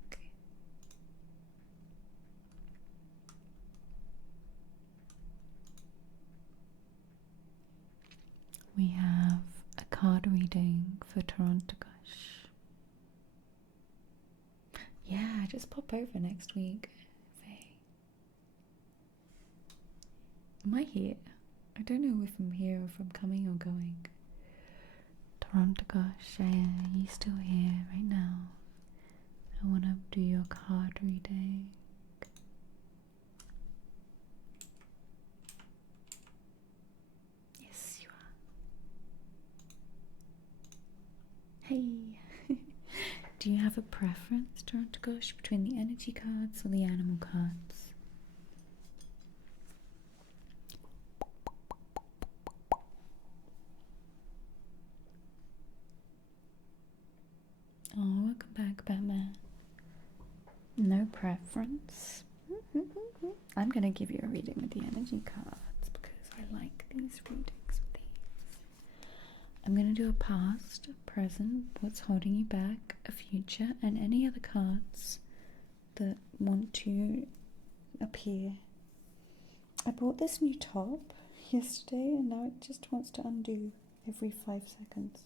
We have a card reading for Toronto Gush. Yeah, just pop over next week, Faye. Am I here? I don't know if I'm here or if I'm coming or going. Toronto Gush, are you still here right now? I want to do your card reading. Yes, you are. Hey. Do you have a preference, Toronto Gush, between the energy cards or the animal cards? Oh, welcome back, Batman. No preference. I'm going to give you a reading with the energy cards because I like these readings with these. I'm going to do a past, a present, what's holding you back, a future, and any other cards that want to appear. I bought this new top yesterday and now it just wants to undo every 5 seconds.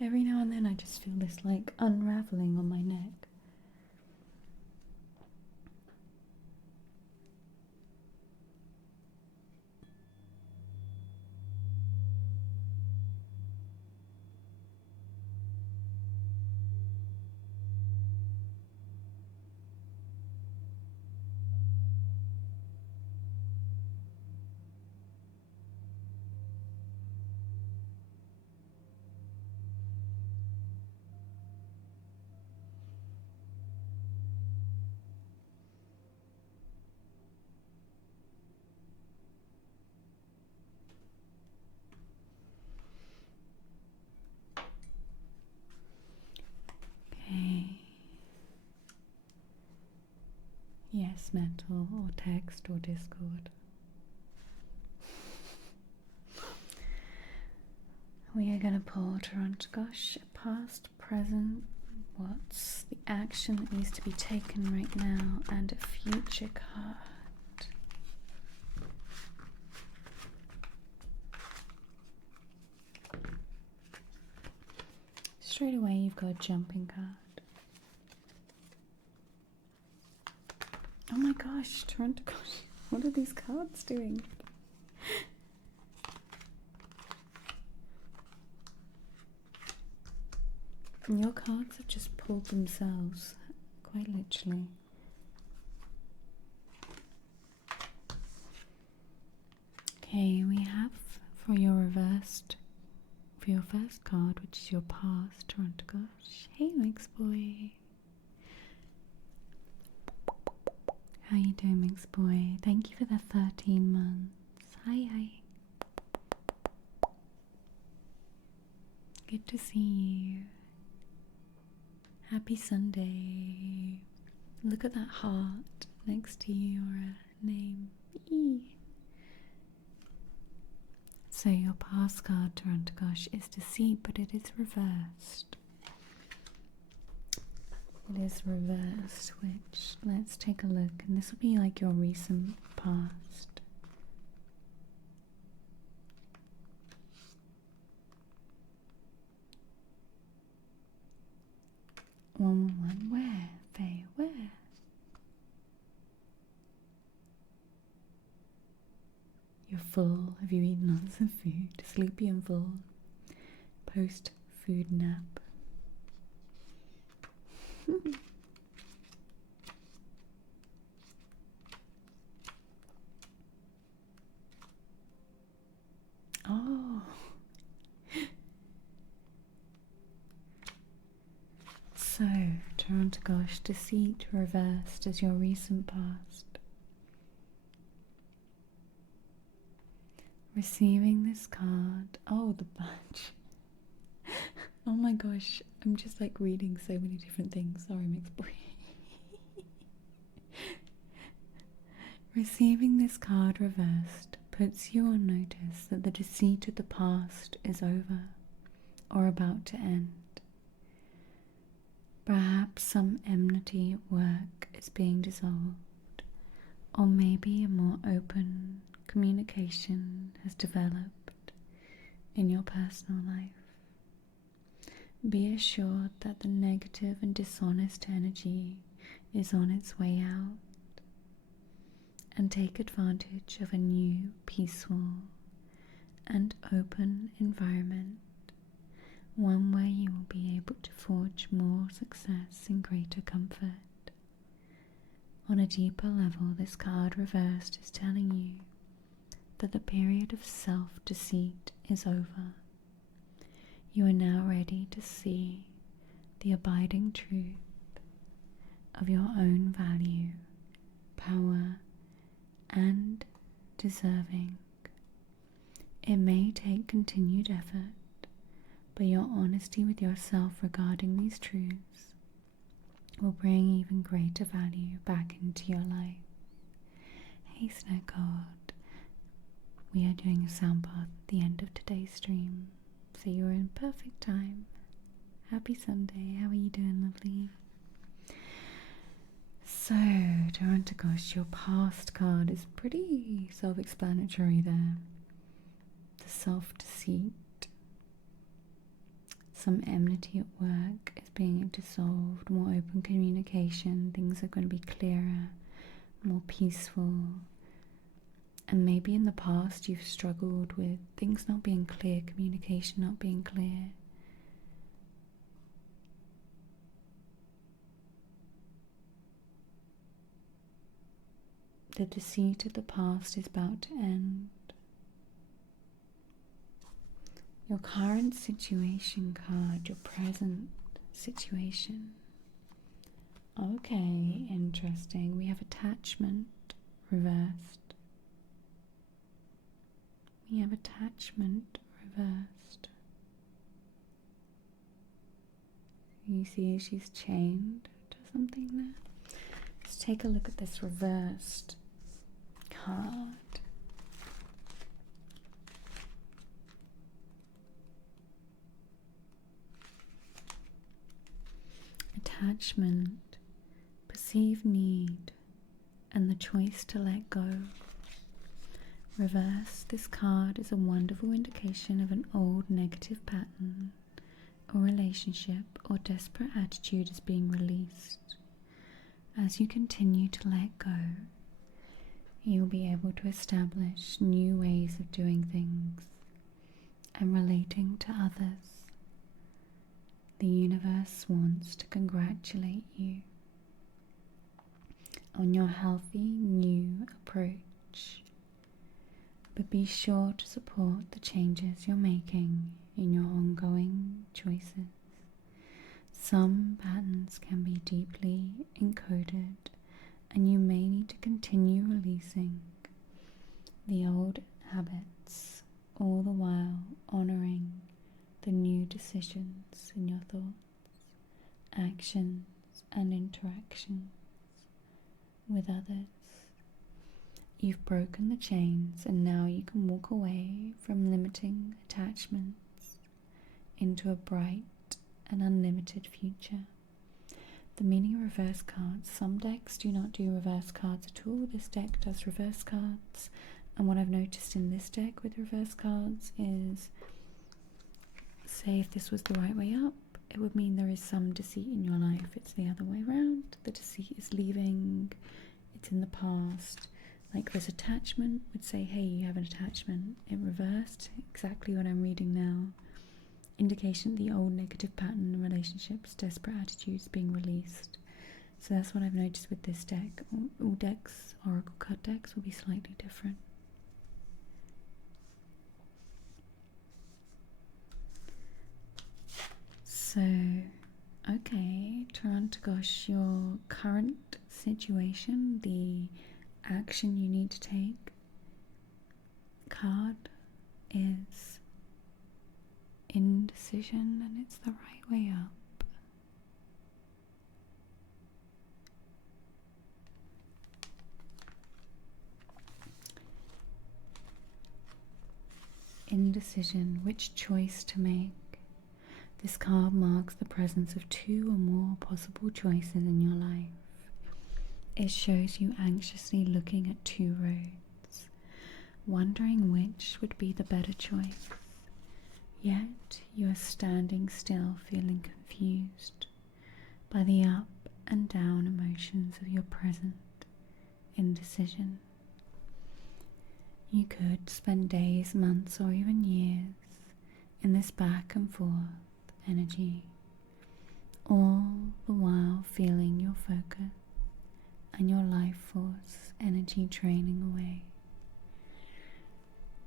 Every now and then I just feel this like unraveling on my neck. Okay. Yes, mental or text or Discord. We are going to pull Toronto Gush, past, present, what's the action that needs to be taken right now, and a future card. Straight away you've got a jumping card. Oh my gosh, Toronto Gush, what are these cards doing? And your cards have just pulled themselves, quite literally. Okay, we have for your first card, which is your past, Toronto Gush. Hey, Mix Boy. How you doing, Mix Boy? Thank you for the 13 months. Hi. Good to see you. Happy Sunday. Look at that heart next to your name. Eee. So your past card, Toronto Gush, is Deceit, but it is reversed. It is reversed, which, let's take a look, and this will be like your recent past. One, where? Faye, where? You're full. Have you eaten lots of food? Sleepy and full. post-food nap. Oh. So, Toronto Gosh, deceit reversed as your recent past. Receiving this card. Oh, the bunch. Oh my gosh, I'm just like reading so many different things. Sorry, mixed boy. Receiving this card reversed puts you on notice that the deceit of the past is over or about to end. Perhaps some enmity at work is being dissolved, or maybe a more open communication has developed in your personal life. Be assured that the negative and dishonest energy is on its way out, and take advantage of a new, peaceful, and open environment, one where you will be able to forge more success and greater comfort. On a deeper level, this card reversed is telling you that the period of self-deceit is over. You are now ready to see the abiding truth of your own value, power, and deserving. It may take continued effort, but your honesty with yourself regarding these truths will bring even greater value back into your life. Hey Snow God, we are doing a sound bath at the end of today's stream, so you're in perfect time. Happy Sunday, how are you doing, lovely? So, Toronto Gosh, your past card is pretty self-explanatory there. The self-deceit. Some enmity at work is being dissolved, more open communication, things are going to be clearer, more peaceful. And maybe in the past you've struggled with things not being clear, communication not being clear. The deceit of the past is about to end. Your current situation card, your present situation. Okay, interesting. We have attachment reversed. We have attachment reversed. You see she's chained to something there. Let's take a look at this reversed card. Attachment, perceived need, and the choice to let go. Reverse, this card is a wonderful indication of an old negative pattern or relationship or desperate attitude is being released. As you continue to let go, you'll be able to establish new ways of doing things and relating to others. The universe wants to congratulate you on your healthy new approach, but be sure to support the changes you're making in your ongoing choices. Some patterns can be deeply encoded, and you may need to continue releasing the old habits, all the while honoring the new decisions in your thoughts, actions, and interactions with others. You've broken the chains, and now you can walk away from limiting attachments into a bright and unlimited future. The meaning of reverse cards. Some decks do not do reverse cards at all. This deck does reverse cards, and what I've noticed in this deck with reverse cards is, say if this was the right way up, it would mean there is some deceit in your life. It's the other way around. The deceit is leaving. It's in the past. Like this attachment would say, hey, you have an attachment. In reversed, exactly what I'm reading now, indication that the old negative pattern in relationships, desperate attitudes being released. So that's what I've noticed with this deck. All decks, oracle card decks, will be slightly different. So, okay, Toronto, gosh, your current situation, the action you need to take card is indecision, and it's the right way up. Indecision, which choice to make. This card marks the presence of two or more possible choices in your life. It shows you anxiously looking at two roads, wondering which would be the better choice. Yet you are standing still, feeling confused by the up and down emotions of your present indecision. You could spend days, months, or even years in this back and forth energy, all the while feeling your focus and your life force energy draining away.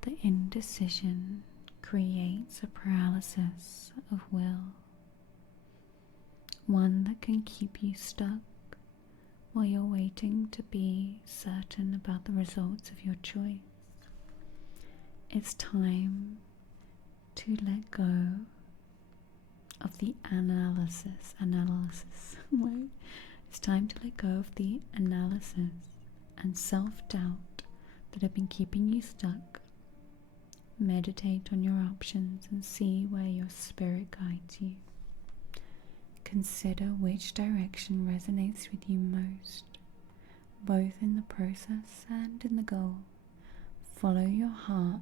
The indecision creates a paralysis of will, one that can keep you stuck while you're waiting to be certain about the results of your choice. It's time to let go of the analysis. Wait. It's time to let go of the analysis and self-doubt that have been keeping you stuck. Meditate on your options and see where your spirit guides you. Consider which direction resonates with you most, both in the process and in the goal. Follow your heart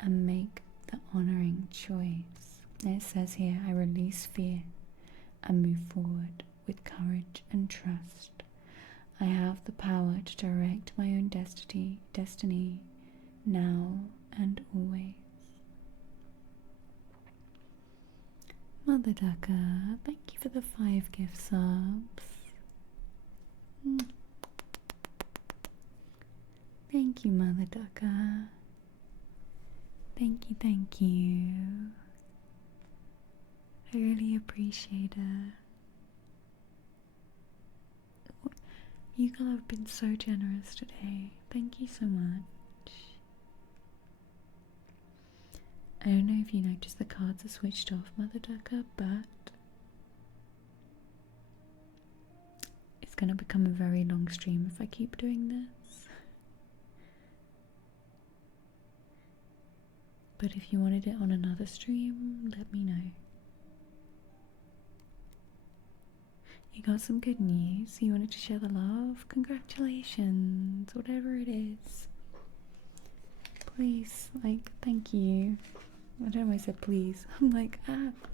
and make the honoring choice. It says here, I release fear and move forward with courage and trust. I have the power to direct my own destiny now and always. Mother Ducker, thank you for the 5 gift subs. Thank you, Mother Ducker. Thank you. I really appreciate it. You guys have been so generous today. Thank you so much. I don't know if you noticed the cards are switched off, Mother Ducker, but it's going to become a very long stream if I keep doing this. But if you wanted it on another stream, let me know. You got some good news. You wanted to share the love. Congratulations, whatever it is. Please, thank you. I don't know why I said please. I'm like,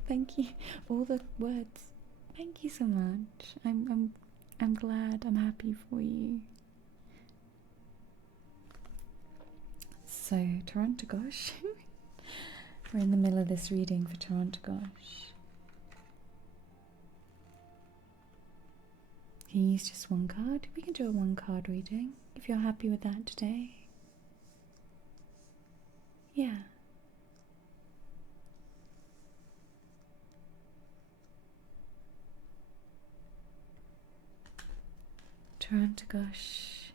thank you. All the words. Thank you so much. I'm glad. I'm happy for you. So, Toronto Gosh. We're in the middle of this reading for Toronto Gosh. Can you use just one card? We can do a 1-card reading if you're happy with that today. Yeah. Toronto Gosh.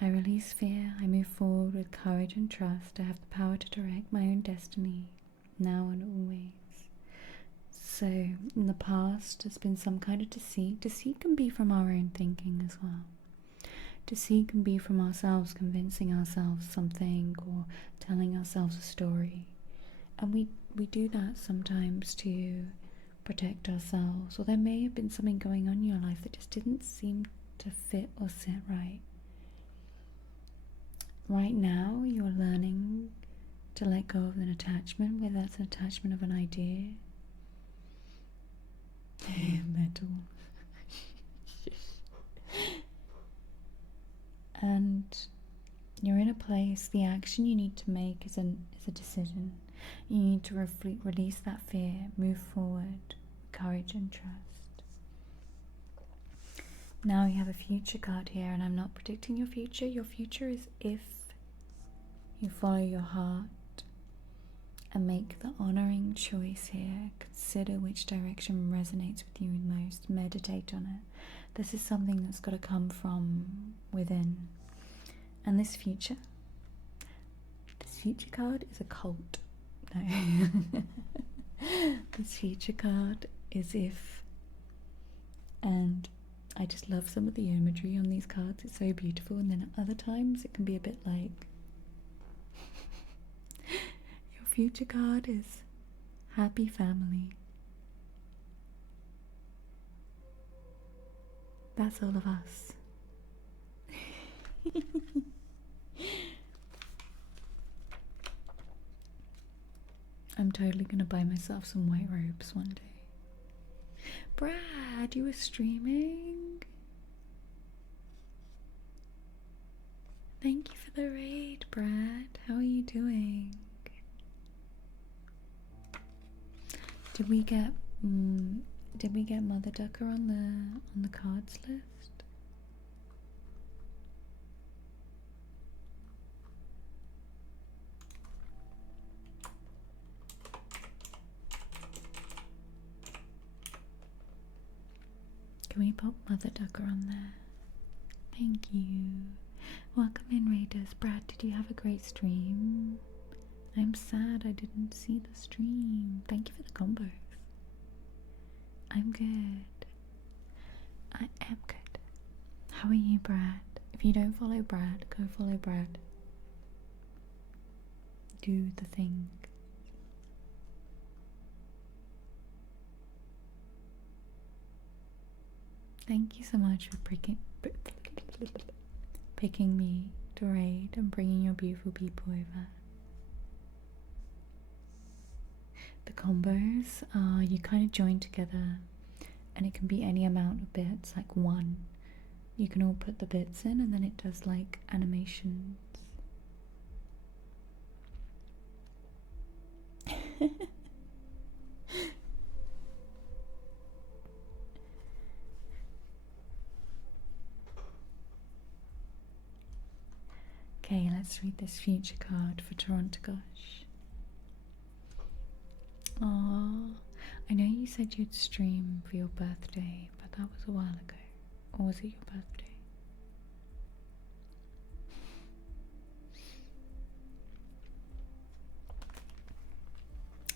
I release fear. I move forward with courage and trust. I have the power to direct my own destiny, now and always. So, in the past, there's been some kind of deceit. Deceit can be from our own thinking as well. Deceit can be from ourselves, convincing ourselves something or telling ourselves a story. And we do that sometimes to protect ourselves. Or there may have been something going on in your life that just didn't seem to fit or sit right. Right now, you're learning to let go of an attachment, whether that's an attachment of an idea. Metal. And you're in a place, the action you need to make is a decision. You need to release that fear, move forward, courage and trust. Now you have a future card here, and I'm not predicting your future. Your future is if you follow your heart and make the honoring choice here. Consider which direction resonates with you most. Meditate on it. This is something that's got to come from within. And this future card is a cult. No. This future card is if, and I just love some of the imagery on these cards. It's so beautiful. And then at other times it can be a bit like, your future card is happy family. That's all of us. I'm totally gonna buy myself some white robes one day. Brad, you were streaming? Thank you for the raid, Brad. How are you doing? Did we get Mother Ducker on the cards list? Can we put Mother Ducker on there? Thank you. Welcome in, Raiders. Brad, did you have a great stream? I'm sad I didn't see the stream. Thank you for the combos. I'm good. I am good. How are you, Brad? If you don't follow Brad, go follow Brad. Do the thing. Thank you so much for picking me to raid and bringing your beautiful people over. The combos are you kind of join together, and it can be any amount of bits, like one. You can all put the bits in, and then it does like animations. Okay, let's read this future card for Toronto Gosh. Aww, I know you said you'd stream for your birthday, but that was a while ago. Or was it your birthday?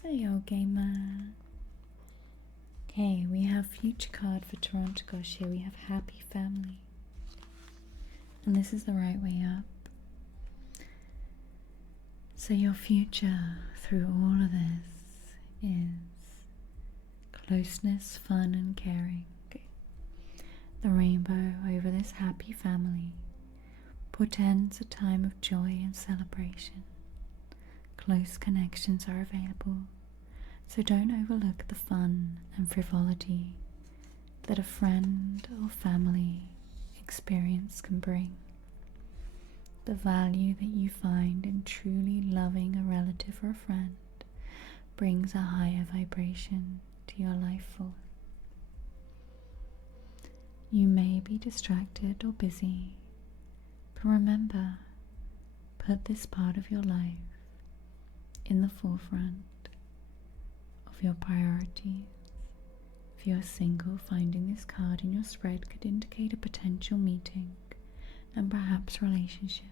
Hey, yo, gamer. Okay, we have future card for Toronto Gosh here. We have happy family. And this is the right way up. So your future through all of this is closeness, fun and caring. The rainbow over this happy family portends a time of joy and celebration. Close connections are available, so don't overlook the fun and frivolity that a friend or family experience can bring. The value that you find in truly loving a relative or a friend brings a higher vibration to your life force. You may be distracted or busy, but remember, put this part of your life in the forefront of your priorities. If you're single, finding this card in your spread could indicate a potential meeting and perhaps relationship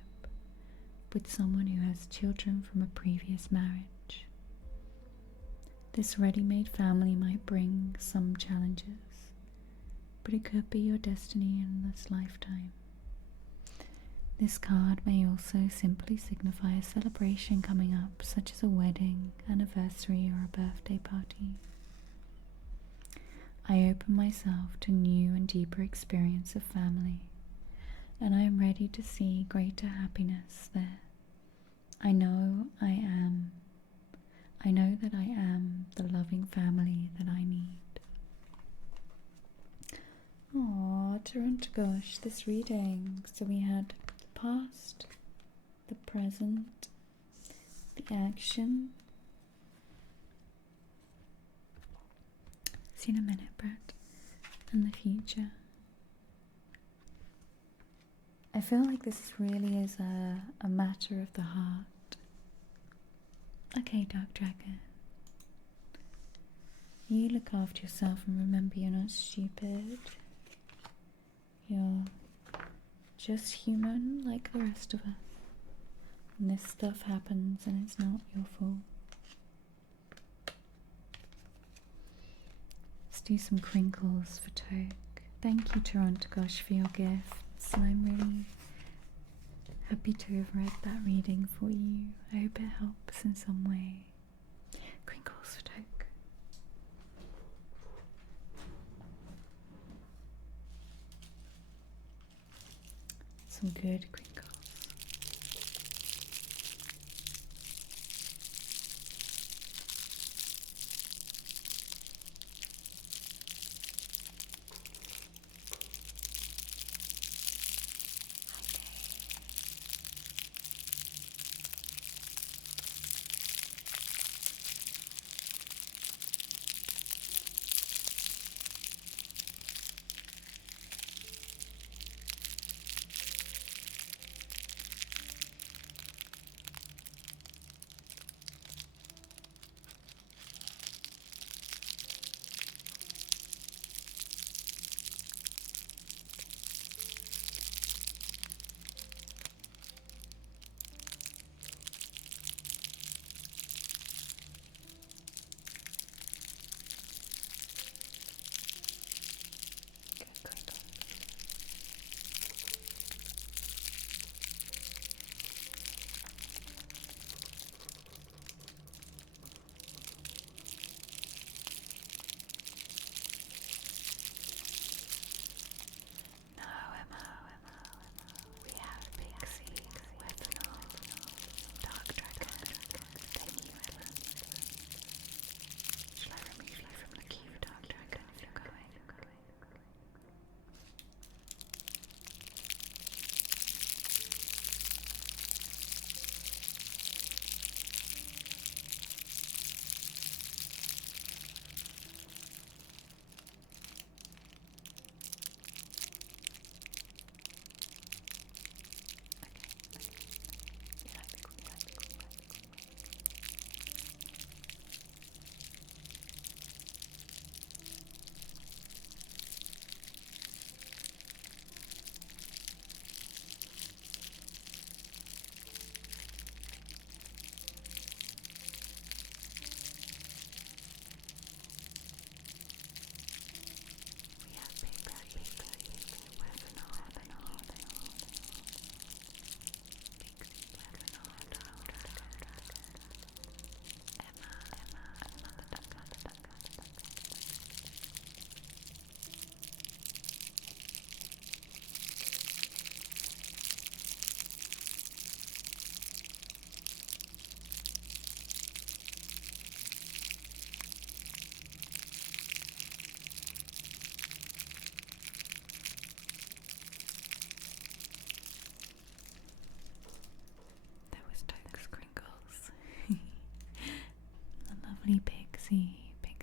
with someone who has children from a previous marriage. This ready-made family might bring some challenges, but it could be your destiny in this lifetime. This card may also simply signify a celebration coming up, such as a wedding, anniversary, or a birthday party. I open myself to new and deeper experience of family, and I am ready to see greater happiness there. I know that I am the loving family that I need. Aw, Toronto Gosh, this reading. So we had the past, the present, the action, See you in a minute, Brett. In the future. I feel like this really is a matter of the heart. Okay, Dark Dragon. You look after yourself and remember you're not stupid. You're just human like the rest of us. And this stuff happens and it's not your fault. Let's do some crinkles for Toke. Thank you, Toronto Gosh, for your gifts. And I'm really happy to have read that reading for you. I hope it helps in some way. Crinkles for Toke. Some good crinkles.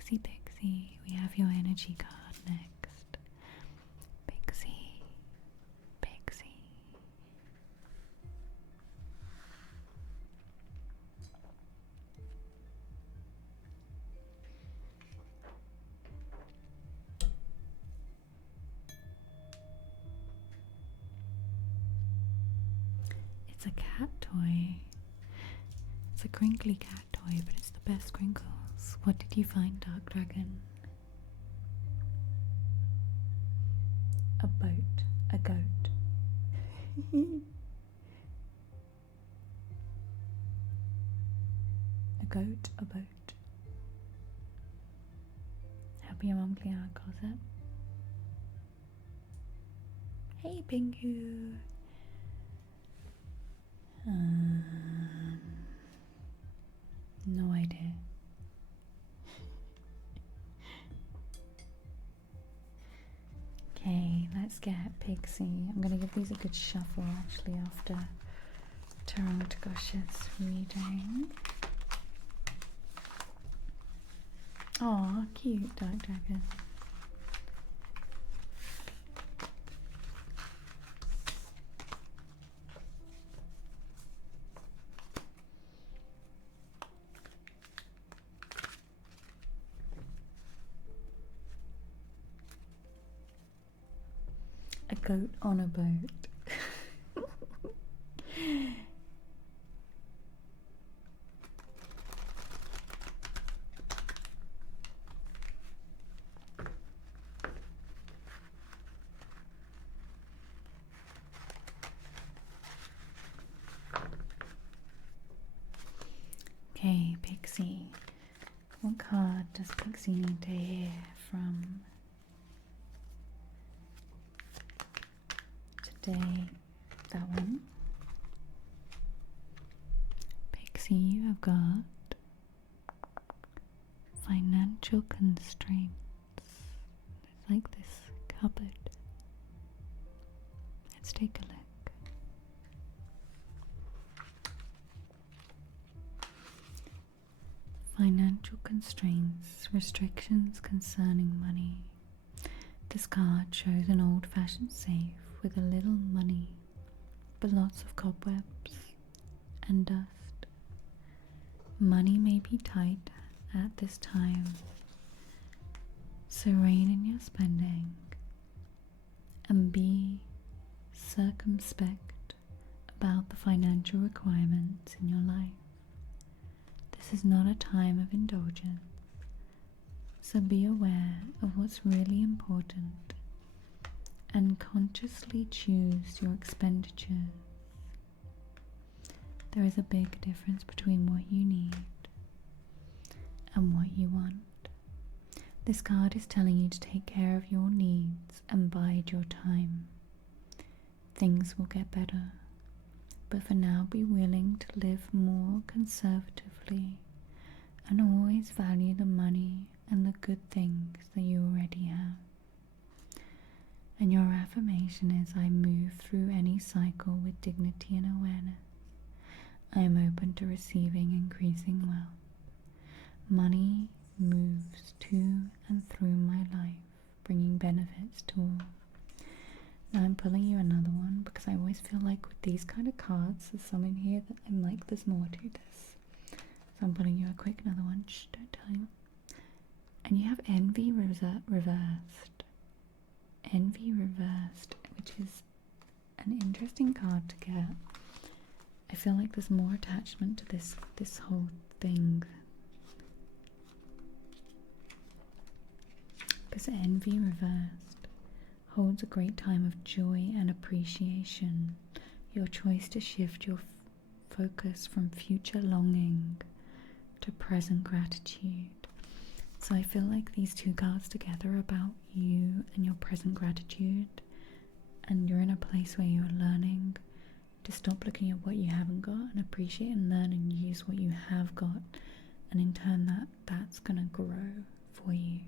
Pixie, we have your energy card next. Pixie. It's a cat toy. It's a crinkly cat toy, but it's the best crinkles. What did you find, Dark Dragon? A boat. A goat. A goat, a boat. Happy Mom Clear Closet. Hey, Pingu. No idea. Okay, let's get Pixie. I'm gonna give these a good shuffle actually after Tarantgosh's reading. Aw, cute dark dragon. A goat on a boat. Okay, Pixie. What card does Pixie need to hear from today? That one. Pixie, you have got financial constraints. It's like this cupboard. Let's take a look. Financial constraints, restrictions concerning money. This card shows an old-fashioned safe with a little money, but lots of cobwebs and dust. Money may be tight at this time, so rein in your spending and be circumspect about the financial requirements in your life. This is not a time of indulgence, so be aware of what's really important and consciously choose your expenditures. There is a big difference between what you need and what you want. This card is telling you to take care of your needs and bide your time. Things will get better, but for now be willing to live more conservatively and always value the money and the good things that you already have. And your affirmation is, I move through any cycle with dignity and awareness. I am open to receiving increasing wealth. Money moves to and through my life, bringing benefits to all. Now I'm pulling you another one because I always feel like with these kind of cards, there's some in here that I'm like, there's more to this. So I'm pulling you a quick another one. Shh, don't tell anyone. And you have Envy reversed. Envy reversed, which is an interesting card to get. I feel like there's more attachment to this whole thing. Because Envy reversed holds a great time of joy and appreciation. Your choice to shift your focus from future longing to present gratitude. So I feel like these two cards together are about you and your present gratitude, and you're in a place where you're learning to stop looking at what you haven't got and appreciate and learn and use what you have got, and in turn that's gonna grow for you.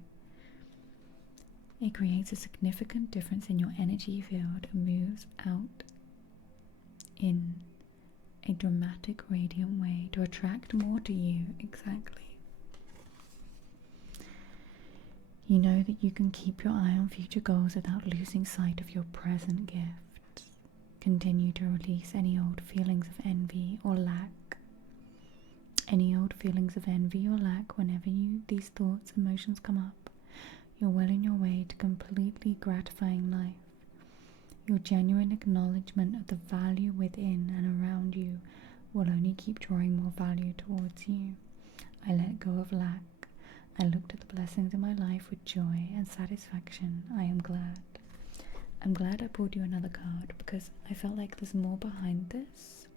It creates a significant difference in your energy field and moves out in a dramatic, radiant way to attract more to you. Exactly. You know that you can keep your eye on future goals without losing sight of your present gifts. Continue to release any old feelings of envy or lack. Any old feelings of envy or lack whenever these thoughts, emotions come up. You're well in your way to completely gratifying life. Your genuine acknowledgement of the value within and around you will only keep drawing more value towards you. I let go of lack. I looked at the blessings in my life with joy and satisfaction. I am glad. I'm glad I pulled you another card because I felt like there's more behind this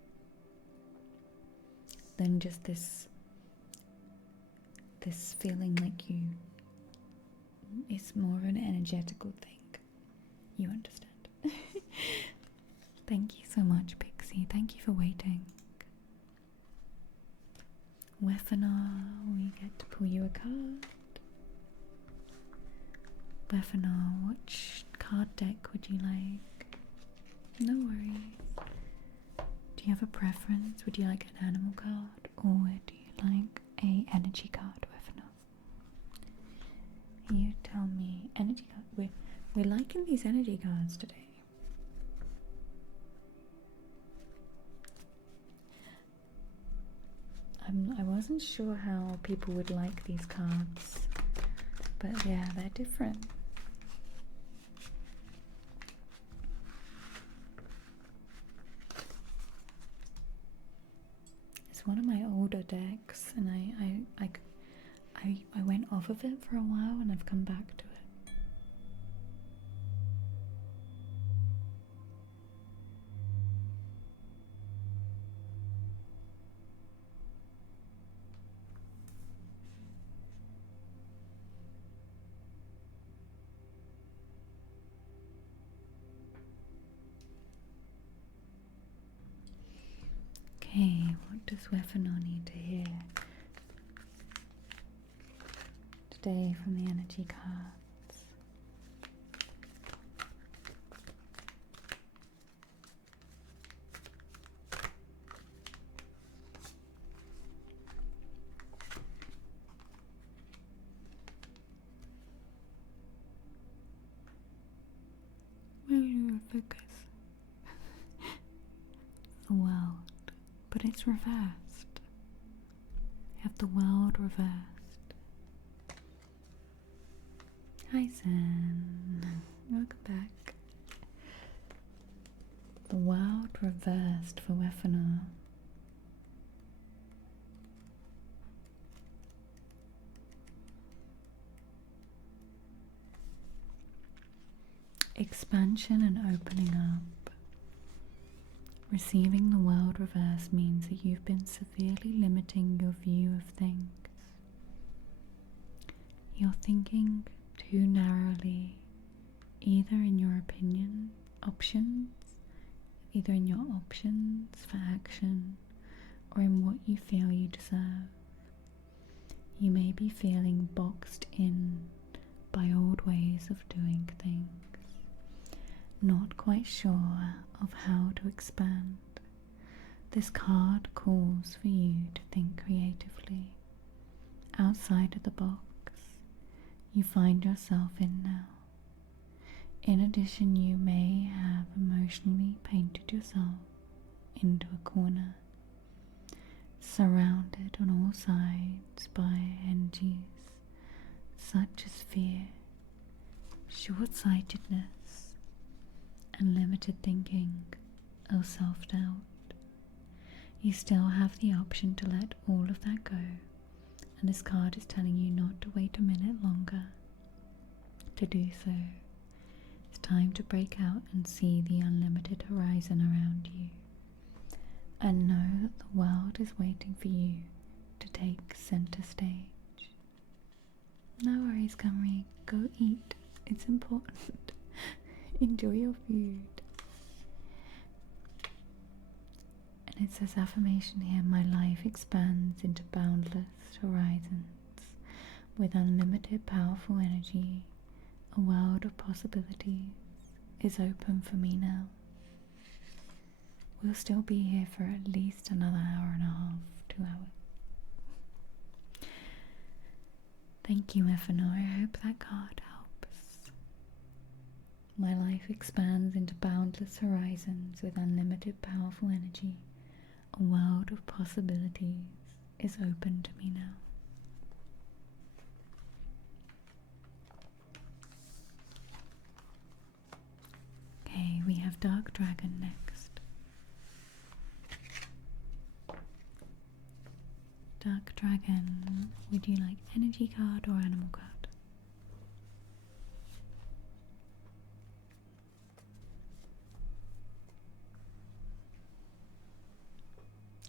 than just this feeling like you. It's more of an energetical thing. You understand. Thank you so much, Pixie. Thank you for waiting. Webinar, we get to pull you a card. Webinar, which card deck would you like? No worries. Do you have a preference? Would you like an animal card or do you like a energy card, Webinar? You tell me. Energy card. We're liking these energy cards today. I wasn't sure how people would like these cards, but yeah, they're different. It's one of my older decks, and I went off of it for a while, and I've come back to it. Okay, what does Weaponor need to hear today from the energy cards? Where are your focus? The world. But it's reversed. You have the world reversed. Hi, Zen. Welcome back. The world reversed for Weaponor. Expansion and opening up. Receiving the world reverse means that you've been severely limiting your view of things. You're thinking too narrowly, either in your options for action, or in what you feel you deserve. You may be feeling boxed in by old ways of doing things, not quite sure of how to expand. This card calls for you to think creatively, outside of the box you find yourself in now. In addition, you may have emotionally painted yourself into a corner, surrounded on all sides by energies such as fear, short-sightedness, and limited thinking or self-doubt. You still have the option to let all of that go, and this card is telling you not to wait a minute longer to do so. It's time to break out and see the unlimited horizon around you, and know that the world is waiting for you to take center stage. No worries, Camry. Go eat. It's important. Enjoy your food. And it says affirmation here: my life expands into boundless horizons with unlimited powerful energy. A world of possibilities is open for me now. We'll still be here for at least another hour and a half, 2 hours. Thank you, Weaponor. I hope that card helps. My life expands into boundless horizons with unlimited powerful energy. A world of possibilities is open to me now. Okay, we have Dark Dragon next. Dark Dragon, would you like energy card or animal card?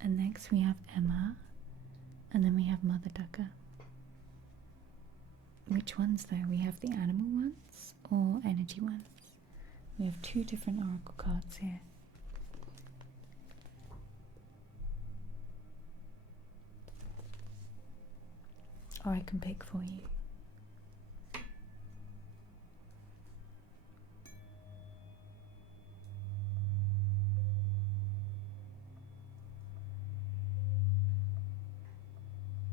And next we have Emma, and then we have Mother Ducker. Which ones though? We have the animal ones or energy ones? We have 2 different oracle cards here. Or I can pick for you.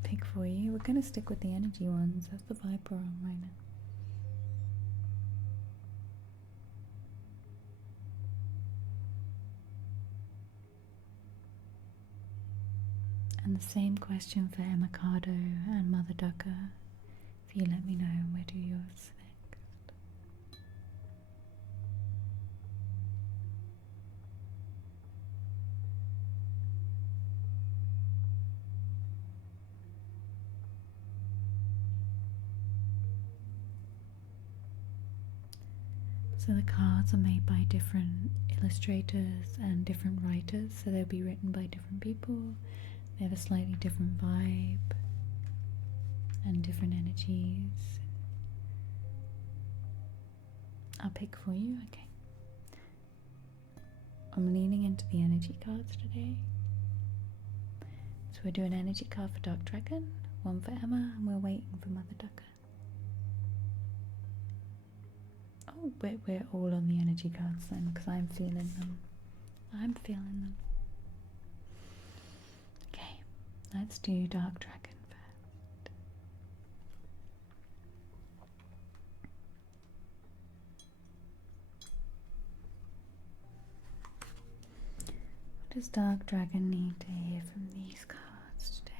Pick for you. We're going to stick with the energy ones. That's the vibe we're on right now. And the same question for Emicado and Mother Ducker. If you let me know, where do yours next? So the cards are made by different illustrators and different writers, so they'll be written by different people. They have a slightly different vibe and different energies. I'll pick for you, okay. I'm leaning into the energy cards today. So we're doing an energy card for Dark Dragon, one for Emma, and we're waiting for Mother Ducker. Oh, we're all on the energy cards then, because I'm feeling them. I'm feeling them. Okay, let's do Dark Dragon first. What does Dark Dragon need to hear from these cards today?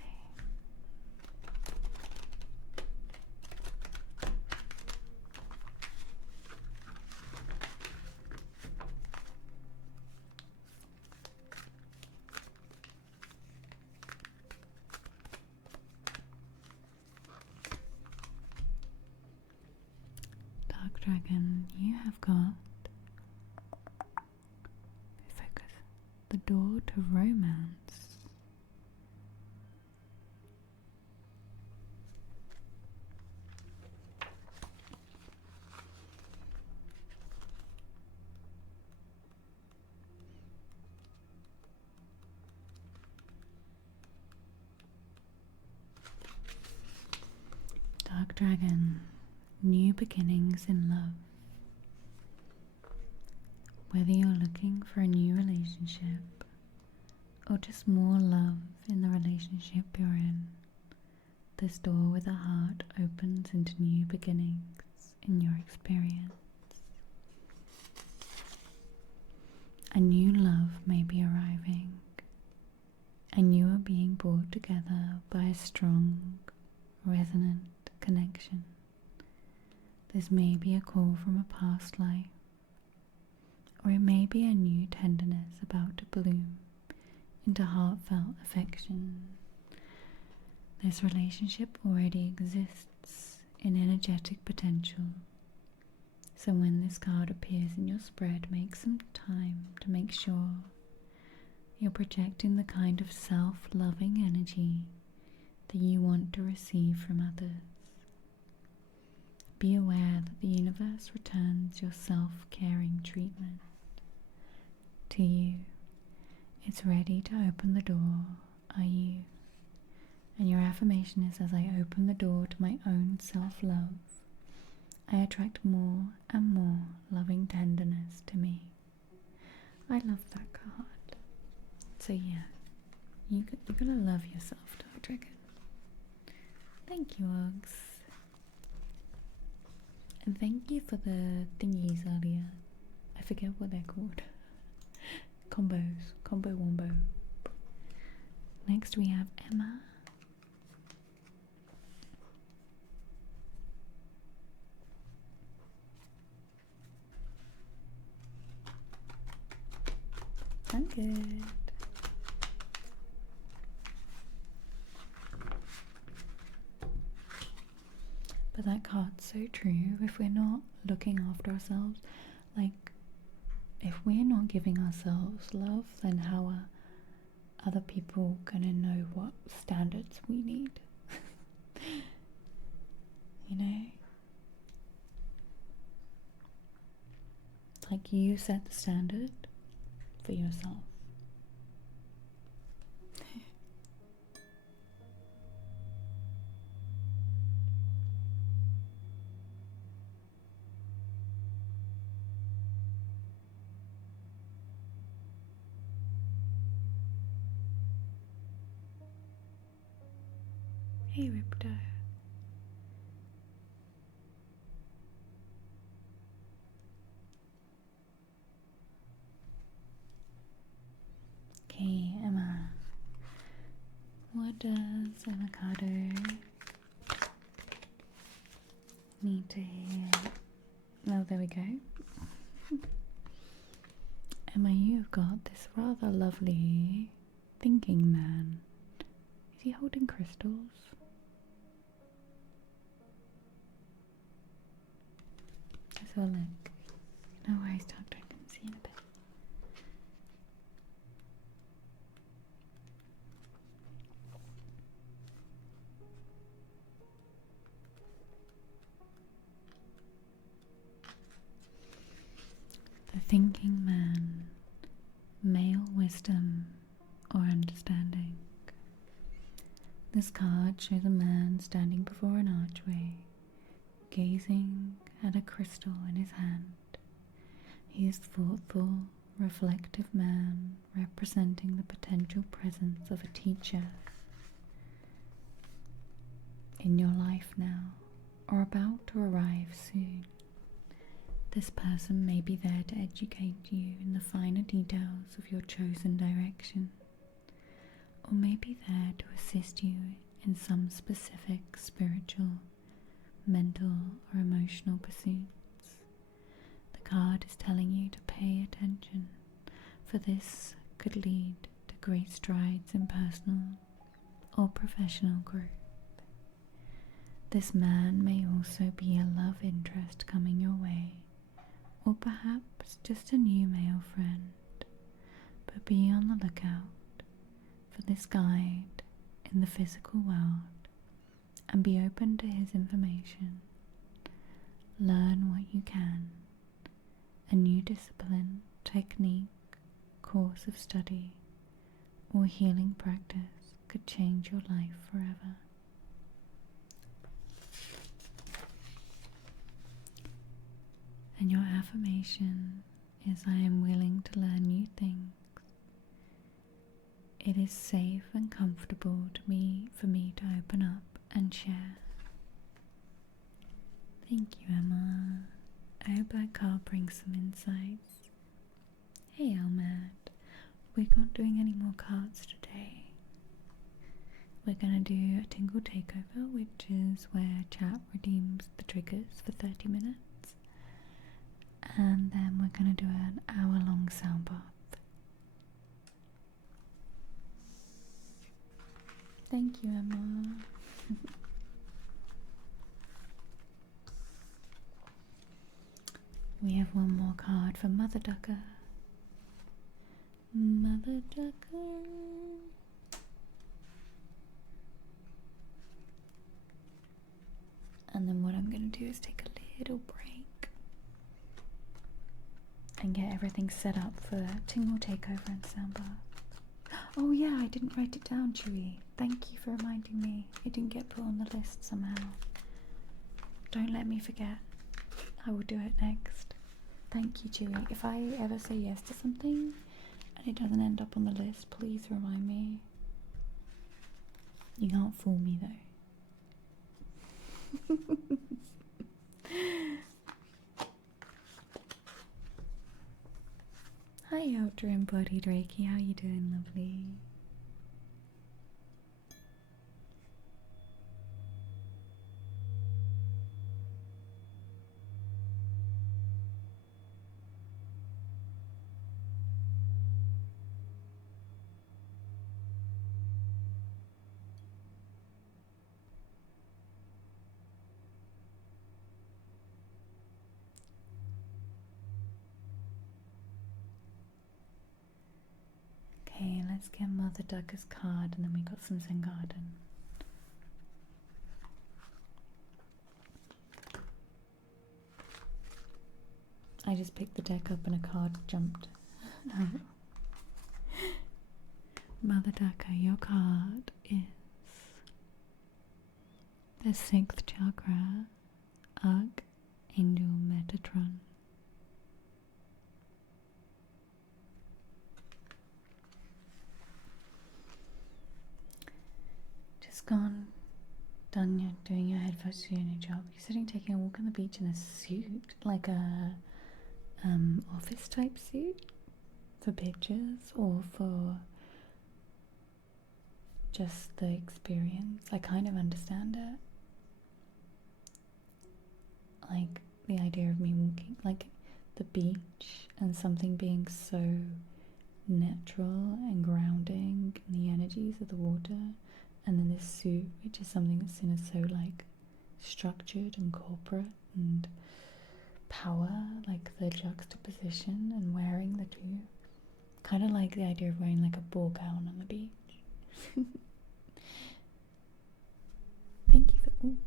Dark Dragon, you have got focus. The door to romance. Dark Dragon, new beginnings in love. Whether you're looking for a new relationship or just more love in the relationship you're in, this door with a heart opens into new beginnings in your experience. A new love may be arriving, and you are being brought together by a strong, resonant connection. This may be a call from a past life, or it may be a new tenderness about to bloom into heartfelt affection. This relationship already exists in energetic potential, so when this card appears in your spread, make some time to make sure you're projecting the kind of self-loving energy that you want to receive from others. Be aware that the universe returns your self-caring treatment to you. It's ready to open the door, are you? And your affirmation is, as I open the door to my own self-love, I attract more and more loving tenderness to me. I love that card. So yeah, you're gonna love yourself, Dark Dragon. Thank you, Uggs. And thank you for the thingies earlier. I forget what they're called. Combos. Combo wombo. Next we have Emma. I'm good. But that card's so true. If we're not looking after ourselves, like if we're not giving ourselves love, then how are other people gonna know what standards we need? You know? Like you set the standard for yourself. Hey, Ripto. Okay, Emma. does avocado need to hear? Oh, there we go. Emma, you have got this rather lovely thinking man. Is he holding crystals? Let's have a look. No worries, Doctor. I can see in a bit. The thinking man, male wisdom or understanding. This card shows a man standing before an archway, gazing at a crystal in his hand. He is thoughtful, reflective man, representing the potential presence of a teacher in your life now, or about to arrive soon. This person may be there to educate you in the finer details of your chosen direction, or may be there to assist you in some specific spiritual, mental, or emotional pursuits. The card is telling you to pay attention, for this could lead to great strides in personal or professional growth. This man may also be a love interest coming your way, or perhaps just a new male friend, but be on the lookout for this guide in the physical world and be open to his information. Learn what you can. A new discipline, technique, course of study, or healing practice could change your life forever. And your affirmation is, I am willing to learn new things. It is safe and comfortable for me to open up and share. Thank you, Emma. I hope that card brings some insights. Hey, Elmad. We're not doing any more cards today. We're going to do a Tingle Takeover, which is where chat redeems the triggers for 30 minutes. And then we're going to do an hour-long sound bath. Thank you, Emma. We have one more card for Mother Ducker. Mother Ducker. And then what I'm going to do is take a little break and get everything set up for Tingle Takeover and sound bath. Oh yeah, I didn't write it down, Chewy. Thank you for reminding me. It didn't get put on the list somehow. Don't let me forget. I will do it next. Thank you, Chewy. If I ever say yes to something and it doesn't end up on the list, please remind me. You can't fool me though. Hi, Ultra Embodied Reiki. How you doing, lovely? Okay, let's get Mother Ducker's card and then we got some Zen Garden. I just picked the deck up and a card jumped out. Mother Ducker, your card is the 6th chakra, Archangel Metatron. Just doing your head first, doing your job. You're sitting taking a walk on the beach in a suit, like a office type suit for pictures or for just the experience. I kind of understand it. Like the idea of me walking, like the beach and something being so natural and grounding in the energies of the water, and then this suit, which is something that's seen as so like structured and corporate and power, like the juxtaposition and wearing the two. Kind of like the idea of wearing like a ball gown on the beach.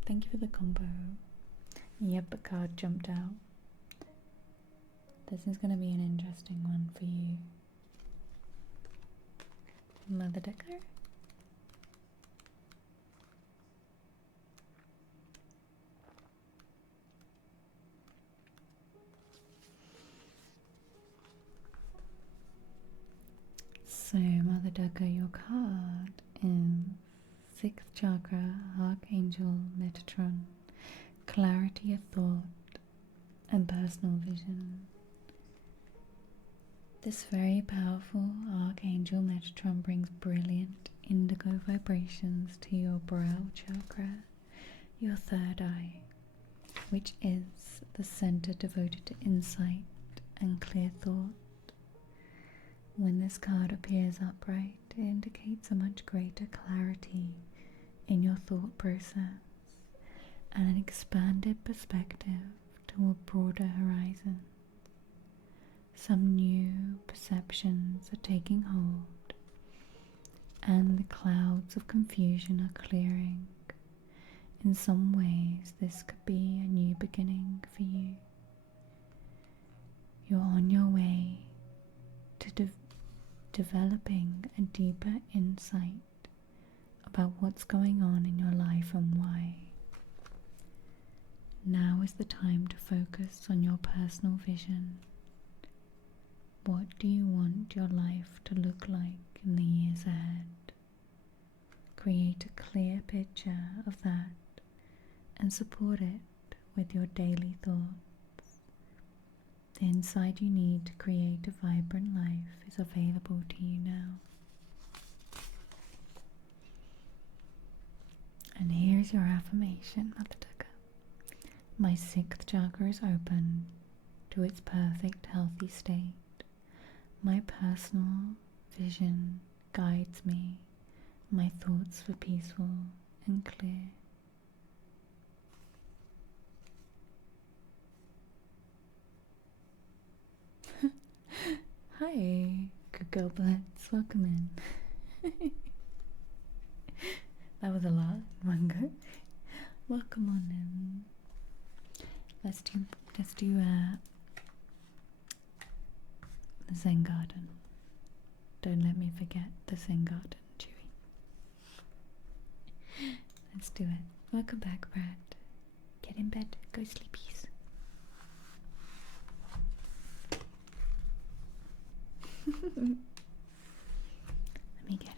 Thank you for the combo. Yep, a card jumped out. This is going to be an interesting one for you. Mother Decker? So, Mother Decker, your card is 6th chakra, Archangel Metatron, clarity of thought and personal vision. This very powerful Archangel Metatron brings brilliant indigo vibrations to your brow chakra, your third eye, which is the center devoted to insight and clear thought. When this card appears upright, it indicates a much greater clarity in your thought process and an expanded perspective to a broader horizon. Some new perceptions are taking hold, and the clouds of confusion are clearing. In some ways, this could be a new beginning for you. You're on your way to developing a deeper insight about what's going on in your life and why. Now is the time to focus on your personal vision. What do you want your life to look like in the years ahead? Create a clear picture of that and support it with your daily thoughts. The insight you need to create a vibrant life is available to you now. And here's your affirmation, Mother Decker. My 6th chakra is open to its perfect, healthy state. My personal vision guides me. My thoughts are peaceful and clear. Hi, good girl blitz, welcome in. That was a lot, one go. Welcome on in. Let's do the Zen Garden. Don't let me forget the Zen Garden, Chewy. Let's do it. Welcome back, Brad. Get in bed, go sleepies. Let me get it.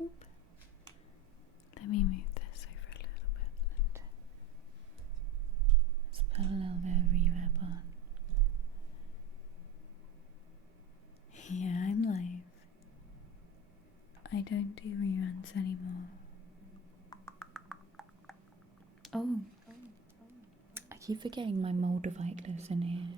Oop. Let me move this over a little bit. Let's put a little bit of reverb on. Yeah, I'm live. I don't do reruns anymore. Oh, I keep forgetting my Moldavite lives in here.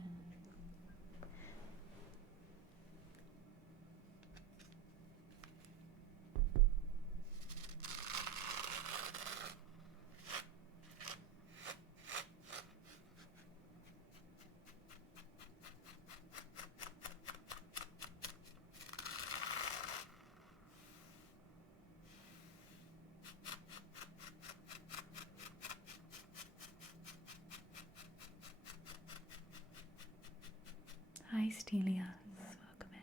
Hi, Stelios. Welcome in.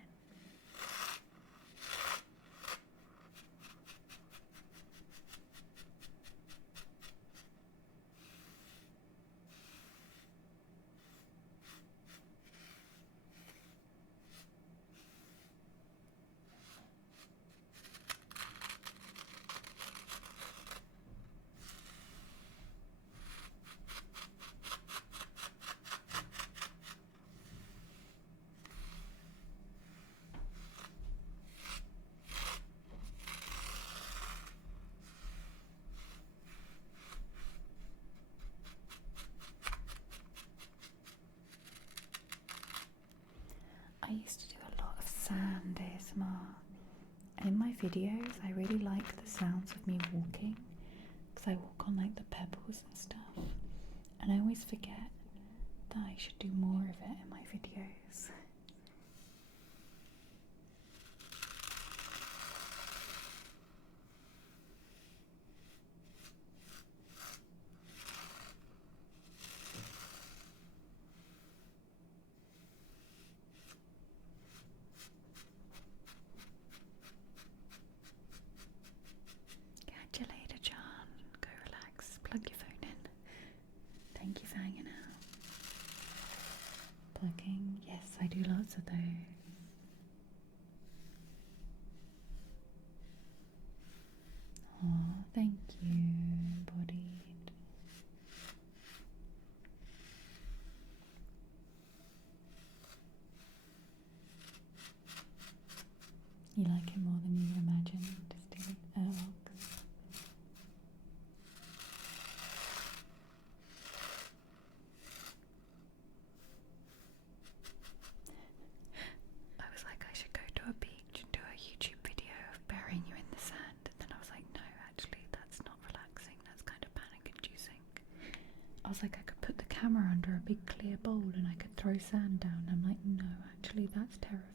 videos, I really like the sounds of me walking, because I walk on like the pebbles and stuff, and I always forget that I should do more of it in my videos. Catch you later, John. Go relax. Plug your phone in. Thank you for hanging out. Plugging. Yes, I do lots of those. Oh, thank you, embodied. You like it more than you would imagine, just doing airwalks. I was like, I should go to a beach and do a YouTube video of burying you in the sand, and then I was like, no, actually, that's not relaxing, that's kind of panic-inducing. I was like, I could put the camera under a big clear bowl and I could throw sand down. I'm like, no, actually, that's terrifying.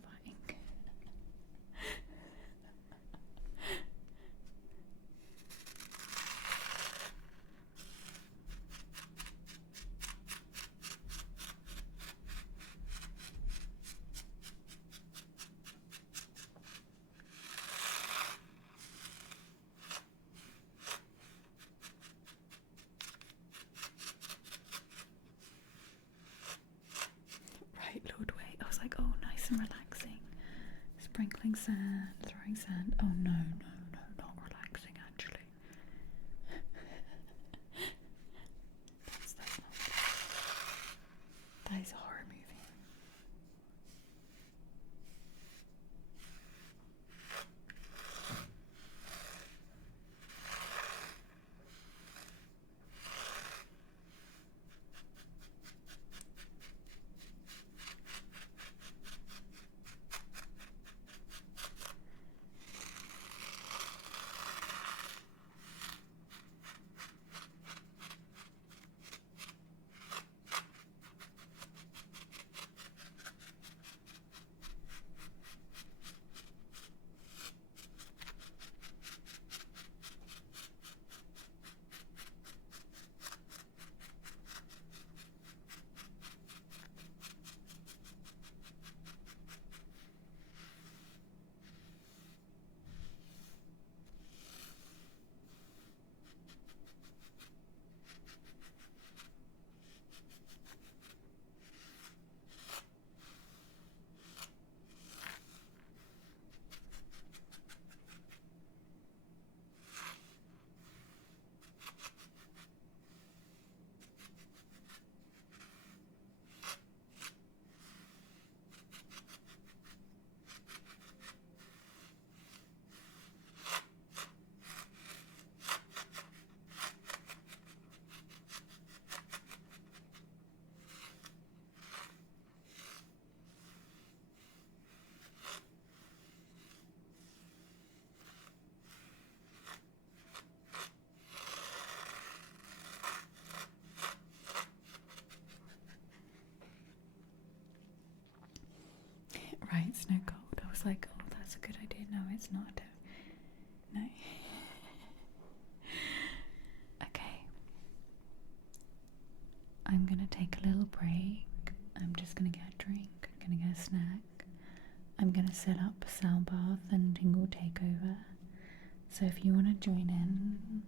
Right, Lord Wait. I was like, oh, nice and relaxing. Sprinkling sand, throwing sand. Oh, no, not relaxing, actually. that's not good. That is a horror movie. Right, snow cold. I was like, oh, that's a good idea. No, it's not. No. Okay. I'm gonna take a little break. I'm just gonna get a drink. I'm gonna get a snack. I'm gonna set up a sound bath and tingle takeover. So if you want to join in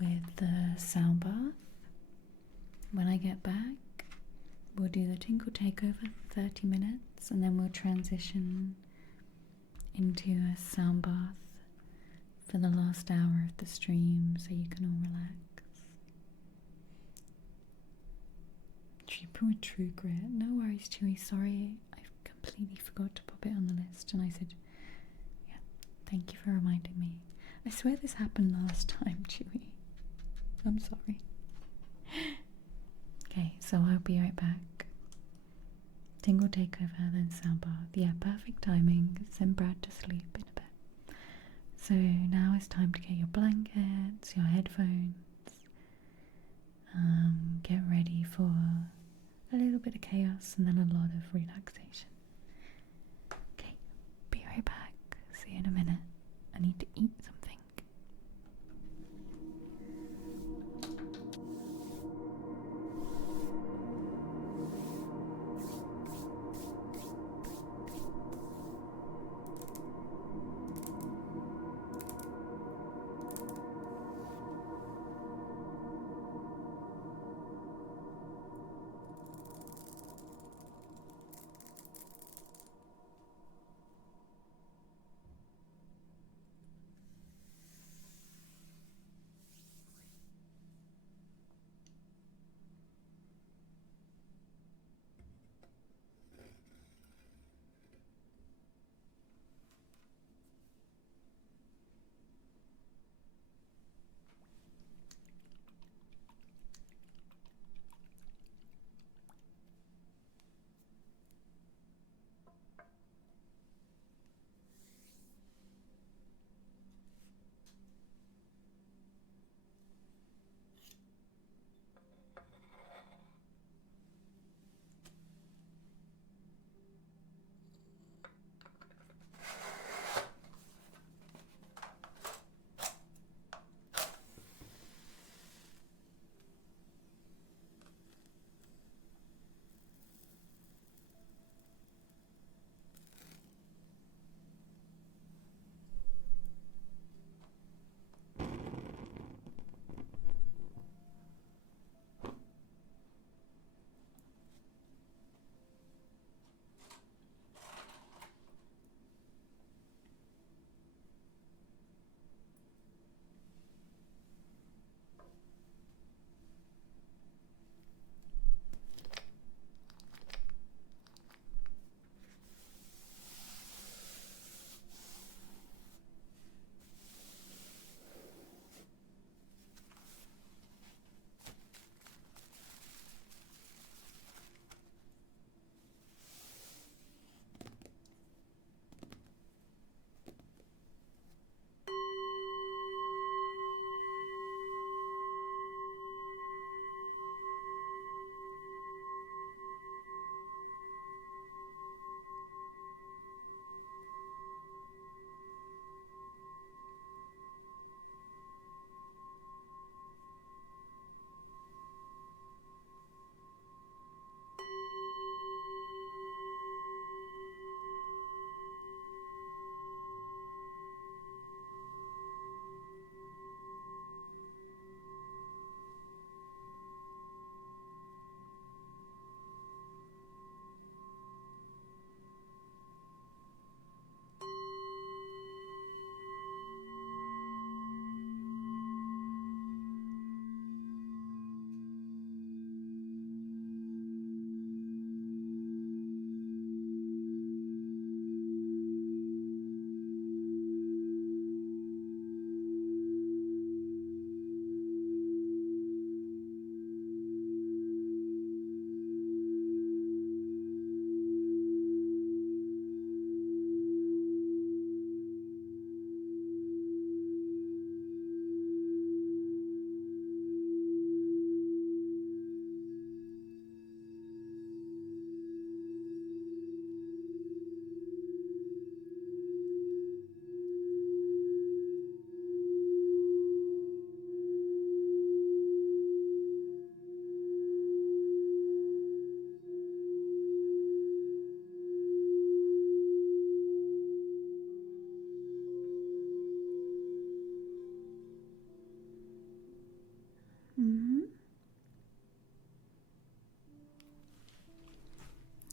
with the sound bath, when I get back, we'll do the tingle takeover 30 minutes and then we'll transition into a sound bath for the last hour of the stream so you can all relax. True grit. No worries, Chewy. Sorry, I completely forgot to pop it on the list and I said, yeah, thank you for reminding me. I swear this happened last time, Chewy. I'm sorry. Okay, so I'll be right back. Tingle takeover, then sound bath. Yeah, perfect timing. Send Brad to sleep in a bit. So now it's time to get your blankets, your headphones, get ready for a little bit of chaos and then a lot of relaxation. Okay, be right back. See you in a minute. I need to eat something.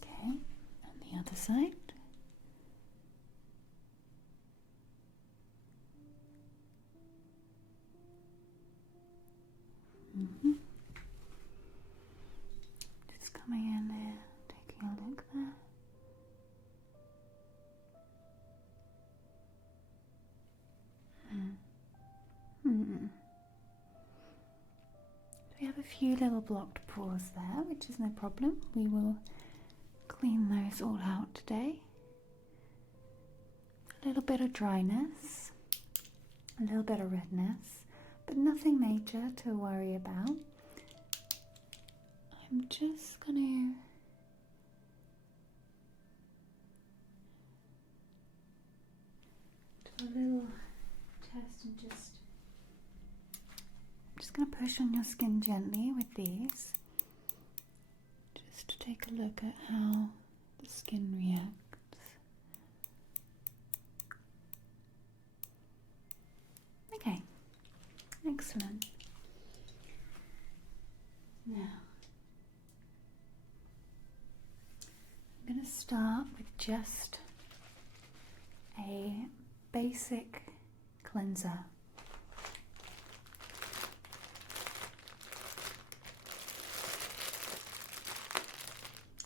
Okay, and the other side. Just coming in there, taking a look there. We have a few little blocked pores there, which is no problem. We will clean those all out today. A little bit of dryness. a little bit of redness, but nothing major to worry about. I'm just gonna do a little test and I'm just gonna push on your skin gently with these, just to take a look at how the skin reacts. Okay, excellent. Now, I'm going to start with just a basic cleanser.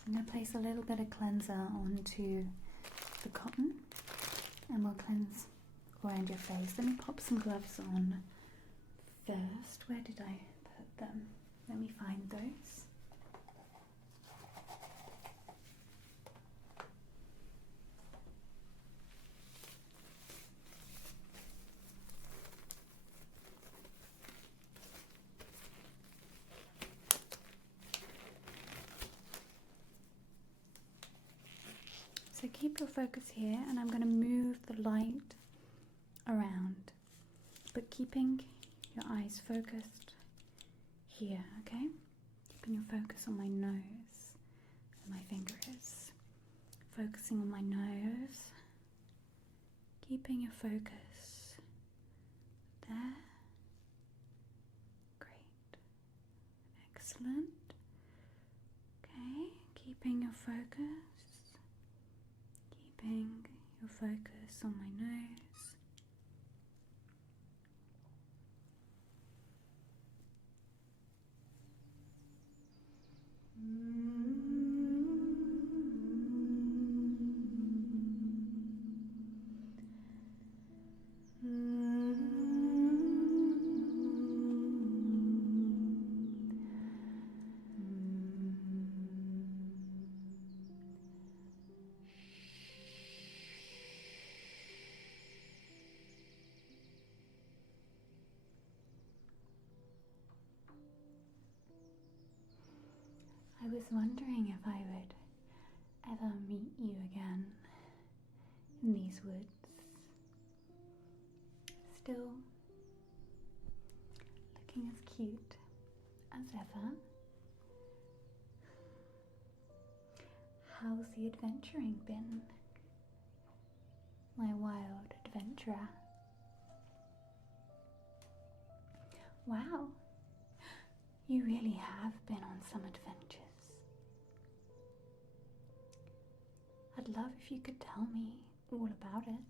I'm going to place a little bit of cleanser onto the cotton and we'll cleanse around your face. Let me pop some gloves on first. Where did I put them? Let me find those. So keep your focus here, and I'm going to move the light around, but keeping your eyes focused here, okay? Keeping your focus on my nose, where my finger is. Focusing on my nose, keeping your focus there. Great. Excellent. Okay, keeping your focus. Keeping your focus on my nose. I was wondering if I would ever meet you again in these woods. Still looking as cute as ever. How's the adventuring been, my wild adventurer? Wow, you really have been on some adventures. I'd love if you could tell me all about it.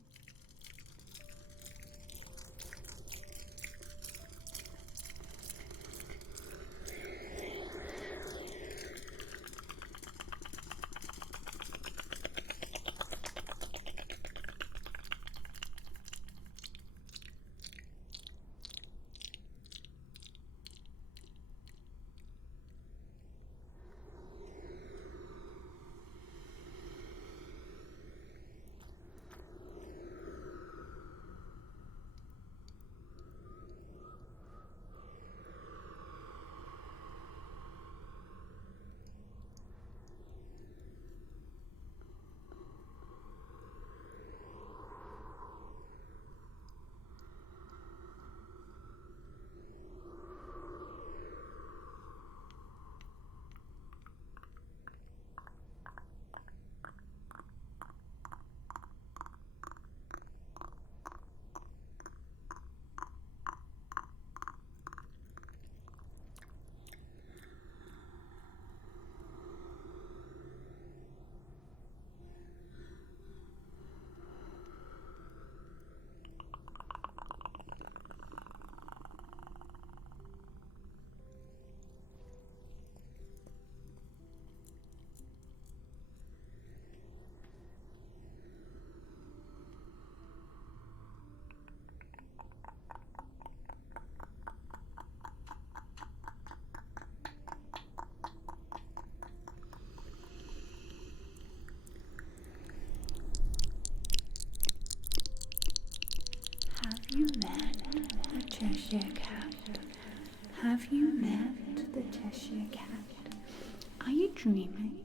dreaming.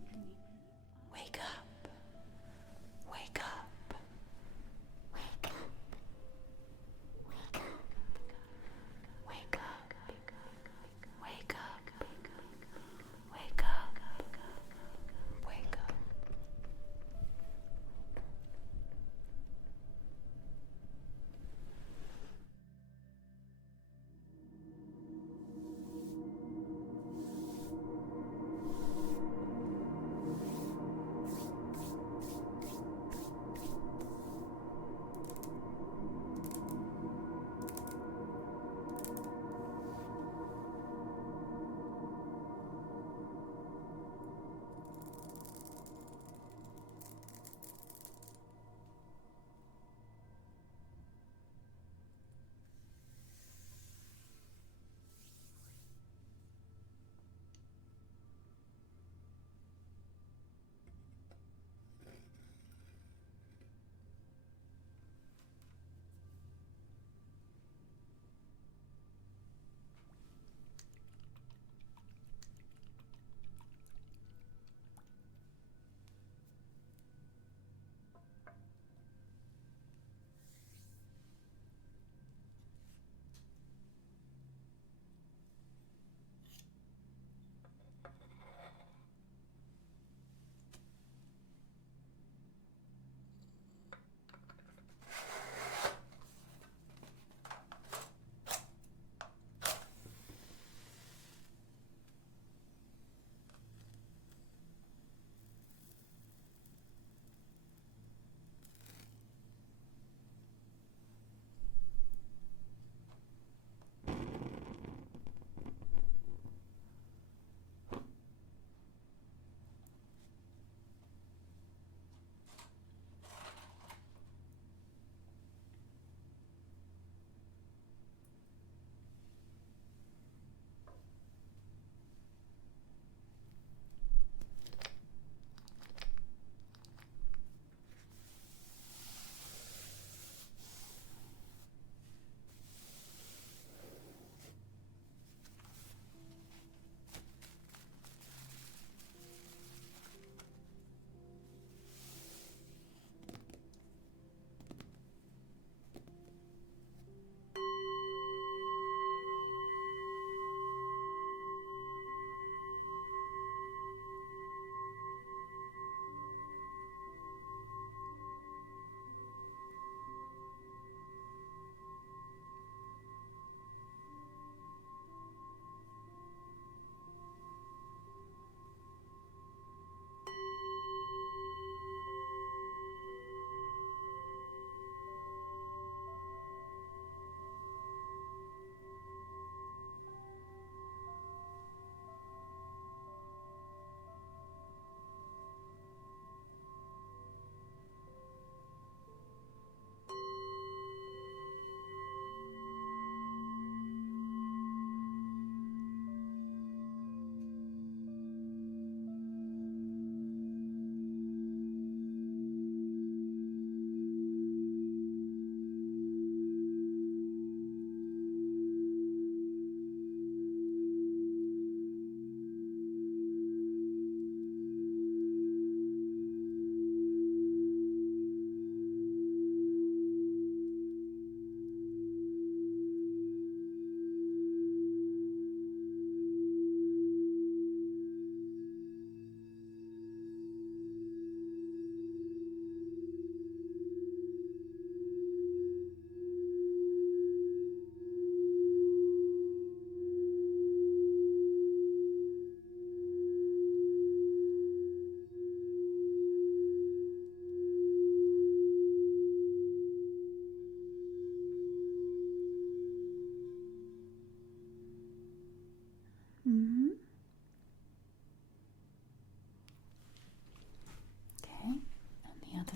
Wake up. Wake up. Wake up. Wake up. Wake up. Wake up. Wake up. Wake up.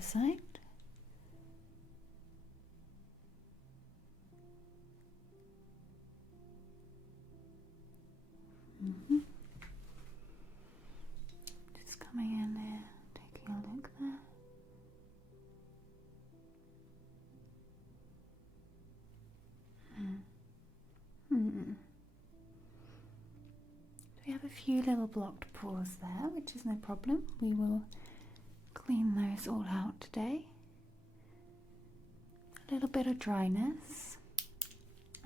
Side. Just coming in there, taking a look there. Do we have a few little blocked pores there, which is no problem. We will clean those all out today. A little bit of dryness,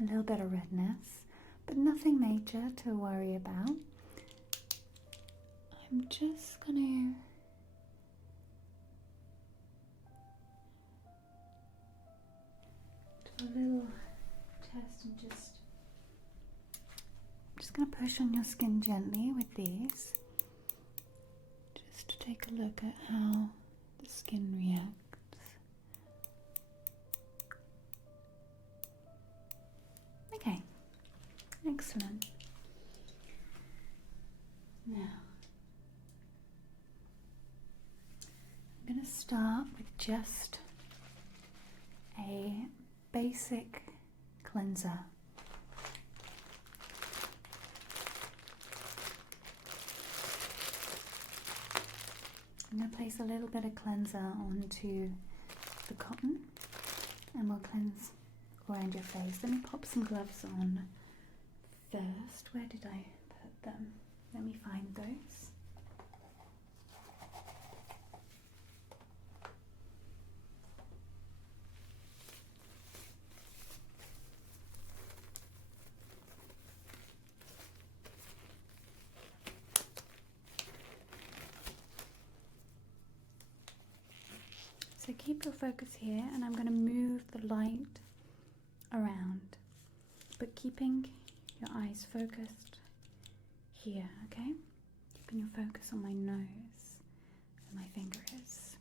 a little bit of redness, but nothing major to worry about. I'm just gonna do a little test and just gonna push on your skin gently with these, just to take a look at how the skin reacts. Okay, excellent. Now, I'm going to start with just a basic cleanser. I'm going to place a little bit of cleanser onto the cotton and we'll cleanse around your face. Let me pop some gloves on first. Where did I put them? Let me find those. So keep your focus here, and I'm going to move the light around, but keeping your eyes focused here, okay? Keeping your focus on my nose, and my finger is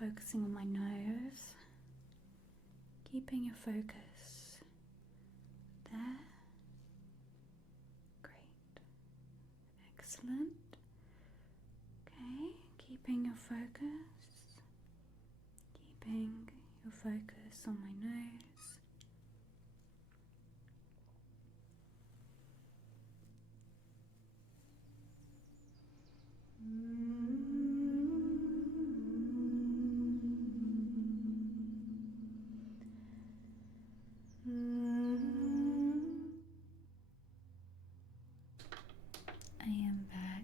focusing on my nose, keeping your focus there. Great, excellent. Okay, keeping your focus on my nose. I am back.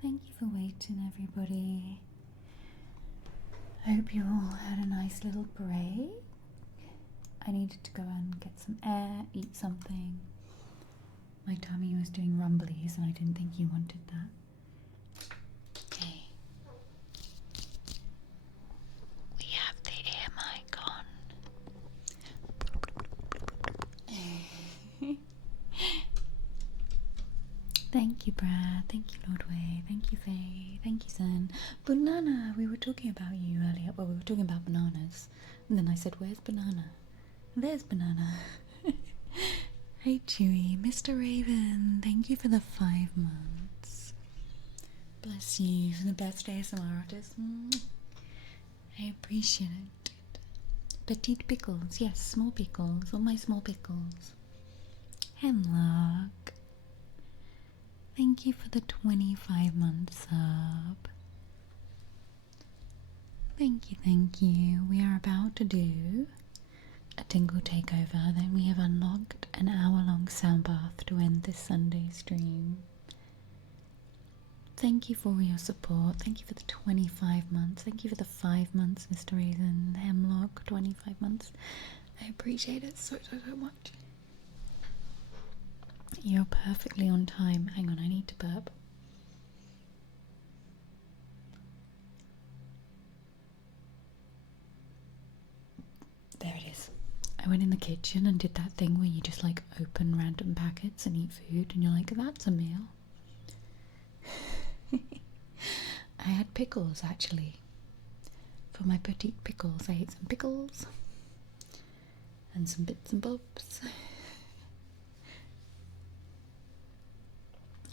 Thank you for waiting, everybody. I hope you all had a nice little break. I needed to go and get some air, eat something. My tummy was doing rumblies and I didn't think you wanted that. Okay. We have the ear mic on. Thank you, Brad. Thank you, Lordway. Thank you, Faye. Thank you, Zen. Banana! We were talking about you earlier. Well, we were talking about bananas. And then I said, where's Banana? There's Banana. Hey, Chewy. Mr. Raven, thank you for the 5 months. Bless you for the best ASMR artist. I appreciate it. Petite pickles. Yes, small pickles. All my small pickles. Hemlock. Thank you for the 25-month sub. Thank you, thank you. We are about to do a tingle takeover. Then we have unlocked an hour-long sound bath to end this Sunday stream. Thank you for all your support. Thank you for the 25 months. Thank you for the 5 months, Mr. Raisin. Hemlock, 25 months. I appreciate it so much. You're perfectly on time. Hang on, I need to burp. There it is. I went in the kitchen and did that thing where you just like open random packets and eat food and you're like, that's a meal. I had pickles actually. For my petite pickles, I ate some pickles and some bits and bobs.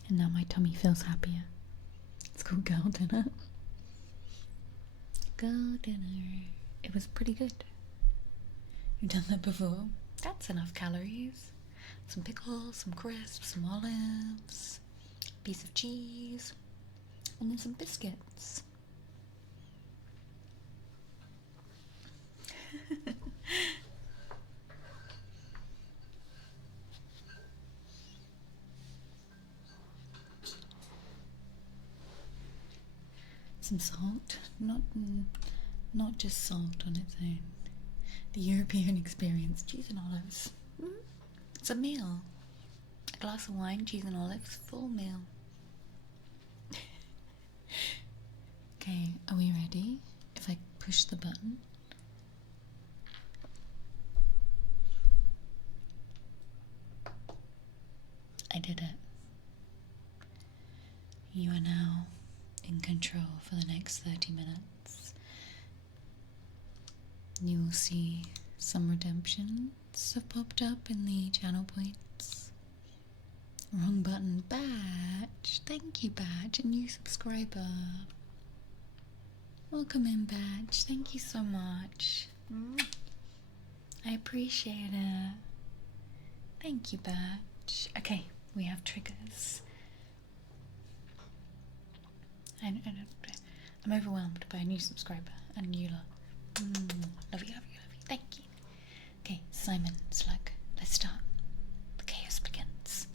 And now my tummy feels happier. It's called Girl Dinner. Girl Dinner. It was pretty good. You've done that before? That's enough calories. Some pickles, some crisps, some olives, a piece of cheese, and then some biscuits. some salt, not just salt on its own. The European experience, cheese and olives. It's a meal. A glass of wine, cheese and olives, full meal. Okay, are we ready? If I push the button. I did it. You are now in control for the next 30 minutes. You will see some redemptions have popped up in the channel points. Wrong button. Badge. Thank you, Badge. A new subscriber. Welcome in, Badge. Thank you so much. I appreciate it. Thank you, Badge. Okay, we have triggers. I'm overwhelmed by a new subscriber and you lot. Love you, love you, love you. Thank you. Okay, Simon, Slug, let's start. The chaos begins.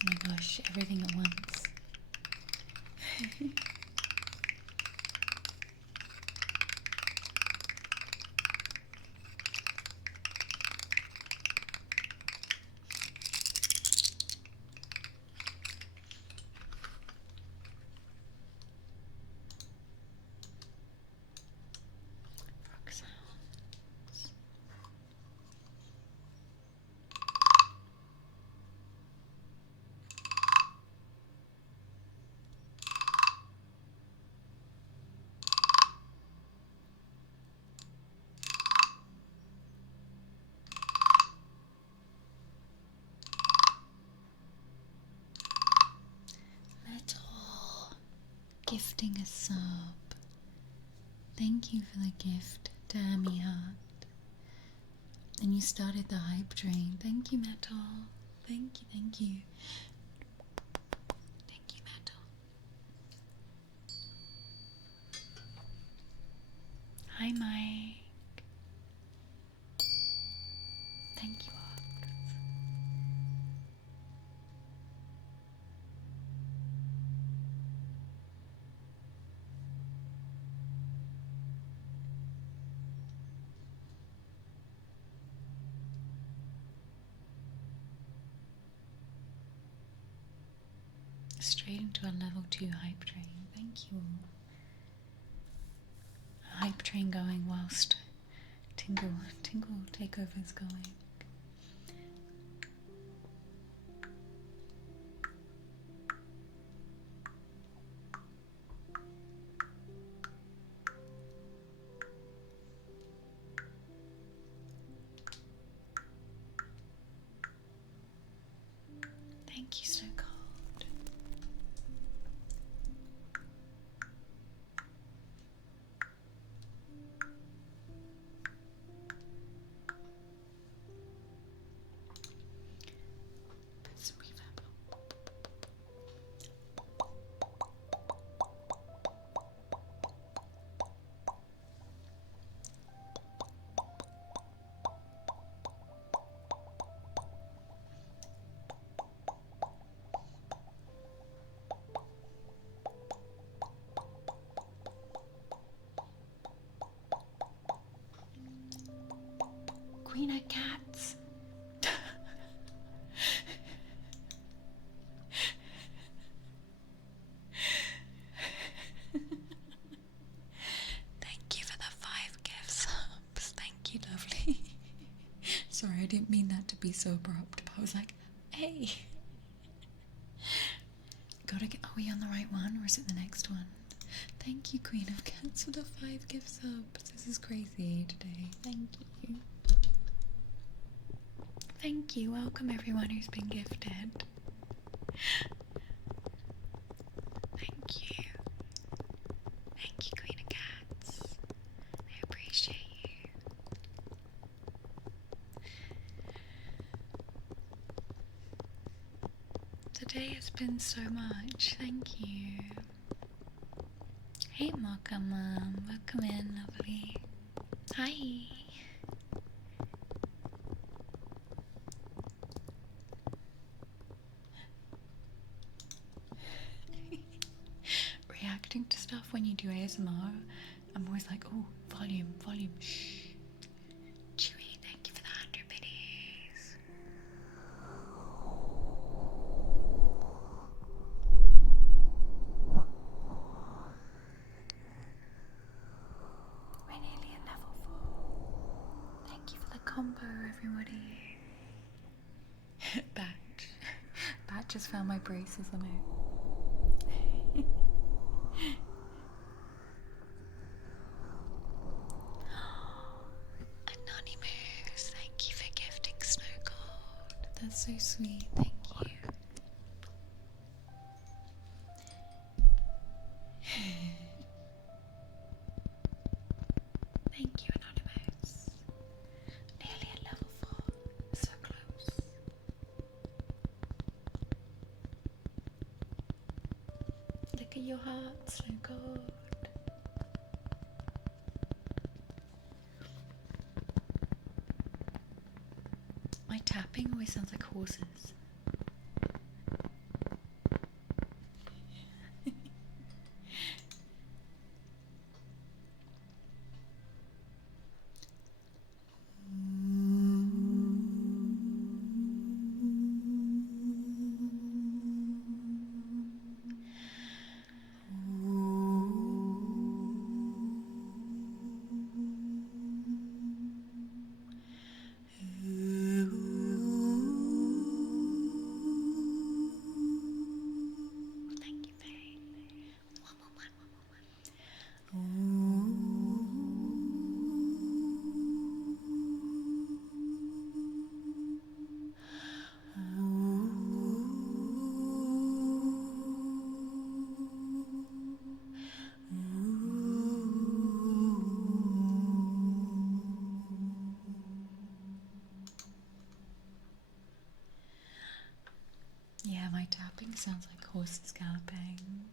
Oh my gosh, everything at once. Frog sounds. Metal. Gifting a sub. Thank you for the gift, Dammy Heart. And you started the hype train. Thank you, Metal. Thank you, thank you. Thank you, Metal. Hi, Mike. Thank you, Ox. Straight into a level 2 hype train. Thank you. A hype train going whilst Tingle Takeover's going. Thank you, so cold. Put some reverb on. Queen of Cats. Thank you for the 5 gift subs. Thank you, lovely. Sorry, I didn't mean that to be so abrupt, but I was like, hey. Gotta get. Are we on the right one or is it the next one? Thank you, Queen of Cats, for the 5 gift subs. This is crazy today. Thank you. Thank you. Welcome everyone who's been gifted. Thank you. Thank you, Queen of Cats. I appreciate you. Today has been so much. Thank you. Hey Mocha Mom, welcome in, lovely. Hi. Reacting to stuff when you do ASMR, I'm always like, oh, volume, volume, shh. Chewy, thank you for the 100 biddies. We're nearly at level 4. Thank you for the combo, everybody. Batch. Batch just found my braces on it. Anonymous, thank you for gifting Snow Gold. That's so sweet, thank you. Thank you, Anonymous. Nearly at level 4. So close. Look at your heart, Snow Gold. My tapping always sounds like horses. Thank you, Faye. Yeah, my tapping sounds like horses galloping.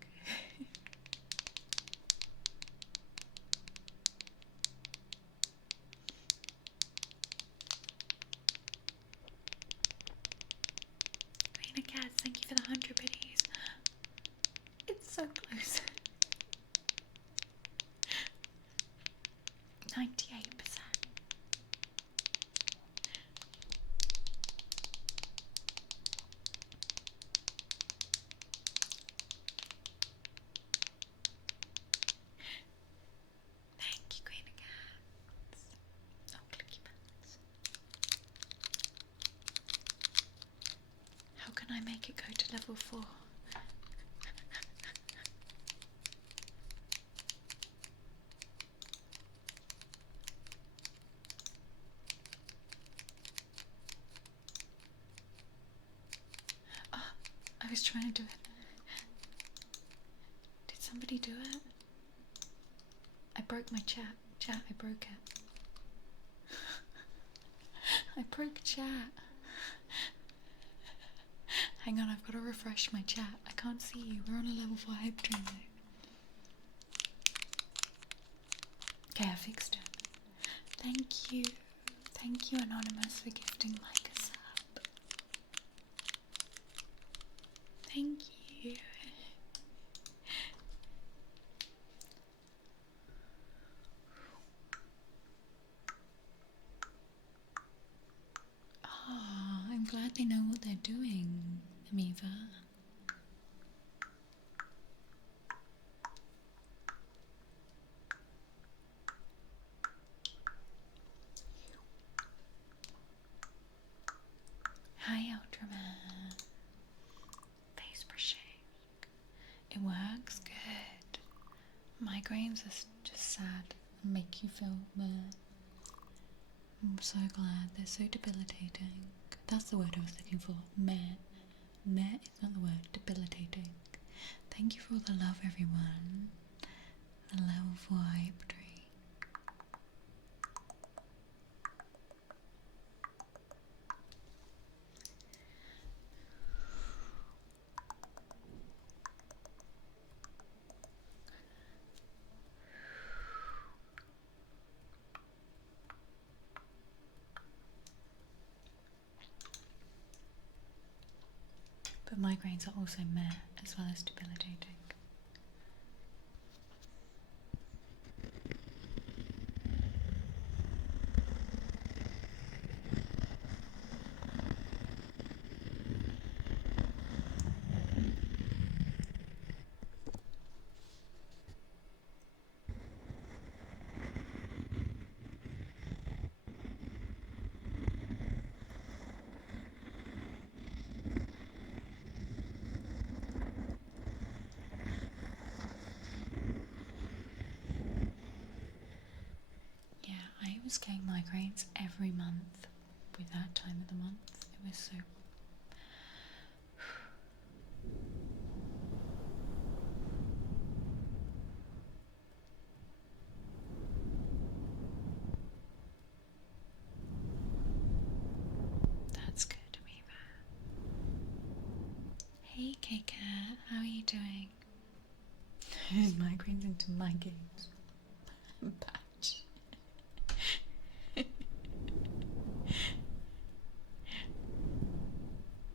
Raina Cats, thank you for the 100 biddies. It's so close. 98%. Thank you, Queen of Cats. Oh, clicky buttons. How can I make it go to level 4? Oh, I was trying to do it. Did somebody do it? I broke my chat. Chat, I broke it. I broke chat. Hang on, I've got to refresh my chat. I can't see you. We're on a level 4 hype train though. Okay, I fixed it. Thank you. Thank you, Anonymous, for gifting Mike a sub. Thank you. Oh, I'm glad they know what they're doing, Amiva. Hi, Ultraman. Face brushing. It works good. Migraines are just sad and make you feel meh. I'm so glad. They're so debilitating. That's the word I was looking for. Meh. Meh is not the word. Debilitating. Thank you for all the love, everyone. The level 4 hype tree. migraines are also meh as well as debilitating. I was getting migraines every month with that time of the month. It was so... That's good, Amoeba. Hey, K-Cat, how are you doing? Whose migraines into migraines? Patch.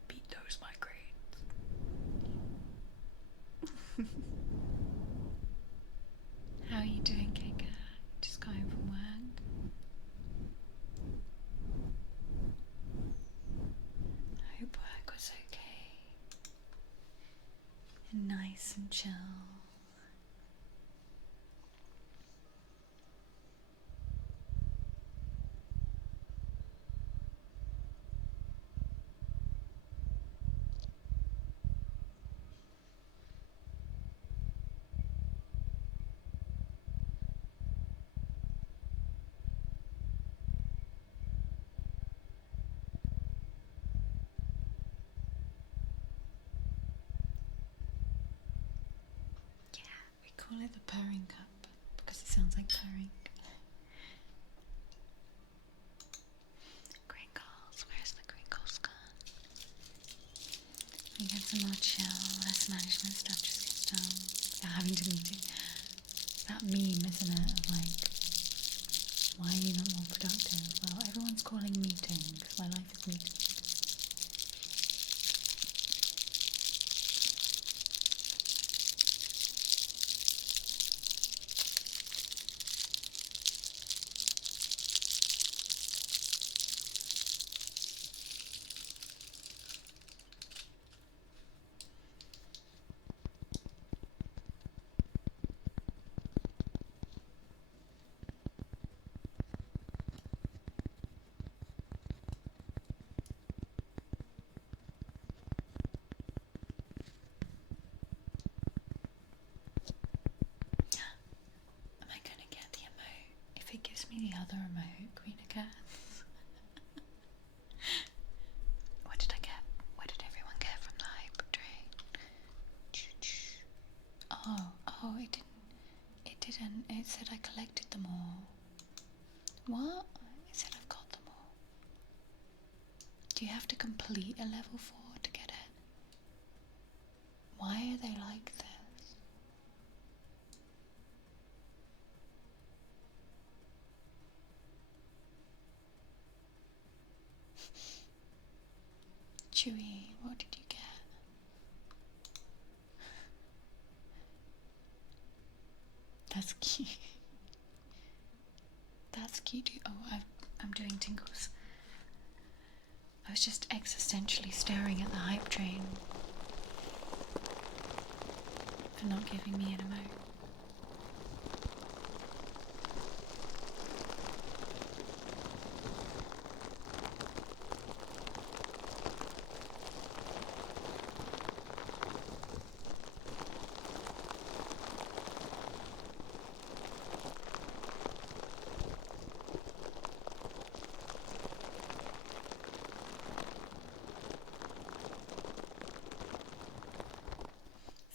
Beat those migraines. How are you doing, Kika? Just got home from work? I hope work was okay. And nice and chill. We call it the purring cup because it sounds like purring. Crinkles, where's the crinkles gone? We get some more chill, less management stuff just gets done without having to meet it. That meme, isn't it? Of like, why are you not more productive? Well, everyone's calling meetings. My life is meetings. It gives me the other remote, Queen of Cats. What did I get? What did everyone get from the hype train? Oh, it didn't. It said I collected them all. What? It said I've got them all. Do you have to complete a level 4 to get it? Why are they like this? Chewy, what did you get? That's cute. That's cute. Oh, I'm doing tingles. I was just existentially staring at the hype train for not giving me an emote.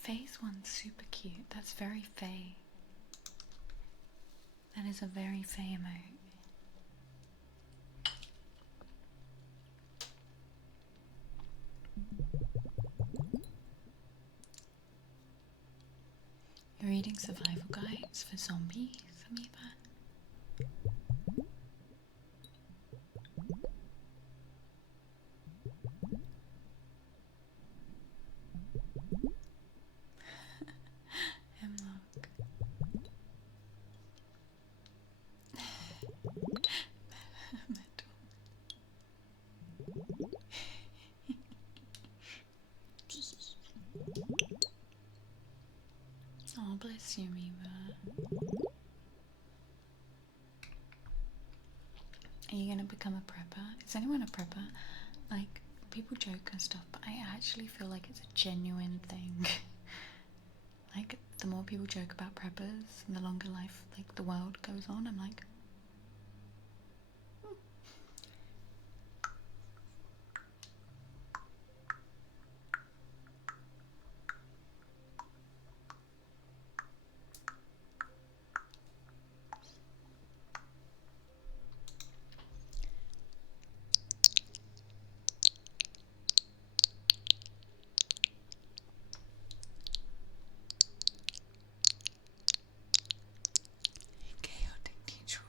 Faye's one's super cute. That's very Faye. That is a very Faye emote. You're reading survival guides for zombies, Amoeba? Bless you, Reba. Are you gonna become a prepper? Is anyone a prepper? Like, people joke and stuff, but I actually feel like it's a genuine thing. Like, the more people joke about preppers and the longer life, like, the world goes on, I'm like, chaotic neutral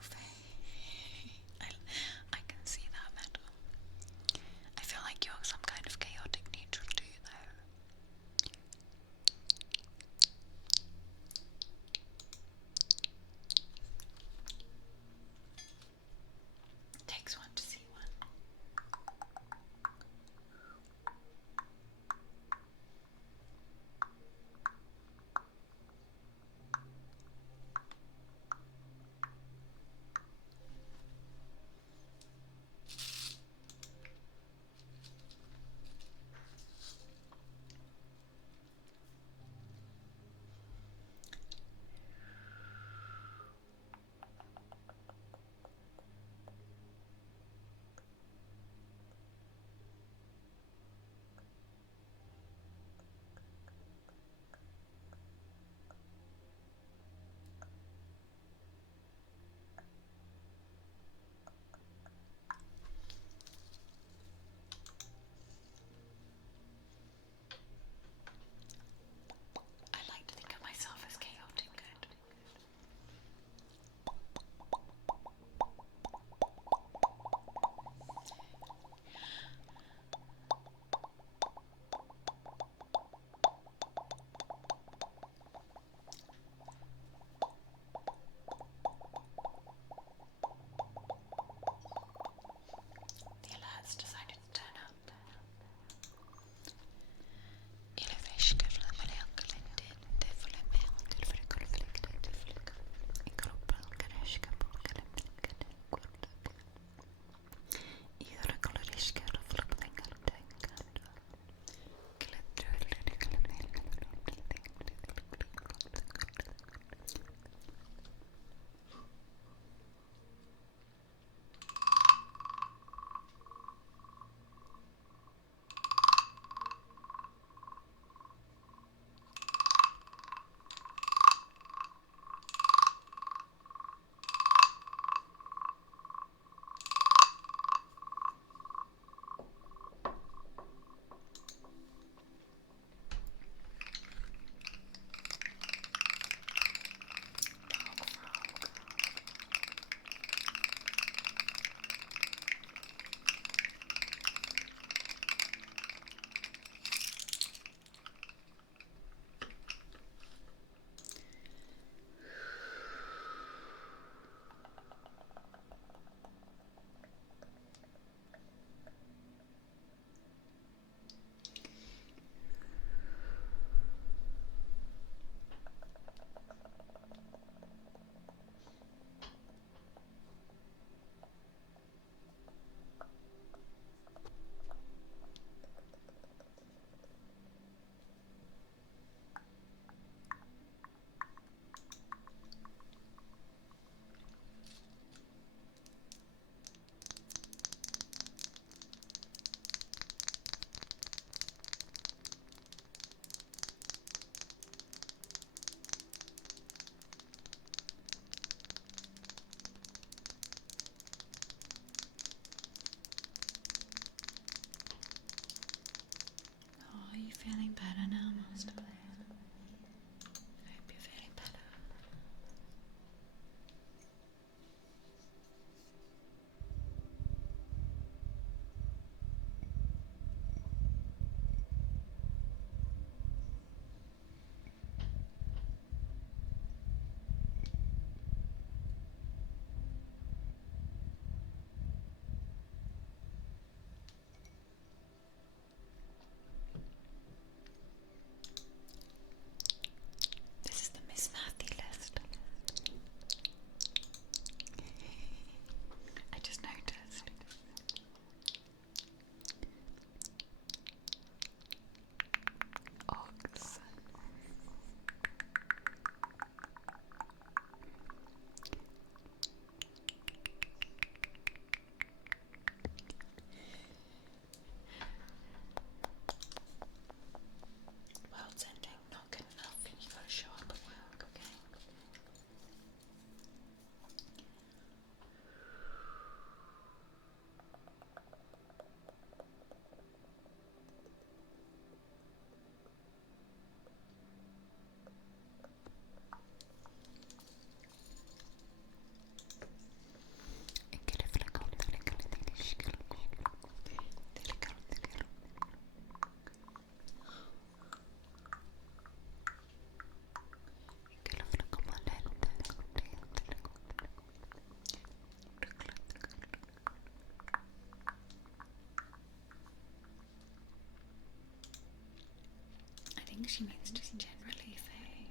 think she means just generally say,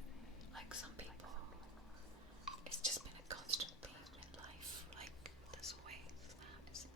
like some people, it's just been a constant theme in life, like there's always that.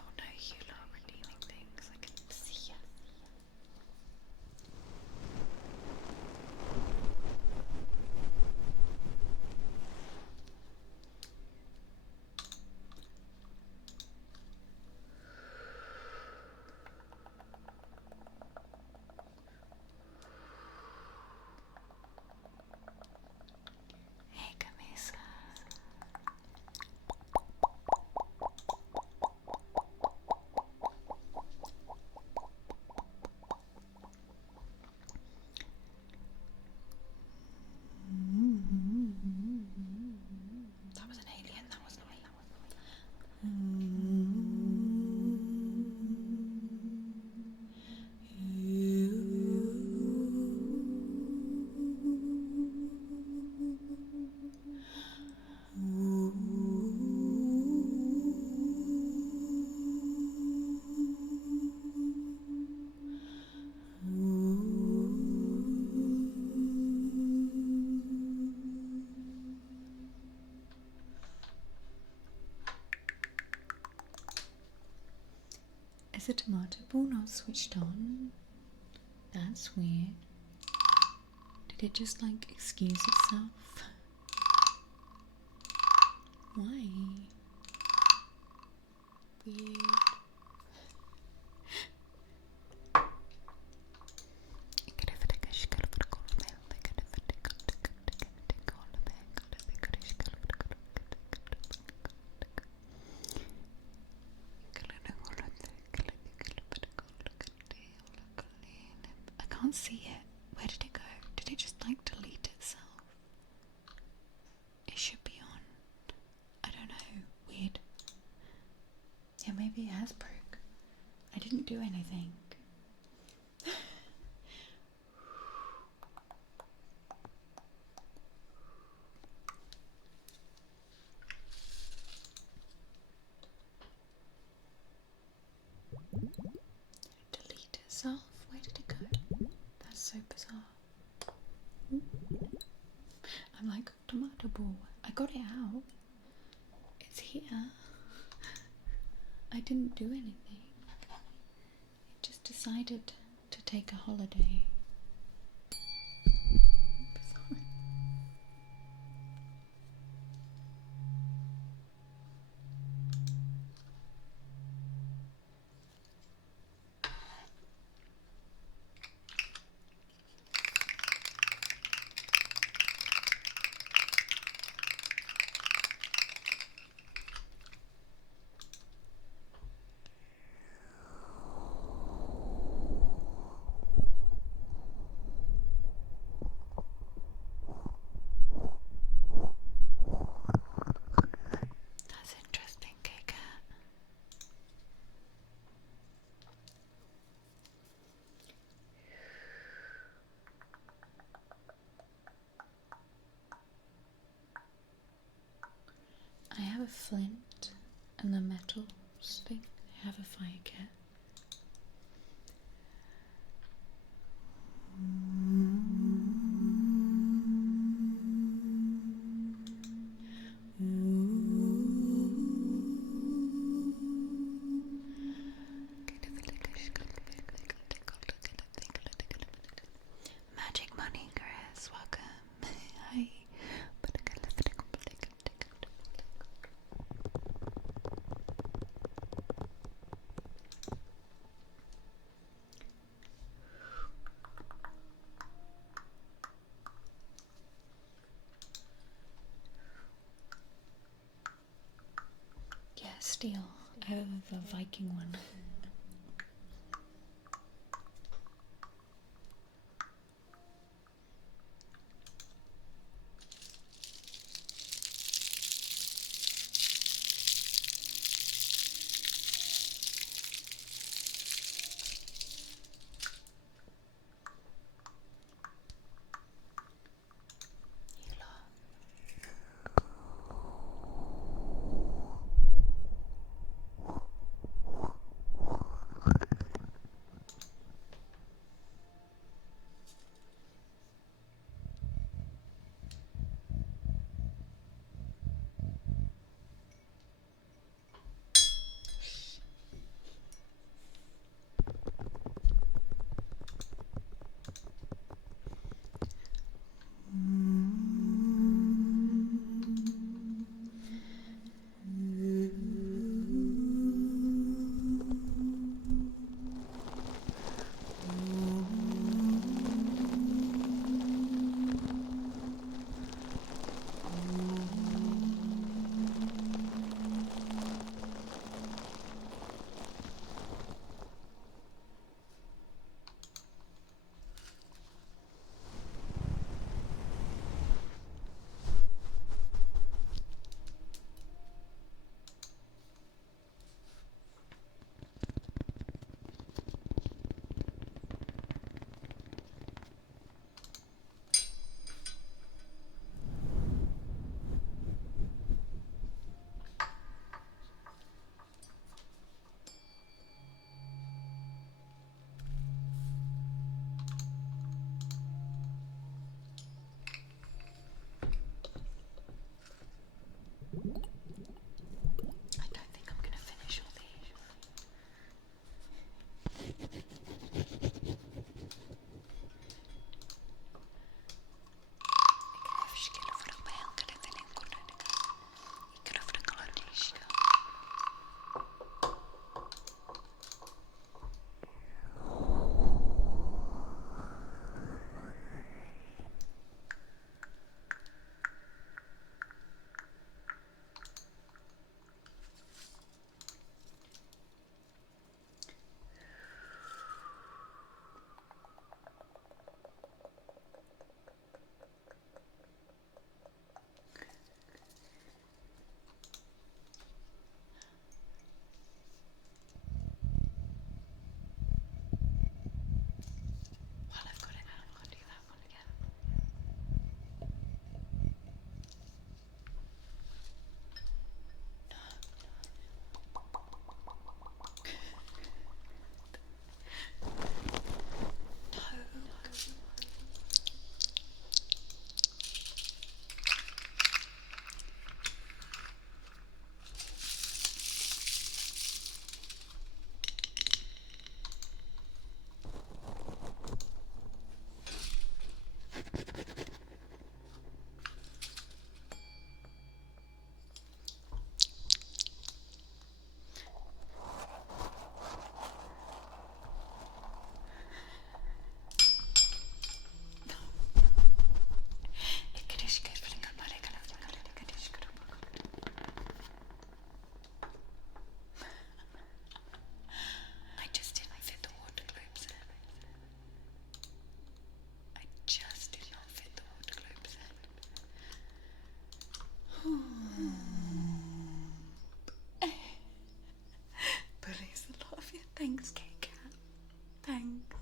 Oh no, you lot are redeeming things. I can see ya. Hey, Camisa. That was an alien, that wasn't me. Is the tomato ball not switched on? That's weird. Did it just like excuse itself? Why? Weird. I can't see it. Where did it go? Did it just like delete itself? It should be on. I don't know. Weird. Yeah, maybe it has broke. I didn't do anything. Delete itself? Where did it go? That's so bizarre. I'm like, tomato ball. I got it out. It's here. I didn't do anything. It just decided to take a holiday. Bizarre. That's interesting, K-Cat. I have a flint and the metals thing. I have a fire kit. Magic money, Chris. Welcome. Hi. Yeah, steel. I have a Viking one. Thanks.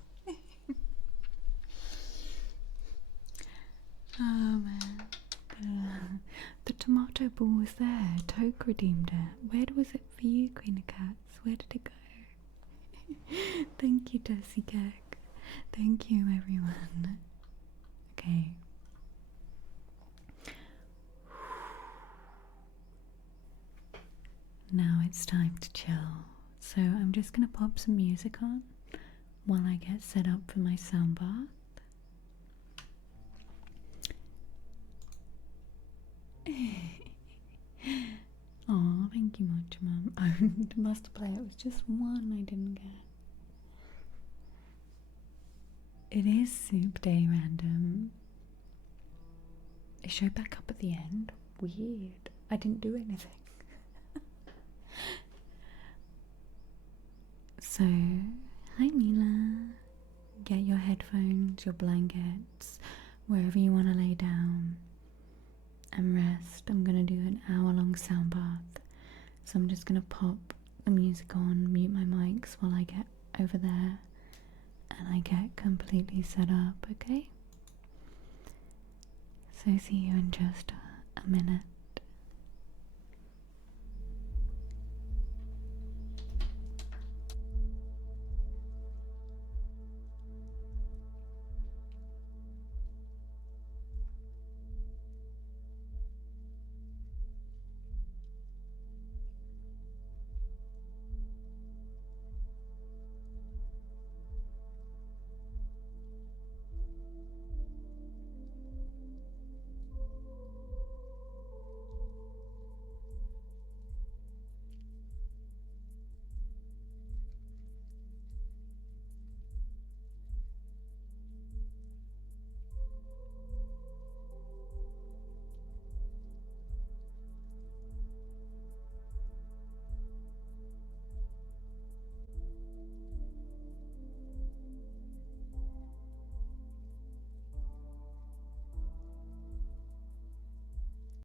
Oh man. The tomato ball was there. Toke redeemed it. Where was it for you, Queen of Cats? Where did it go? Thank you, Desi Cake. Thank you, everyone. Okay. Now it's time to chill. So I'm just gonna pop some music on while I get set up for my sound bath. Oh, thank you much, Mum. The master player, it was just one I didn't get. It is Soup Day random. It showed back up at the end. Weird. I didn't do anything. So, hi Mila. Get your headphones, your blankets, wherever you want to lay down and rest. I'm going to do an hour-long sound bath. So I'm just going to pop the music on, mute my mics while I get over there and I get completely set up, okay? So see you in just a minute.